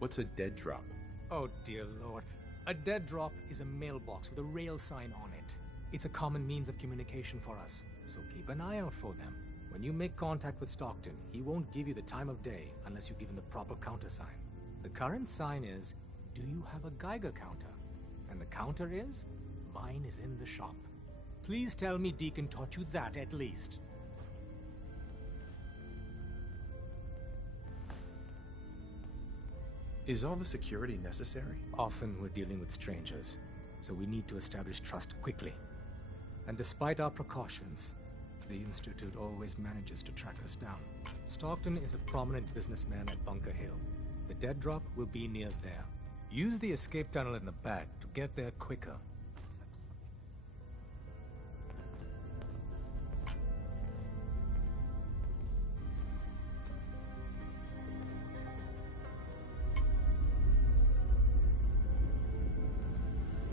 What's a dead drop? Oh dear lord. A dead drop is a mailbox with a rail sign on it. It's a common means of communication for us, so keep an eye out for them. When you make contact with Stockton, he won't give you the time of day unless you give him the proper countersign. The current sign is, do you have a Geiger counter? And the counter is, mine is in the shop. Please tell me Deacon taught you that at least. Is all the security necessary? Often we're dealing with strangers, so we need to establish trust quickly. And despite our precautions, the Institute always manages to track us down. Stockton is a prominent businessman at Bunker Hill. The dead drop will be near there. Use the escape tunnel in the back to get there quicker.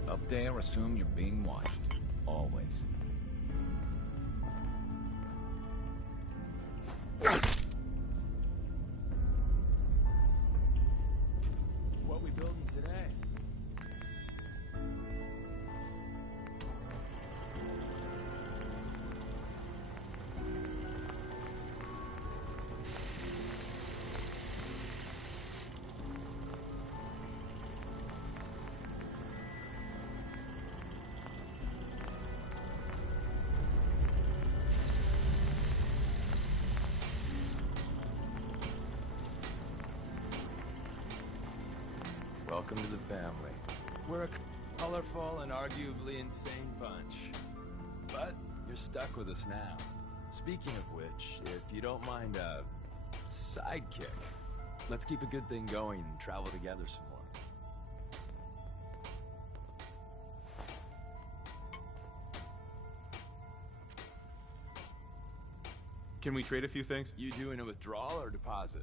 Up there, assume you're being watched. Always. What we building today? Welcome to the family. We're a colorful and arguably insane bunch. But you're stuck with us now. Speaking of which, if you don't mind a sidekick, let's keep a good thing going and travel together some more. Can we trade a few things? You doing a withdrawal or deposit?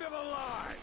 end of the line!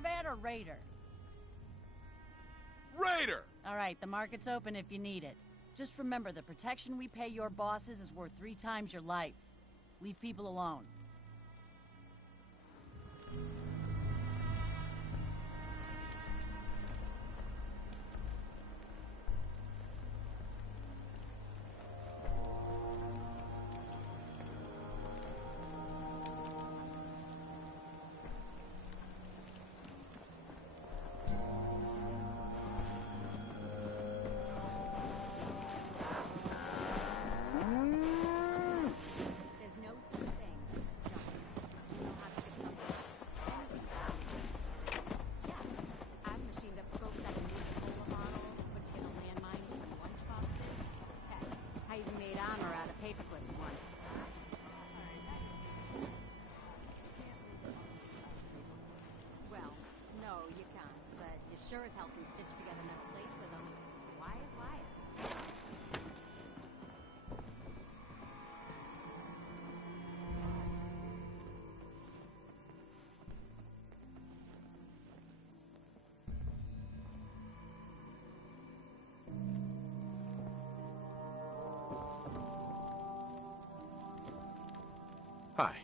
Caravan or Raider? Raider! All right, the market's open if you need it. Just remember, the protection we pay your bosses is worth 3 times your life. Leave people alone. Sure as hell can stitch together enough plates with them. Why is Wyatt? Hi.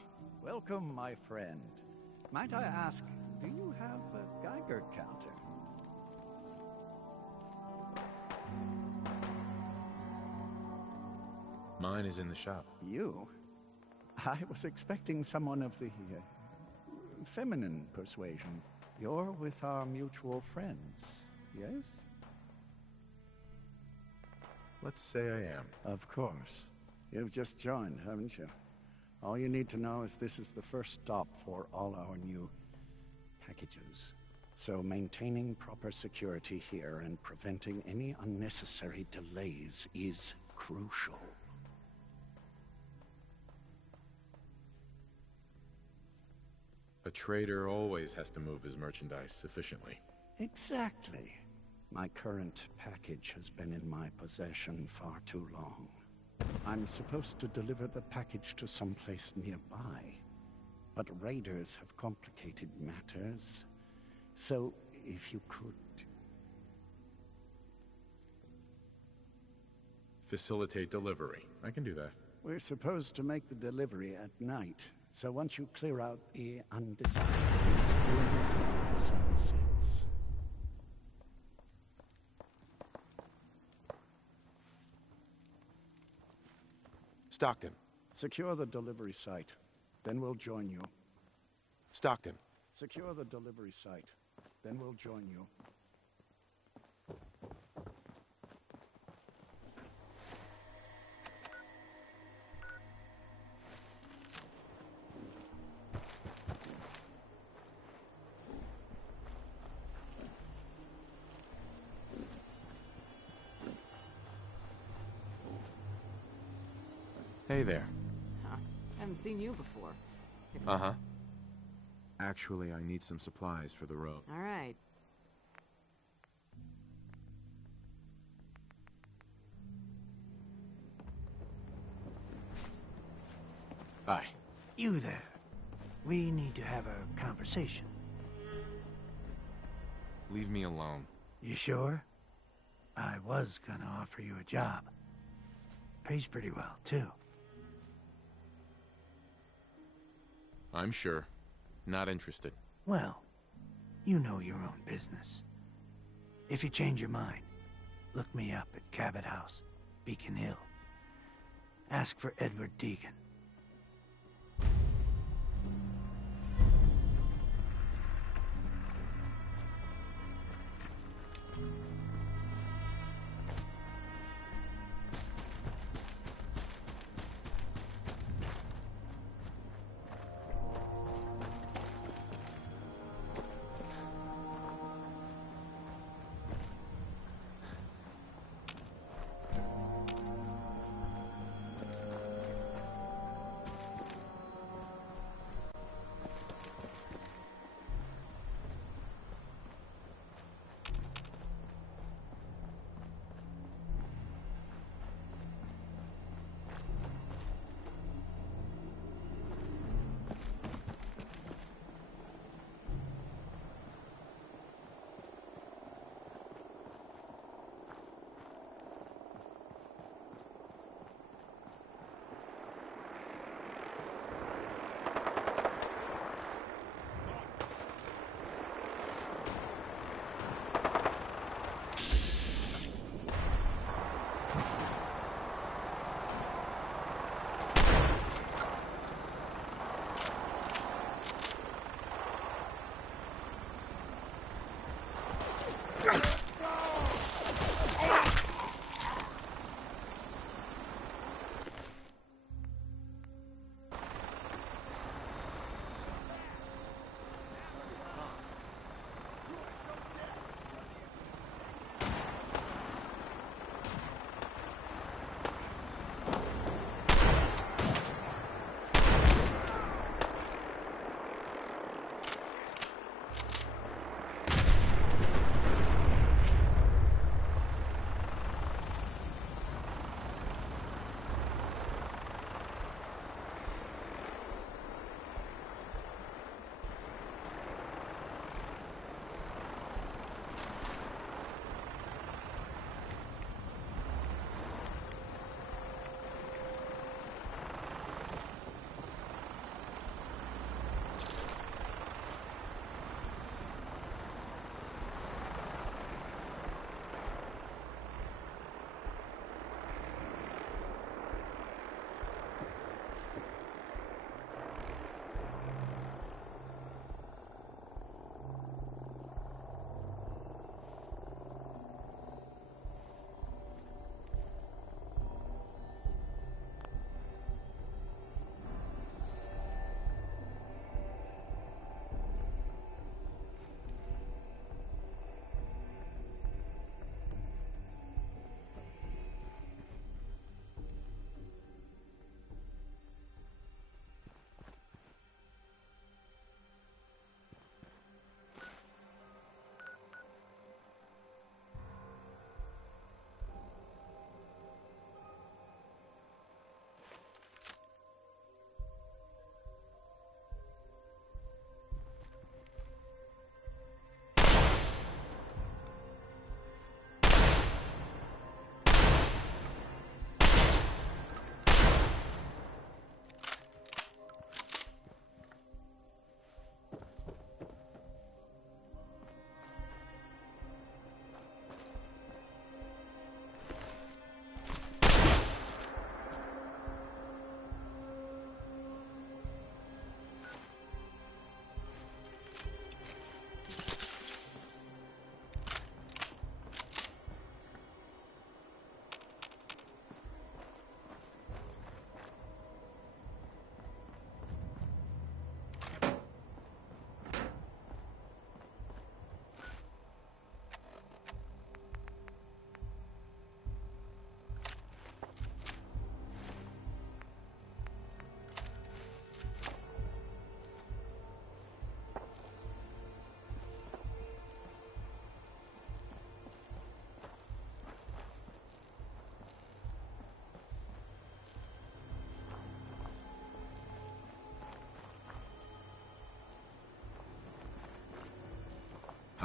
Welcome, my friend. Might I ask, do you have a Geiger counter? Mine is in the shop. You? I was expecting someone of the feminine persuasion. You're with our mutual friends, yes? Let's say I am. Of course. You've just joined, haven't you? All you need to know is this is the first stop for all our new packages. So maintaining proper security here and preventing any unnecessary delays is crucial. A trader always has to move his merchandise efficiently. Exactly. My current package has been in my possession far too long. I'm supposed to deliver the package to someplace nearby, but raiders have complicated matters. So, if you could... Facilitate delivery. I can do that. We're supposed to make the delivery at night, so once you clear out the undesirables, we'll meet after the sun sets. Stockton. Secure the delivery site. Then we'll join you. Stockton. Secure the delivery site. Then we'll join you. Hey there. Huh. Haven't seen you before. Uh-huh. Actually, I need some supplies for the road. All right. Hi. You there. We need to have a conversation. Leave me alone. You sure? I was gonna offer you a job. Pays pretty well, too. I'm sure. Not interested. Well, you know your own business. If you change your mind, look me up at Cabot House, Beacon Hill. Ask for Edward Deegan.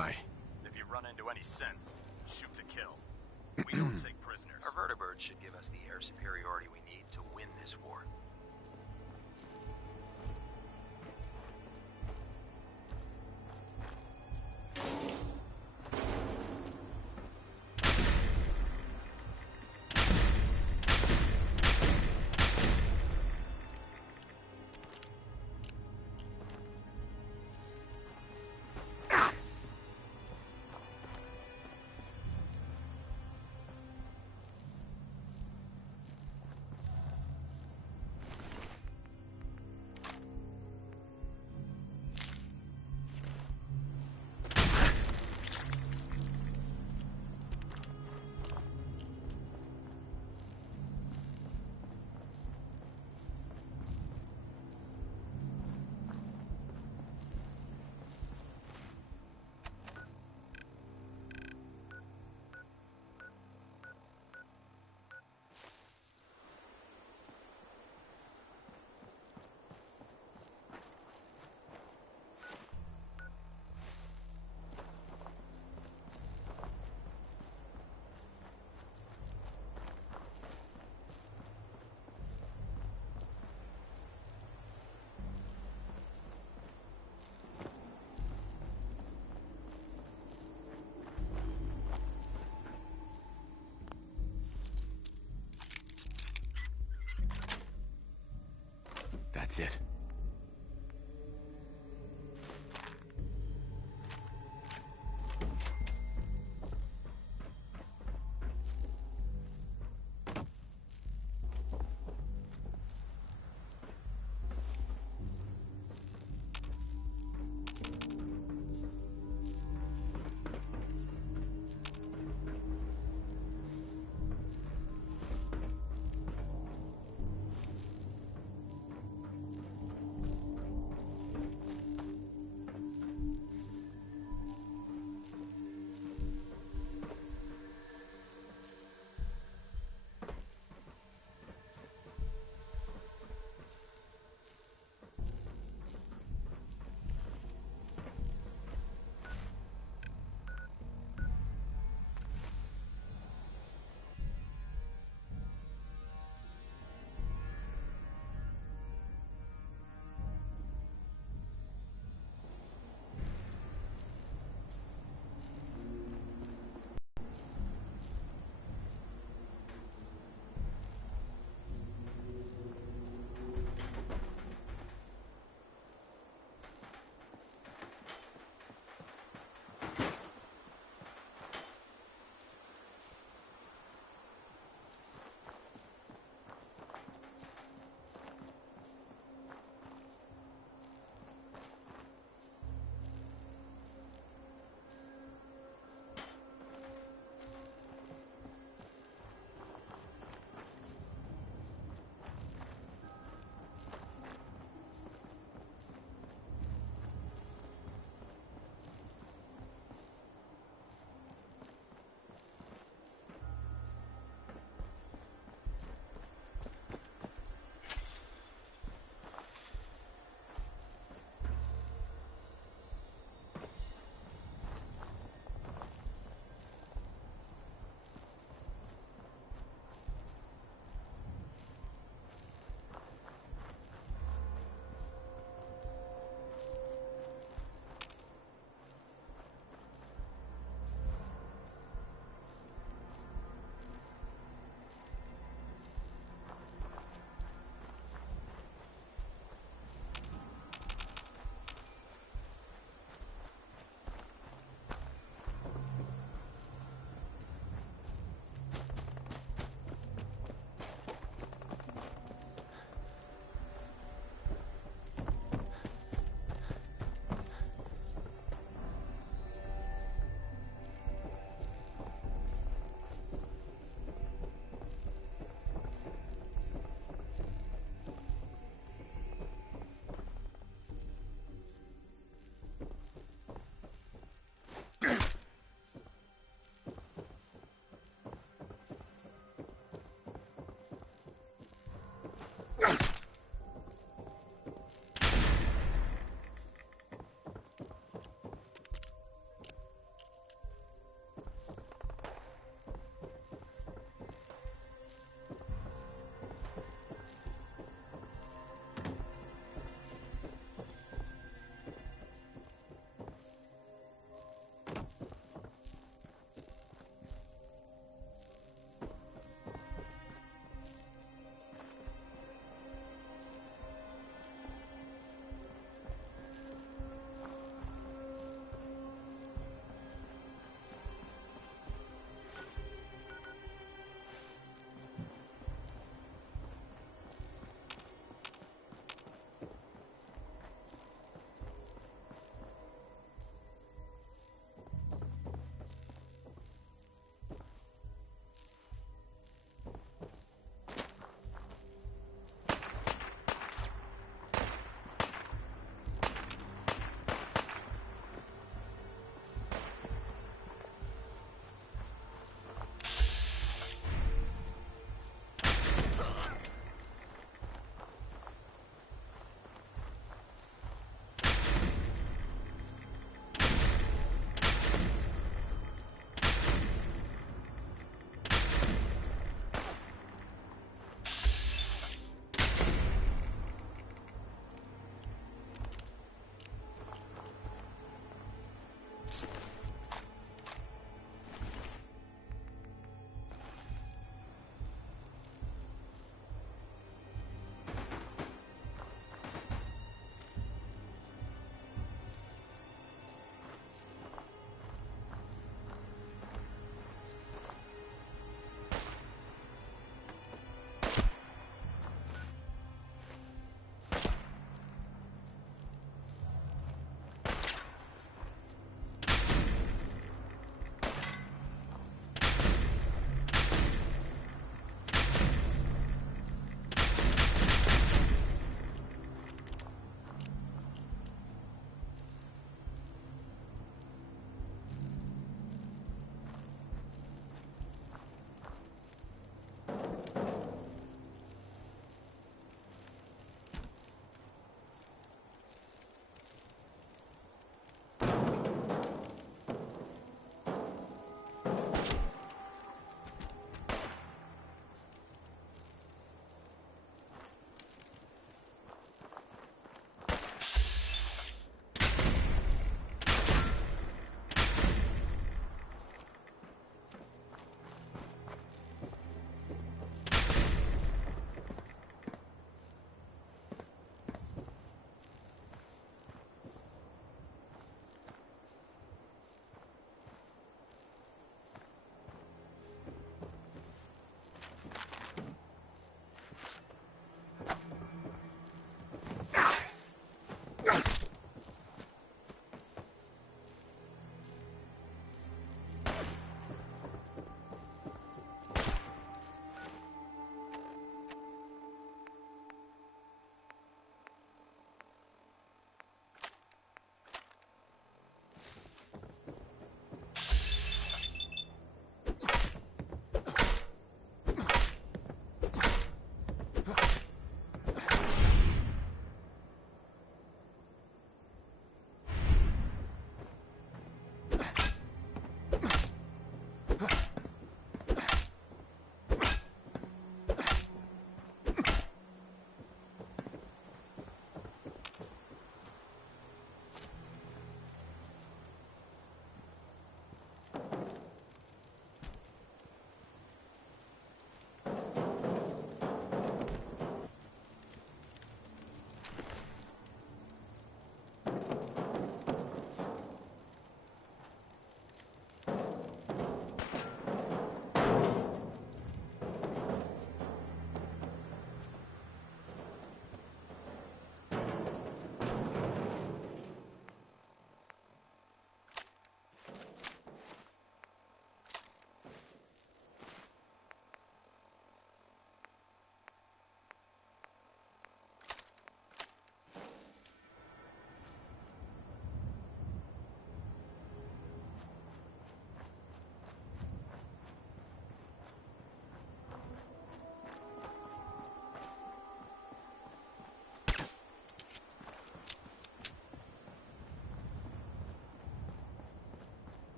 Hi. If you run into any sense, shoot to kill. We don't take prisoners. Our vertibird should give us the air superiority we need to win this war. That's it.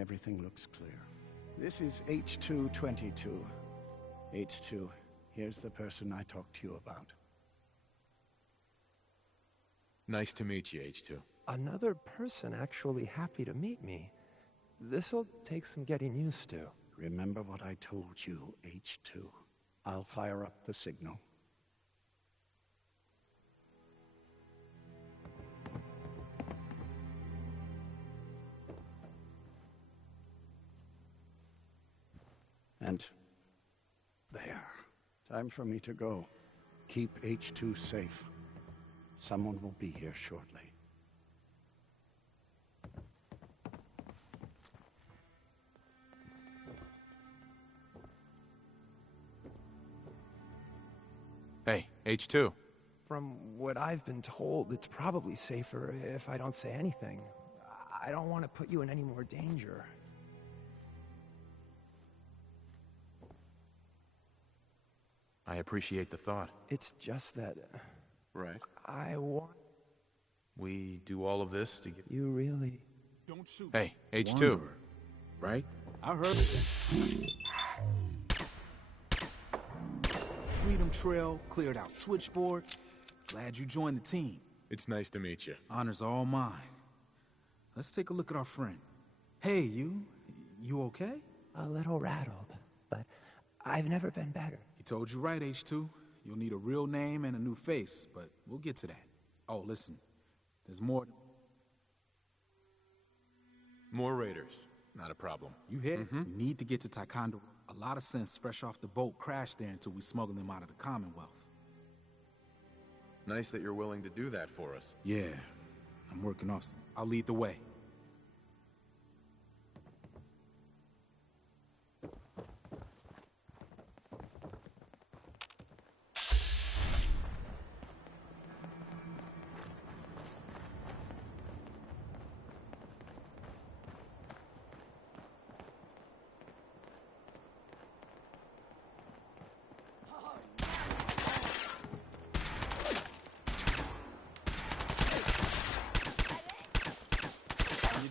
Everything looks clear. This is H222. H2, here's the person I talked to you about. Nice to meet you, H2. Another person actually happy to meet me. This'll take some getting used to. Remember what I told you, H2. I'll fire up the signal. And there. Time for me to go. Keep H2 safe. Someone will be here shortly. Hey, H2. From what I've been told, it's probably safer if I don't say anything. I don't want to put you in any more danger. I appreciate the thought. It's just that... Right. I want... We do all of this to get... You really... Don't shoot. Hey, H2. Wanderer, right? I heard it. Freedom Trail, cleared out switchboard. Glad you joined the team. It's nice to meet you. Honor's all mine. Let's take a look at our friend. Hey, you okay? A little rattled, but I've never been better. He told you right, H2. You'll need a real name and a new face, but we'll get to that. Oh, listen. There's more... More raiders. Not a problem. You hit? We need to get to Taekwondo. A lot of sense fresh off the boat crashed there until we smuggle them out of the Commonwealth. Nice that you're willing to do that for us. Yeah. I'm working off... I'll lead the way.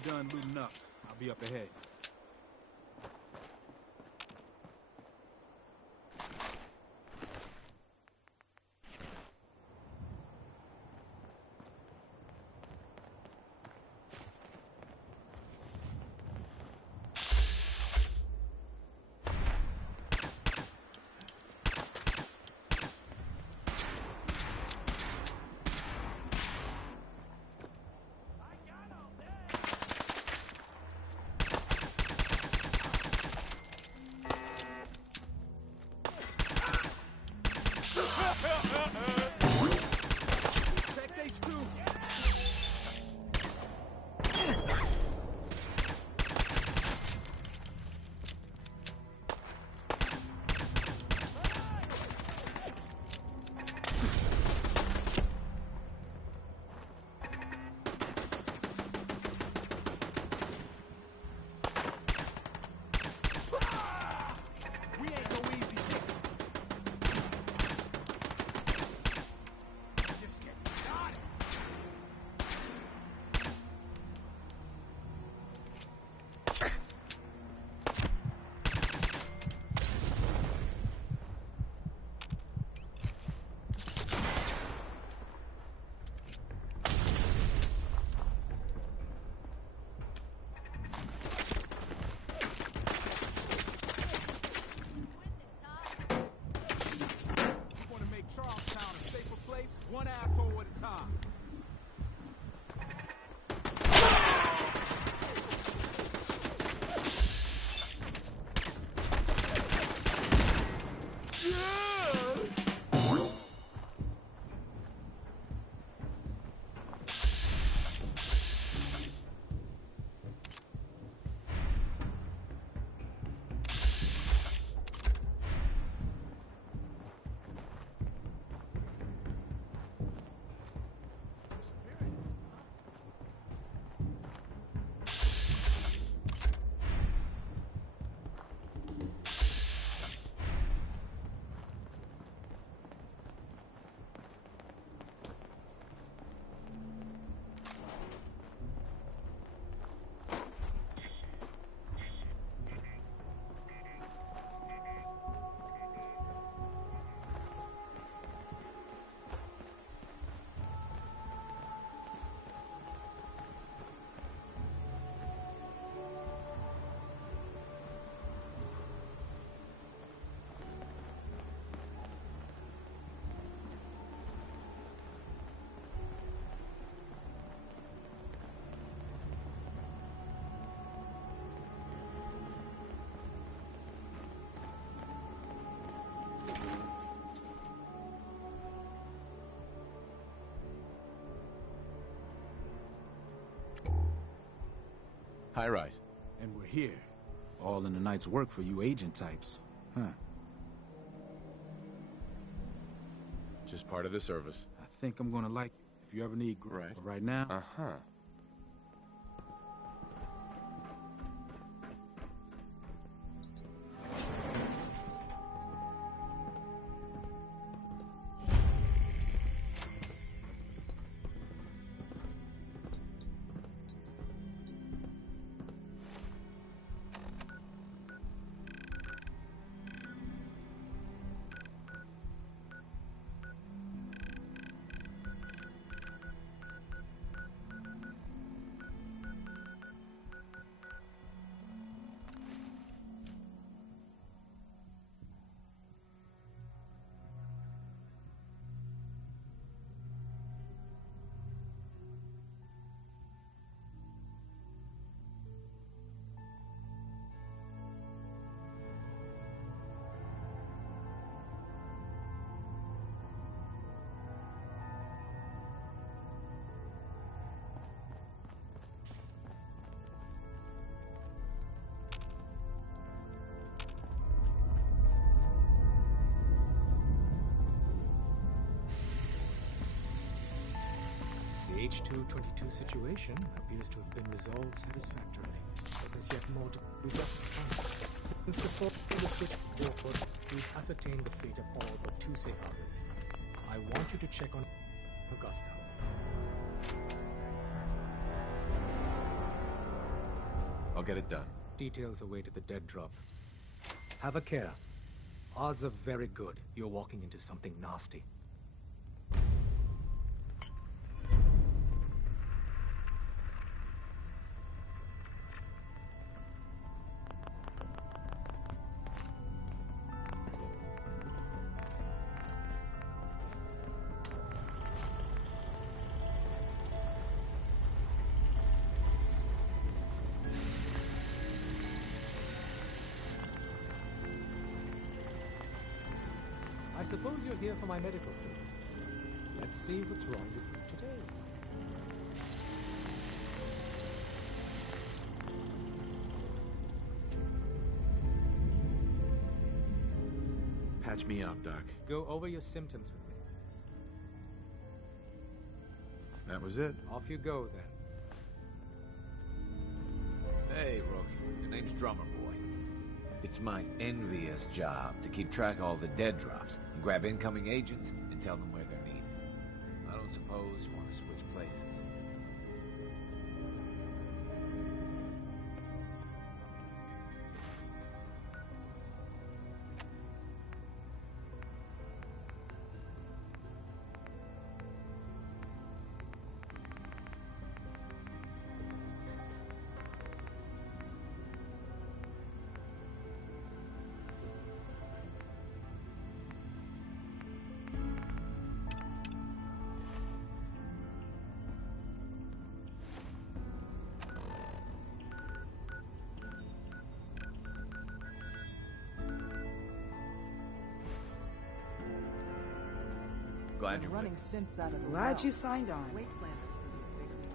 Done looting up. I'll be up ahead. High rise. And we're here. All in the night's work for you agent types. Huh. Just part of the service. I think I'm gonna like you if you ever need grub. Right. But right now... Uh-huh. The H-222 situation appears to have been resolved satisfactorily, but there's yet more to be done. Since before the switchboard, we've ascertained the fate of all but 2 safe houses. I want you to check on Augusta. I'll get it done. Details await at the dead drop. Have a care. Odds are very good you're walking into something nasty. I suppose you're here for my medical services. Let's see what's wrong with you today. Patch me up, Doc. Go over your symptoms with me. That was it. Off you go, then. Hey, Rook. Your name's Drummer Boy. It's my envious job to keep track of all the dead drops and grab incoming agents and tell them where they're needed. I don't suppose you want to switch places. Glad you're running with us. synths out of the Glad well. you signed on. Wastelanders can be bigger than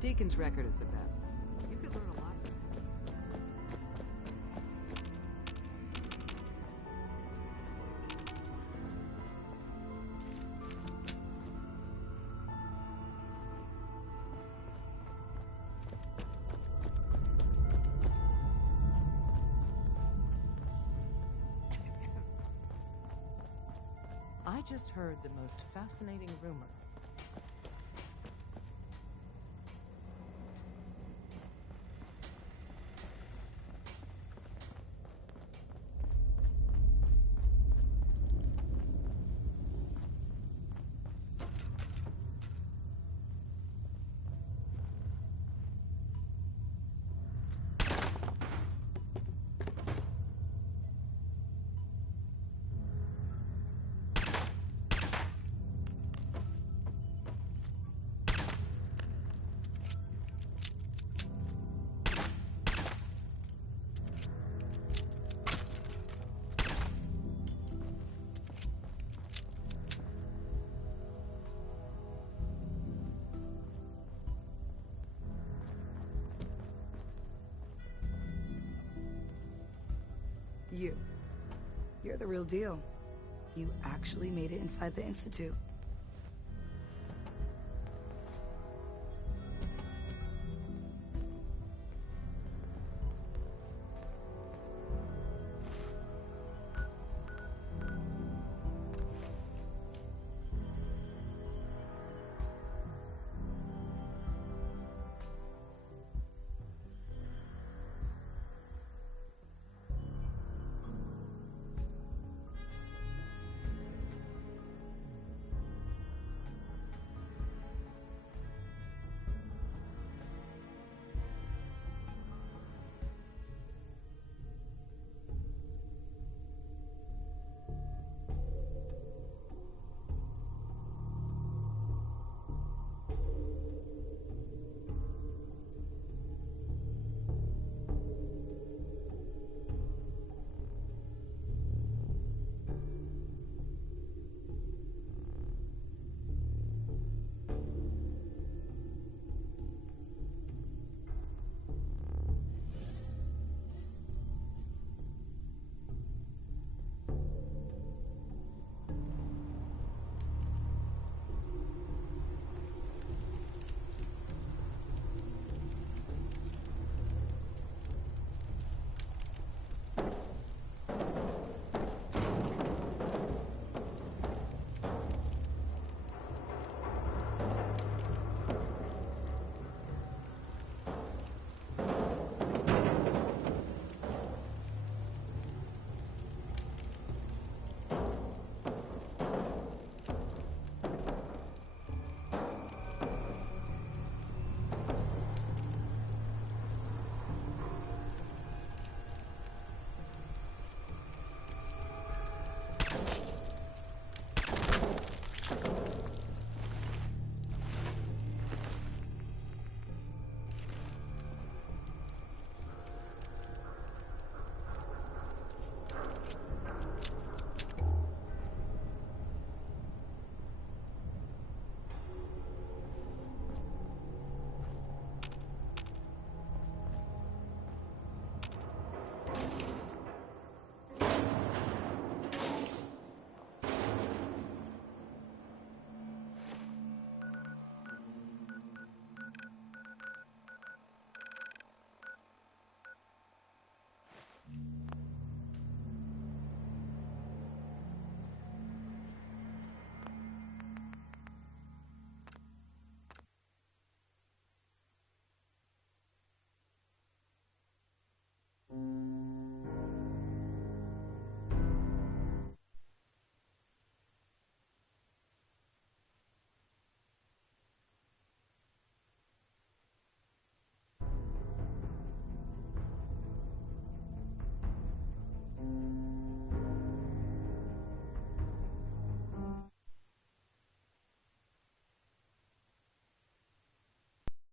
Deacon's record is the best. You could learn a lot from him. I just heard the most fascinating rumor. You. You're the real deal. You actually made it inside the Institute.